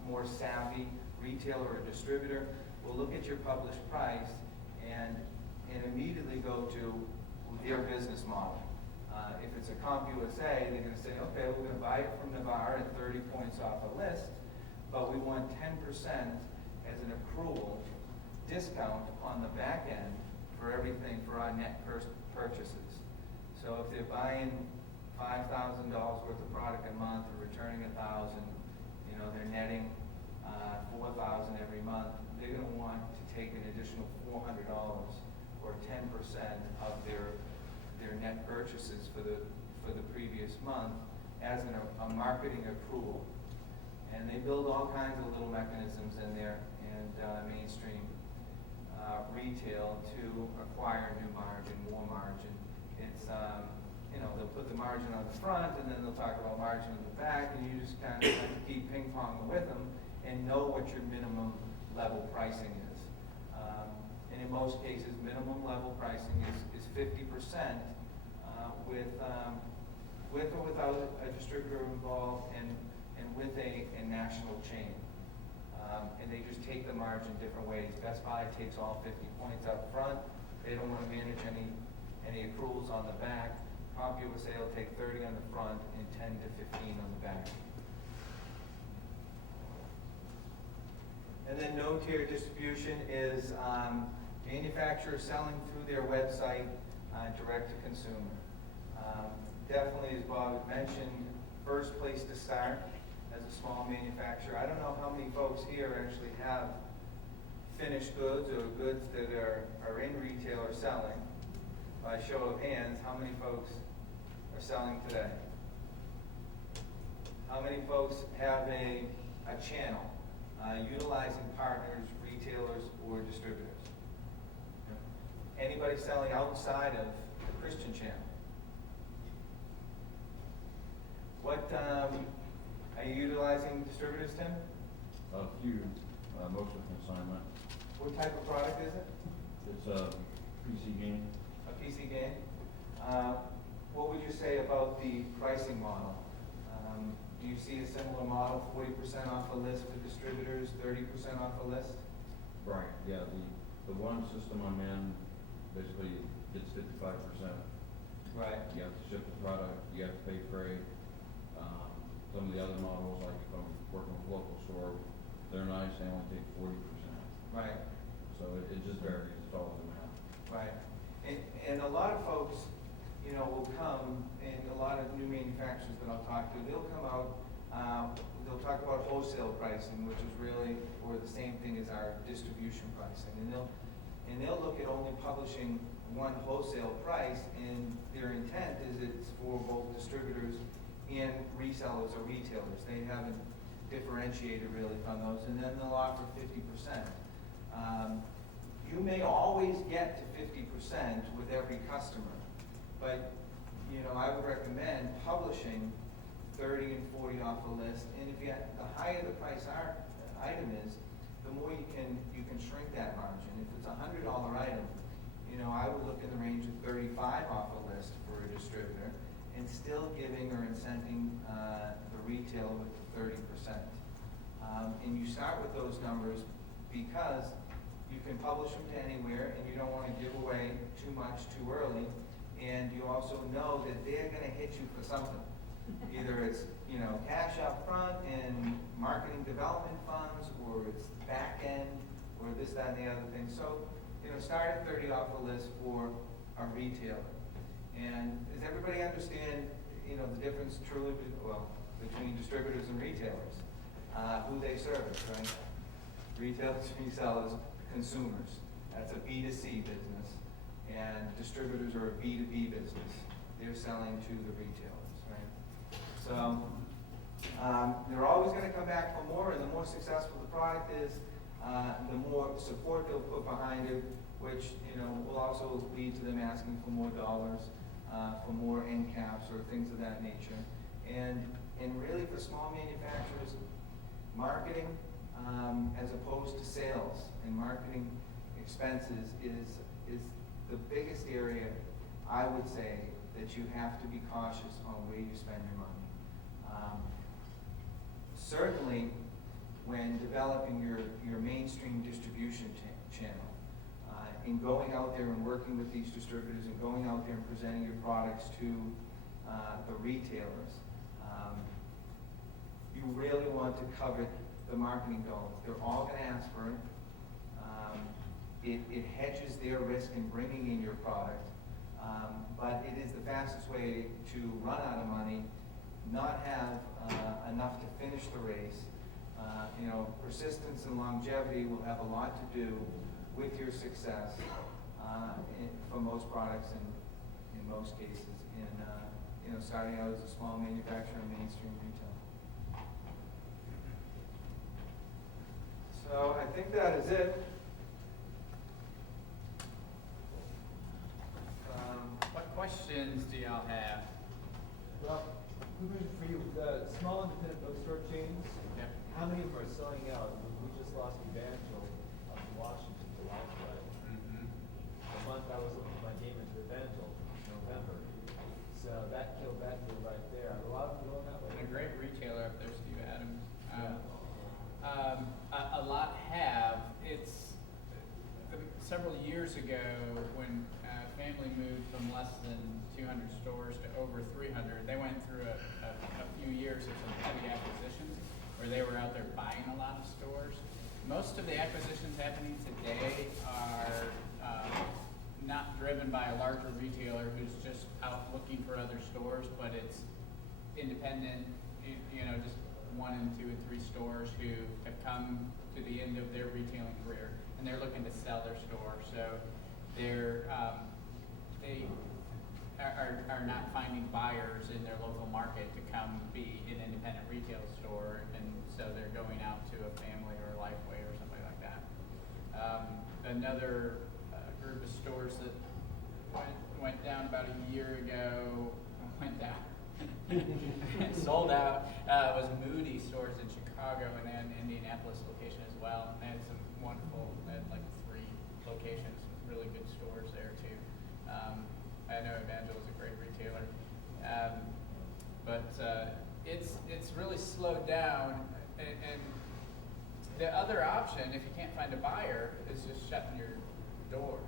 more savvy retailer or distributor will look at your published price and immediately go to their business model. If it's a CompUSA, they're going to say, okay, we're going to buy it from Navarre at 30 points off a list, but we want 10% as an accrual discount on the back end for everything for our net purchases. So if they're buying $5,000 worth of product a month or returning $1,000, they're netting $4,000 every month. They're going to want to take an additional $400 or 10% of their net purchases for the previous month as a marketing accrual. And they build all kinds of little mechanisms in there and mainstream retail to acquire new margin, more margin. It's they'll put the margin on the front and then they'll talk about margin on the back, and you just kind of have to keep ping-ponging with them and know what your minimum level pricing is. And in most cases, minimum level pricing is 50% with or without a distributor involved and with a national chain. And they just take the margin different ways. Best Buy takes all 50 points up front. They don't want to manage any accruals on the back. CompUSA will take 30 on the front and 10 to 15 on the back. And then no-tier distribution is manufacturers selling through their website direct to consumer. Definitely, as Bob had mentioned, first place to start as a small manufacturer. I don't know how many folks here actually have finished goods or goods that are in retail or selling. By show of hands, how many folks are selling today? How many folks have a channel utilizing partners, retailers, or distributors? Anybody selling outside of the Christian channel? What are you utilizing distributors, Tim? A few, most of consignment. What type of product is it? It's a PC game. A PC game. What would you say about the pricing model? Do you see a similar model, 40% off the list for distributors, 30% off the list? Right, yeah, the one system I'm in basically gets 55%. Right. You have to ship the product, you have to pay freight. Some of the other models, like if I'm working with a local store, they're nice, they only take 40%. Right. So it just varies, it's all the math. Right. And a lot of folks, will come, and a lot of new manufacturers that I'll talk to, they'll come out, they'll talk about wholesale pricing, which is really, or the same thing as our distribution pricing. And they'll look at only publishing one wholesale price, and their intent is it's for both distributors and resellers or retailers. They haven't differentiated really from those, and then they'll offer 50%. You may always get to 50% with every customer, but I would recommend publishing 30 and 40 off the list. And if the higher the price item is, the more you can shrink that margin. If it's a $100 item, I would look in the range of 35 off the list for a distributor, and still giving or incenting the retailer with the 30%. And you start with those numbers because you can publish them to anywhere, and you don't want to give away too much too early. And you also know that they're going to hit you for something. Either it's cash up front and marketing development funds, or it's back end, or this, that, and the other thing. So start at 30 off the list for a retailer. And does everybody understand, the difference truly, between distributors and retailers? who they service, right? Retailers, resellers, consumers. That's a B2C business. And distributors are a B2B business. They're selling to the retailers, right? So they're always going to come back for more, and the more successful the product is, the more support they'll put behind it, which will also lead to them asking for more dollars, for more end caps or things of that nature. And really for small manufacturers, marketing as opposed to sales and marketing expenses is the biggest area, I would say, that you have to be cautious on where you spend your money. Certainly, when developing your mainstream distribution channel, in going out there and working with these distributors and going out there and presenting your products to the retailers, you really want to cover the marketing dollars. They're all going to ask for it. It hedges their risk in bringing in your product, but it is the fastest way to run out of money, not have enough to finish the race. Persistence and longevity will have a lot to do with your success for most products and in most cases in starting out as a small manufacturer in mainstream retail. So I think that is it. What questions do y'all have? Well, moving for you, the small independent bookstore chains, Yep. how many of them are selling out? We just lost Evangel up in Washington, July, Mm-hmm. the month I was looking my game into Evangel, November. So that killed that deal right there. A lot of them going that way. And a great retailer up there, Steve Adams. Yeah. A lot have. It's several years ago when family moved from less than 200 stores to over 300. They went through a few years of some heavy acquisitions where they were out there buying a lot of stores. Most of the acquisitions happening today are not driven by a larger retailer who's just out looking for other stores, but it's independent, just 1 and 2 and 3 stores who have come to the end of their retailing career and they're looking to sell their store. So they are not finding buyers in their local market to come be an independent retail store, and so they're going out to a Family or a Lifeway or something like that. Another group of stores that went down about a year ago, sold out, was Moody stores in Chicago, and then Indianapolis location as well. And they had some wonderful, they had like 3 locations, really good stores there too. I know Evangel is a great retailer, but it's really slowed down. And the other option, if you can't find a buyer, is just shutting your doors.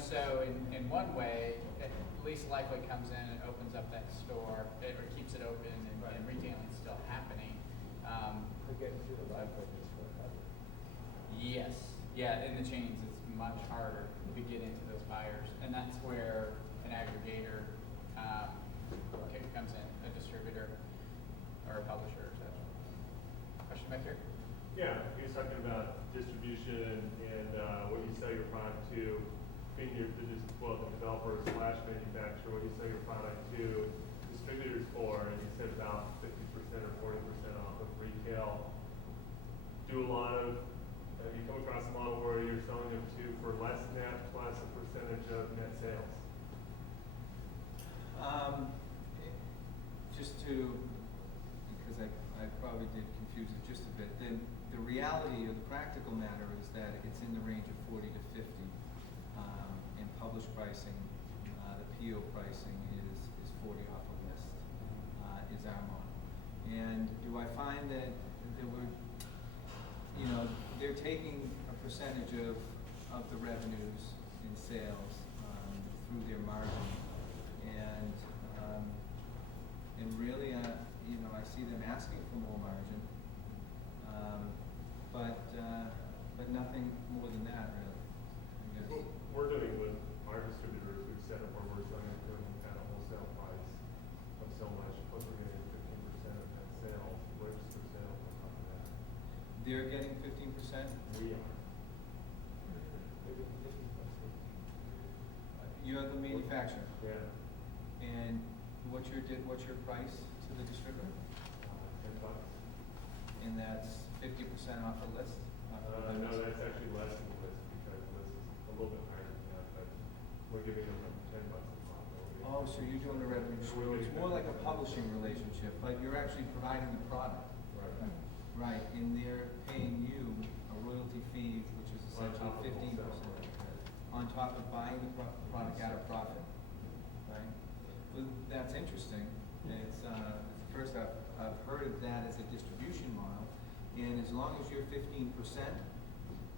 So in one way, at least Lifeway comes in and opens up that store, or keeps it open, and retailing is still happening. We're getting through the life of this forever. Yes, yeah, in the chains, it's much harder to get into those buyers, and that's where an aggregator comes in, a distributor or a publisher. So, question back here? Yeah, he was talking about distribution and what you sell your product to, being the developer / manufacturer, what you sell your product to distributors for, and you said about 50% or 40% off of retail. Have you come across a model where you're selling them to for less than that plus a percentage of net sales? Because I probably did confuse it just a bit, then the reality of the practical matter is that it's in the range of 40 to 50 in published pricing. The PO pricing is 40 off a list, is our model. And do I find that they're taking a percentage of the revenues in sales through their margin, and really, I see them asking for more margin, but nothing more than that, really. I guess. What we're doing with our distributors, we've set up where we're selling to them at a wholesale price of so much, plus we're getting 15% of net sales, register sales on top of that. They're getting 15%? We are. You're the manufacturer, Yeah. and what's your price to the distributor? $10. And that's 50% off the list? No, that's actually less than the list because the list is a little bit higher than that, but we're giving them $10 a pop. Oh, so you're doing the revenue share, it's more like a publishing relationship, but you're actually providing the product. Right. Right, and they're paying you a royalty fee, which is On essentially top of 15%. wholesale. On top of buying the product at a profit, right? Well, that's interesting. It's the first I've heard of that as a distribution model. And as long as you're 15%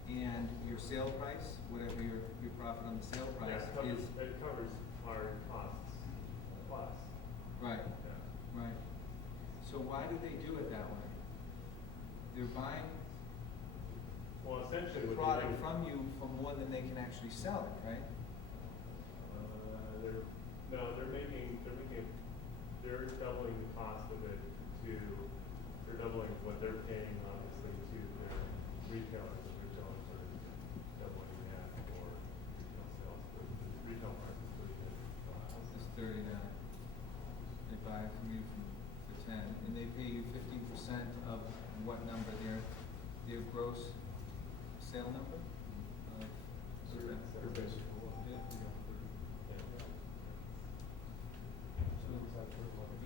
and your sale price, whatever your profit on the sale price Yeah, is. it covers our costs plus. Right, Yeah. right. So why do they do it that way? They're buying Well, essentially the what they product do. from you for more than they can actually sell it, right? They're doubling the cost of it they're doubling what they're paying obviously to their retailers. The retailers are doubling that for retail sales, but the retail price is It's 39. They buy it from you for 10, and they pay you 15% of what number, their gross sale number? They're basically.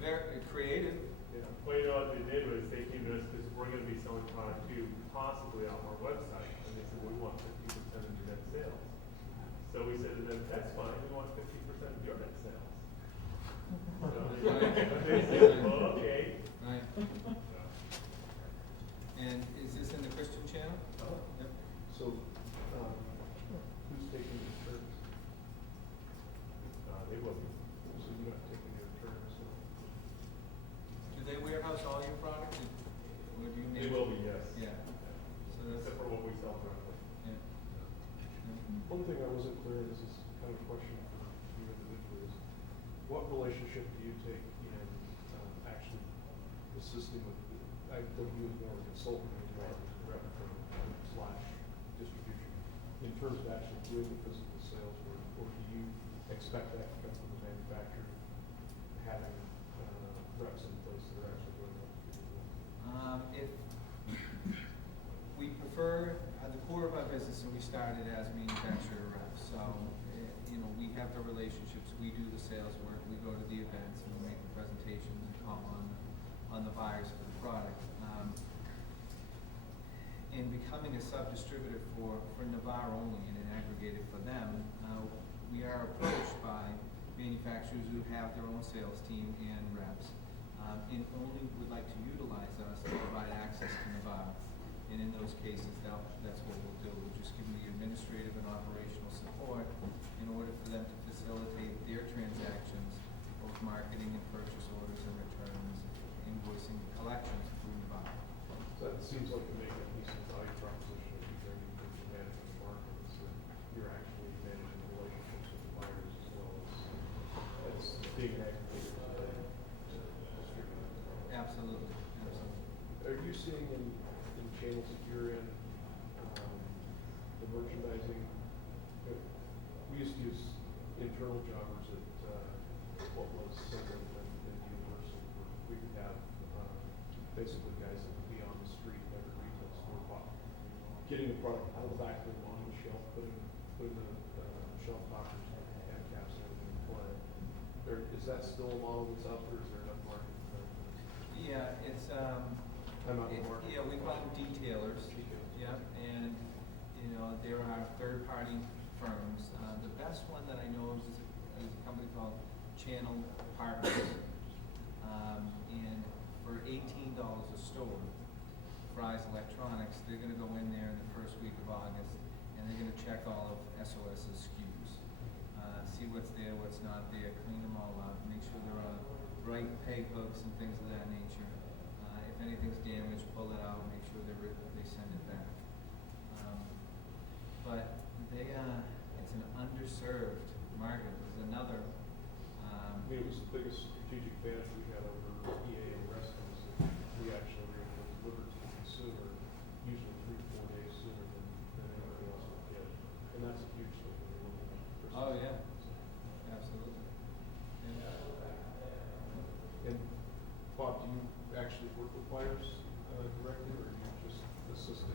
Very creative. Yeah. Well, you know what they did was they came to us because we're going to be selling product too, possibly off our website, and they said we want 50% of your net sales. So we said to them, that's fine. We want 50% of your net sales. So they said, well, okay. Right. And is this in the Christian channel? Yep. So, who's taking the turns? They will be. So you're not taking your turns, so. Do they warehouse all your product, or do you They make? will be, yes. Yeah. So that's, Except for what we sell directly. yeah. One thing I wasn't clear, and this is kind of a question for you individually, is what relationship do you take in actually assisting with, I don't use more of a consultant anymore, rep from / distribution, in terms of actually doing the physical sales work, or do you expect that to come from the manufacturer having reps in place that are actually doing that? If we prefer, the core of our business, and we started as manufacturer reps, so, we have the relationships, we do the sales work, we go to the events, and we make the presentations and call on the buyers for the product. In becoming a sub-distributor for Navarre only and an aggregator for them, we are approached by manufacturers who have their own sales team and reps, and only would like to utilize us to provide access to Navarre. And in those cases, that's what we'll do. We'll just give them the administrative and operational support in order for them to facilitate their transactions, both marketing and purchase orders and returns, invoicing and collections through Navarre. So that seems like to make a decent value proposition if you're in terms of managing the markets, that you're actually managing the relationships with the buyers as well as being an aggregator to the distributor. Absolutely, absolutely. Are you seeing in channels that you're in, the merchandising, we used to use internal jobbers at what was Central and Universal, where we could have basically guys that would be on the street at every retail store, getting the product out of the back room onto the shelf, putting the shelf toppers and caps and everything in play. Is that still a model that's out there? Is there enough market for that? Yeah, it's, I'm not in the market. yeah, we call them detailers. Detailers. Yeah, and, there are third-party firms. The best one that I know is a company called Channel Partners. And for $18 a store, Fry's Electronics, they're gonna go in there in the first week of August, and they're gonna check all of SOS's SKUs. See what's there, what's not there, clean them all up, make sure they're on right peg hooks and things of that nature. If anything's damaged, pull it out, make sure they send it back. But it's an underserved market. There's another, It was the biggest strategic advantage we had over EA and Reston is that we actually were able to deliver to the consumer, usually directly, or are you just assisting,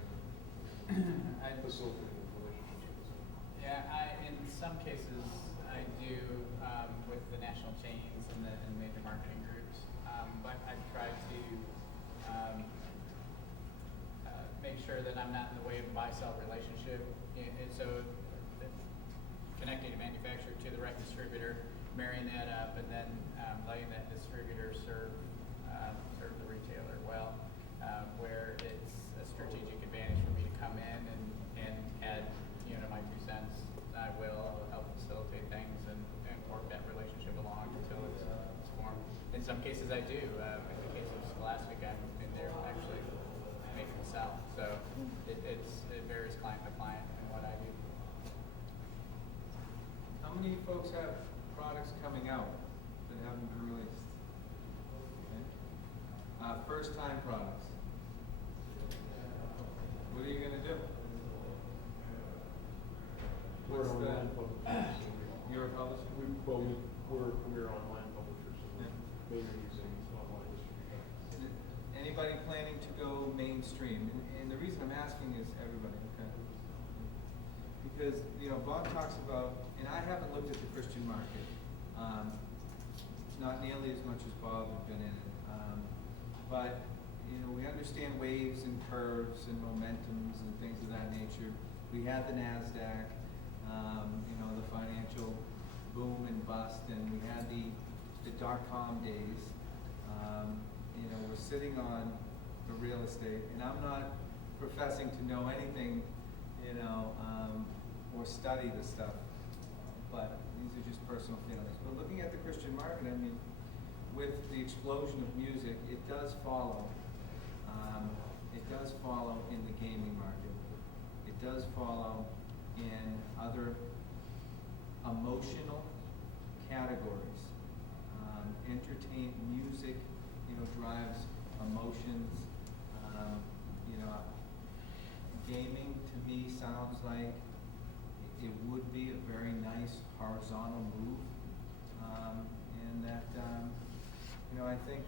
facilitating relationships with them? Yeah, in some cases, I do with the national chains and the major marketing groups, but I try to make sure that I'm not in the way of the buy-sell relationship. And so connecting a manufacturer to the right distributor, marrying that up, and then letting that distributor serve the retailer well, where it's a strategic advantage for me to come in and add, my 2 cents. I will help facilitate things and work that relationship along until it's formed. In some cases, I do. In the case of Scholastic, I'm in there actually making the sell. So it varies client to client and what I do. How many folks have products coming out that haven't been released? Okay. First time products. What are you gonna do? We're What's an the- online publisher, so You're a publisher? we're a premier online publisher, so Yeah. we're mainly using online distribution. Anybody planning to go mainstream? And the reason I'm asking is everybody, okay? Because, Bob talks about, and I haven't looked at the Christian market, not nearly as much as Bob has been in it. But, we understand waves and curves and momentums and things of that nature. We had the NASDAQ, the financial boom and bust, and we had the dot-com days. We're sitting on the real estate, and I'm not professing to know anything, or study the stuff, but these are just personal feelings. But looking at the Christian market, with the explosion of music, it does follow. It does follow in the gaming market. It does follow in other emotional categories. Entertain music, drives emotions. Gaming to me sounds like it would be a very nice horizontal move, and that I think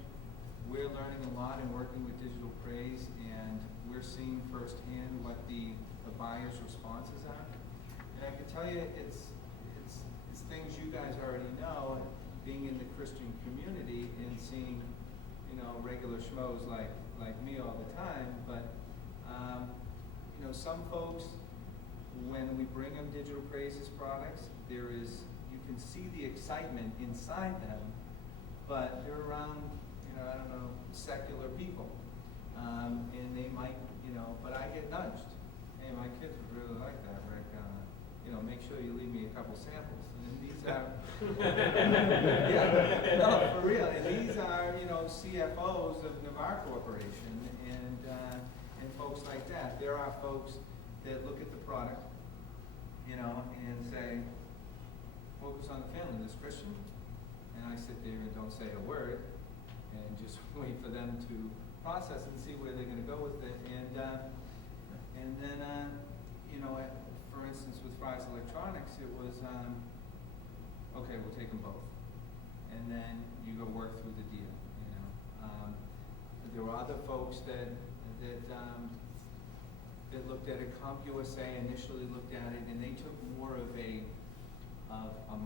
we're learning a lot in working with Digital Praise, and we're seeing firsthand what the buyers' responses are. And I can tell you, it's things you guys already know, being in the Christian community and seeing, regular schmoes like me all the time. But some folks, when we bring them Digital Praises products, you can see the excitement inside them, but they're around, secular people. And they might, but I get nudged. Hey, my kids would really like that, Rick. Make sure you leave me a couple samples. And these are, yeah, no, for real. And these are, CFOs of Navarre Corporation and folks like that. There are folks that look at the product, and say, focus on the family. This Christian, and I sit there and don't say a word, and just wait for them to process and see where they're going to go with it. And then, for instance, with Fry's Electronics, it was, okay, we'll take them both. And then you go work through the deal, There were other folks that looked at it. CompUSA initially looked at it, and they took more of a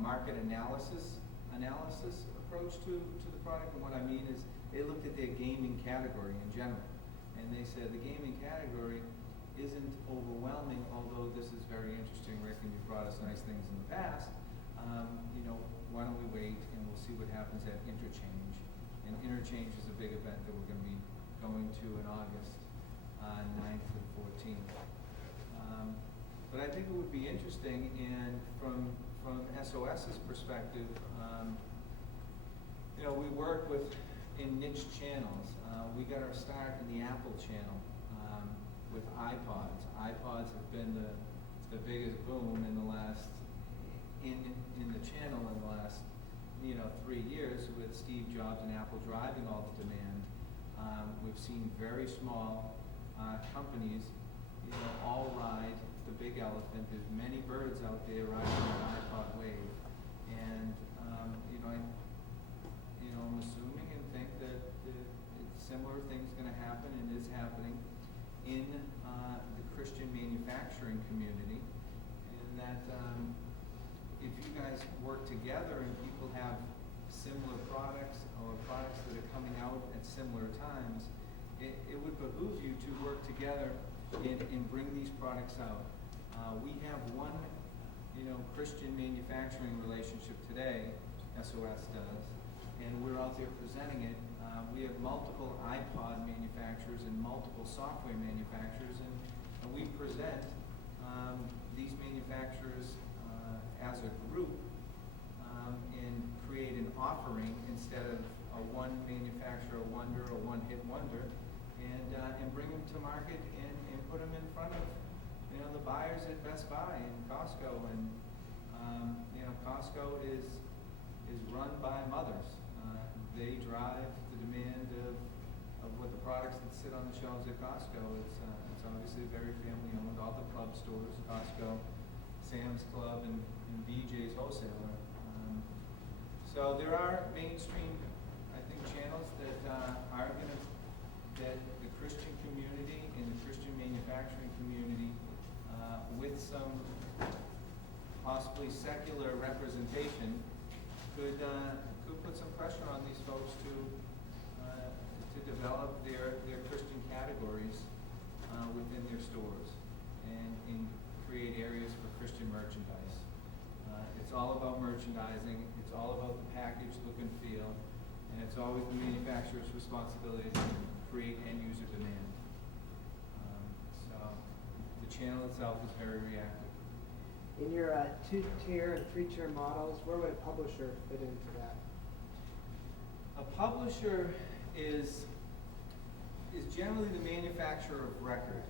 market analysis approach to the product. And what I mean is, they looked at their gaming category in general, and they said the gaming category isn't overwhelming, although this is very interesting. Rick, and you brought us nice things in the past. Why don't we wait and we'll see what happens at Interchange? And Interchange is a big event that we're going to be going to in August, 9th and 14th. But I think it would be interesting, and from SOS's perspective, we work in niche channels. We got our start in the Apple channel with iPods. iPods have been the biggest boom in the last in the channel in the last 3 years, with Steve Jobs and Apple driving all the demand. We've seen very small companies, all ride the big elephant. There's many birds out there riding the iPod wave, and I'm assuming and think that similar things going to happen and is happening manufacturing community, and that if you guys work together and people have similar products or products that are coming out at similar times, it would behoove you to work together and bring these products out. We have one, Christian manufacturing relationship today, SOS does, and we're out there presenting it. We have multiple iPod manufacturers and multiple software manufacturers, and we present these manufacturers as a group and create an offering instead of a one manufacturer wonder or one hit wonder, and bring them to market and put them in front of the buyers at Best Buy and Costco. And Costco is run by mothers. They drive the demand of what the products that sit on the shelves at Costco. It's obviously very family owned. All the club stores, Costco, Sam's Club, and BJ's Wholesaler. So there are mainstream, I think, channels that that the Christian community and the Christian manufacturing community, with some possibly secular representation, could put some pressure on these folks to develop their Christian categories within their stores and create areas for Christian merchandise. It's all about merchandising. It's all about the package, look and feel, and it's always the manufacturer's responsibility to create end user demand. So the channel itself is very reactive. In your 2-tier and 3-tier models, where would a publisher fit into that? A publisher is generally the manufacturer of record.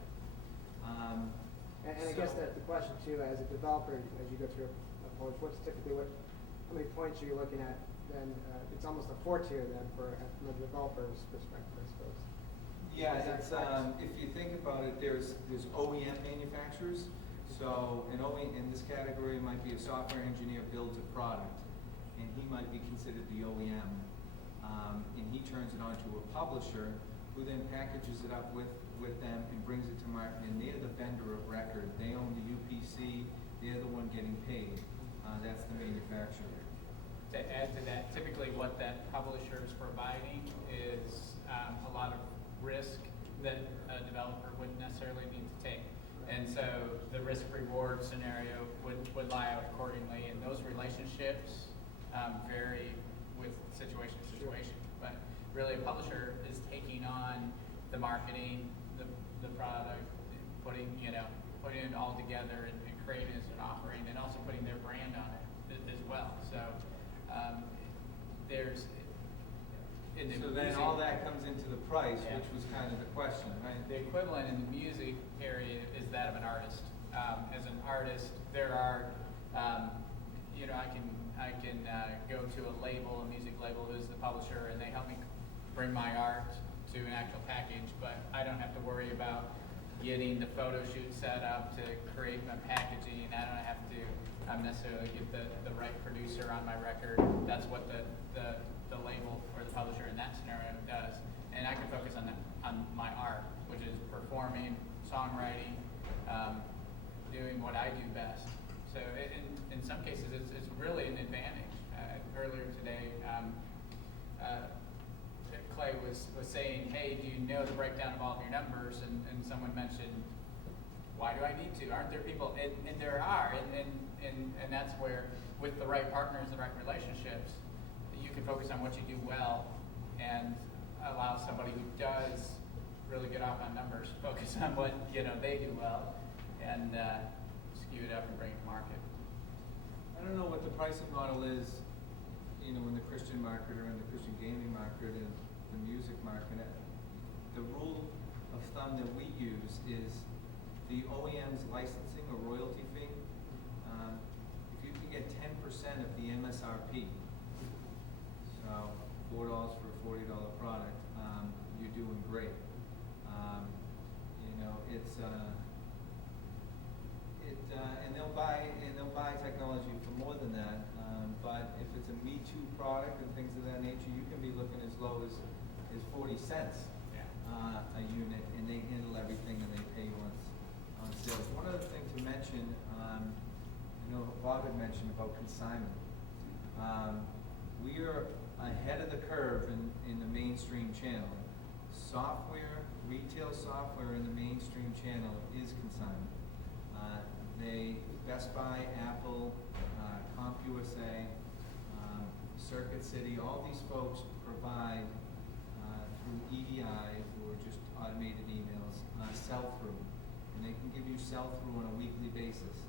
And I guess that the question too, as a developer, as you go through a approach, how many points are you looking at? Then it's almost a 4-tier then from a developer's perspective, I suppose. Yeah, it's, if you think about it, there's OEM manufacturers. So in this category might be a software engineer builds a product, and he might be considered the OEM, and he turns it on to a publisher who then packages it up with them and brings it to market, and they're the vendor of record. They own the UPC, they're the one getting paid. That's the manufacturer. To add to that, typically what that publisher is providing is a lot of risk that a developer wouldn't necessarily need to take. And so the risk-reward scenario would lie out accordingly, and those relationships vary with situation to situation. But really, a publisher is taking on the marketing, the product, putting it all together and creating it as an offering, and also putting their brand on it as well. So there's. So then all that comes into the price, yeah, which was kind of the question, right? The equivalent in the music area is that of an artist. As an artist, there are, I can go to a music label who's the publisher, and they help me bring my art to an actual package, but I don't have to worry about getting the photo shoot set up to create my packaging. I don't have to necessarily get the right producer on my record. That's what the label or the publisher in that scenario does, and I can focus on my art, which is performing, songwriting, doing what I do best. So in some cases, it's really an advantage. Earlier today, Clay was saying, "Hey, do you know the breakdown of all of your numbers?" And someone mentioned, "Why do I need to? Aren't there people?" And there are, and that's where, with the right partners, the right relationships, you can focus on what you do well and allow somebody who does really get off on numbers focus on what they do well, and skew it up and bring it to market. I don't know what the pricing model is, in the Christian market or in the Christian gaming market and the music market. The rule of thumb that we use is the OEM's licensing or royalty fee. If you can get 10% of the MSRP, so $4 for a $40 product, you're doing great. And they'll buy technology for more than that. But if it's a Me Too product and things of that nature, you can be looking as low as 40 cents a unit, and they handle everything and they pay you on sales. One other thing Bob had mentioned about consignment. We are ahead of the curve in the mainstream channel. Software, retail software in the mainstream channel is consignment. Best Buy, Apple, CompUSA, Circuit City, all these folks provide through EDI, or just automated emails, sell-through. And they can give you sell-through on a weekly basis.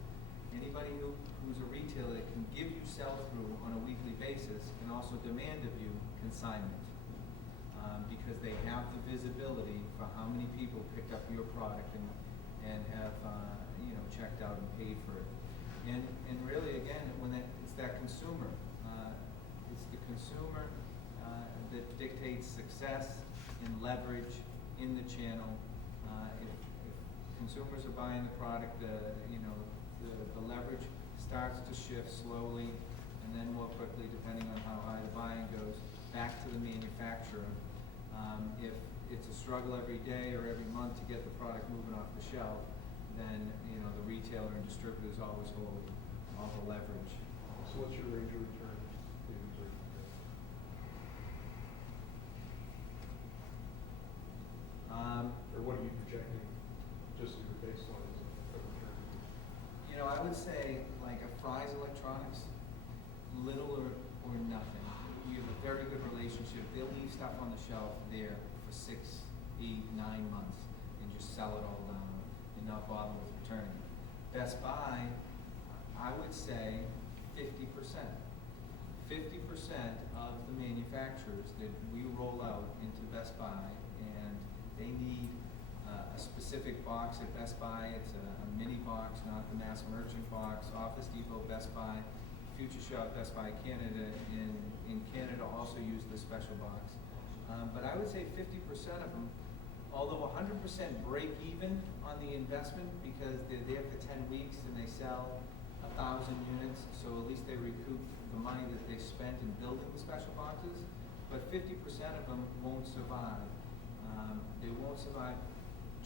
Anybody who's a retailer that can give you sell-through on a weekly basis can also demand of you consignment. Because they have the visibility for how many people picked up your product and have checked out and paid for it. And really, again, it's that consumer. It's the consumer that dictates success and leverage in the channel. If consumers are buying the product, the leverage starts to shift slowly and then more quickly, depending on how high the buying goes, back to the manufacturer. If it's a struggle every day or every month to get the product moving off the shelf, then the retailer and distributors always hold all the leverage. So what's your range of return? Or what are you projecting, just as your baseline as a return? I would say like a Fry's Electronics, little or nothing. You have a very good relationship. They'll leave stuff on the shelf there for 6, 8, 9 months and just sell it all down and not bother with returning it. Best Buy, I would say 50%. 50% of the manufacturers that we roll out into Best Buy, and they need a specific box at Best Buy. It's a mini box, not the mass merchant box. Office Depot, Best Buy, Future Shop, Best Buy Canada, in Canada also use the special box. But I would say 50% of them, although 100% break even on the investment because they're there for 10 weeks and they sell 1,000 units, so at least they recoup the money that they spent in building the special boxes. But 50% of them won't survive. They won't survive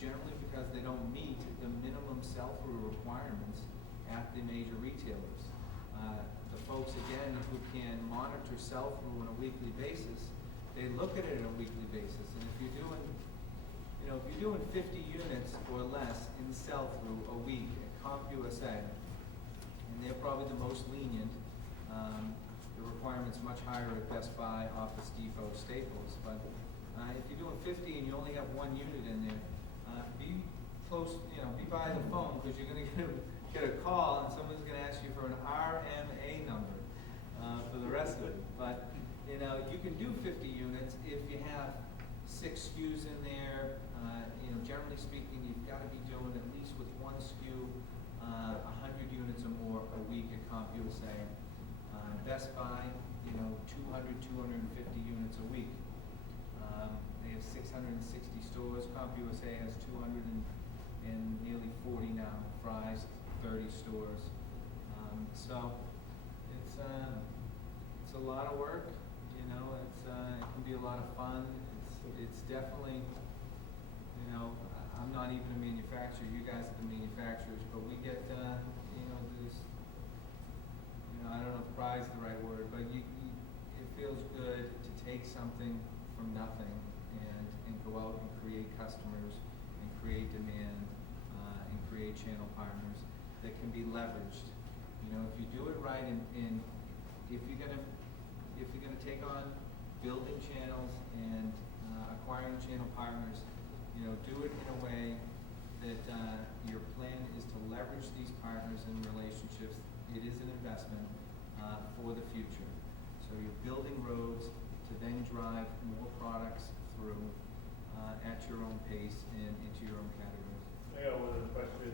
generally because they don't meet the minimum sell-through requirements at the major retailers. The folks, again, who can monitor sell-through on a weekly basis, they look at it on a weekly basis. And if you're doing 50 units or less in sell-through a week at CompUSA, and they're probably the most lenient, the requirement's much higher at Best Buy, Office Depot, Staples, but if you're doing 50 and you only have 1 unit in there, be close, be by the phone, because you're gonna get a call and someone's gonna ask you for an RMA number for the rest of it. But you can do 50 units if you have 6 SKUs in there. Generally speaking, you've got to be doing at least with 1 SKU 100 units or more a week at CompUSA. Best Buy, 200, 250 units a week. They have 660 stores. CompUSA has 200 and nearly 40 now. Fry's, 30 stores. So it's a lot of work. It can be a lot of fun. It's definitely, I'm not even a manufacturer. You guys are the manufacturers, but we get this. I don't know if pride is the right word, but it feels good to take something from nothing and go out and create customers and create demand and create channel partners that can be leveraged. If you do it right, and if you're gonna take on building channels and acquiring channel partners, do it in a way that your plan is to leverage these partners and relationships. It is an investment for the future. So you're building roads to then drive more products through at your own pace and into your own categories. I got one other question.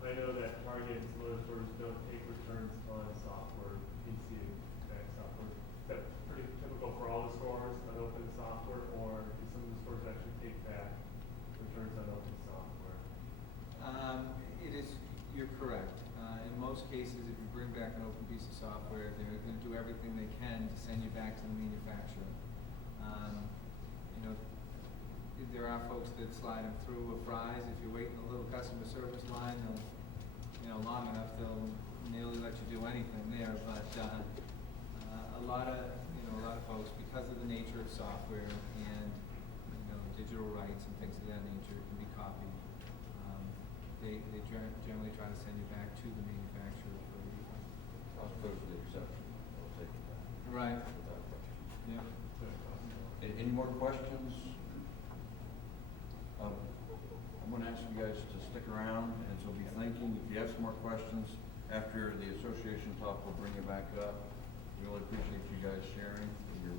I know that Target and some other stores don't take returns on software, PC and Mac software. Is that pretty typical for all the stores on open software, or do some of the stores actually take back returns on open software? You're correct. In most cases, if you bring back an open piece of software, they're going to do everything they can to send you back to the manufacturer. There are folks that slide them through with Fry's. If you're waiting a little customer service line, long enough, they'll nearly let you do anything there, but, a lot of folks, because of the nature of software and, digital rights and things of that nature can be copied, they generally try to send you back to the manufacturer for a refund. I'll go for the exception, I'll take that. Right. Without question. Yeah. Any more questions? I'm gonna ask you guys to stick around, and so be thinking, if you have some more questions, after the association talk, we'll bring you back up. Really appreciate you guys sharing your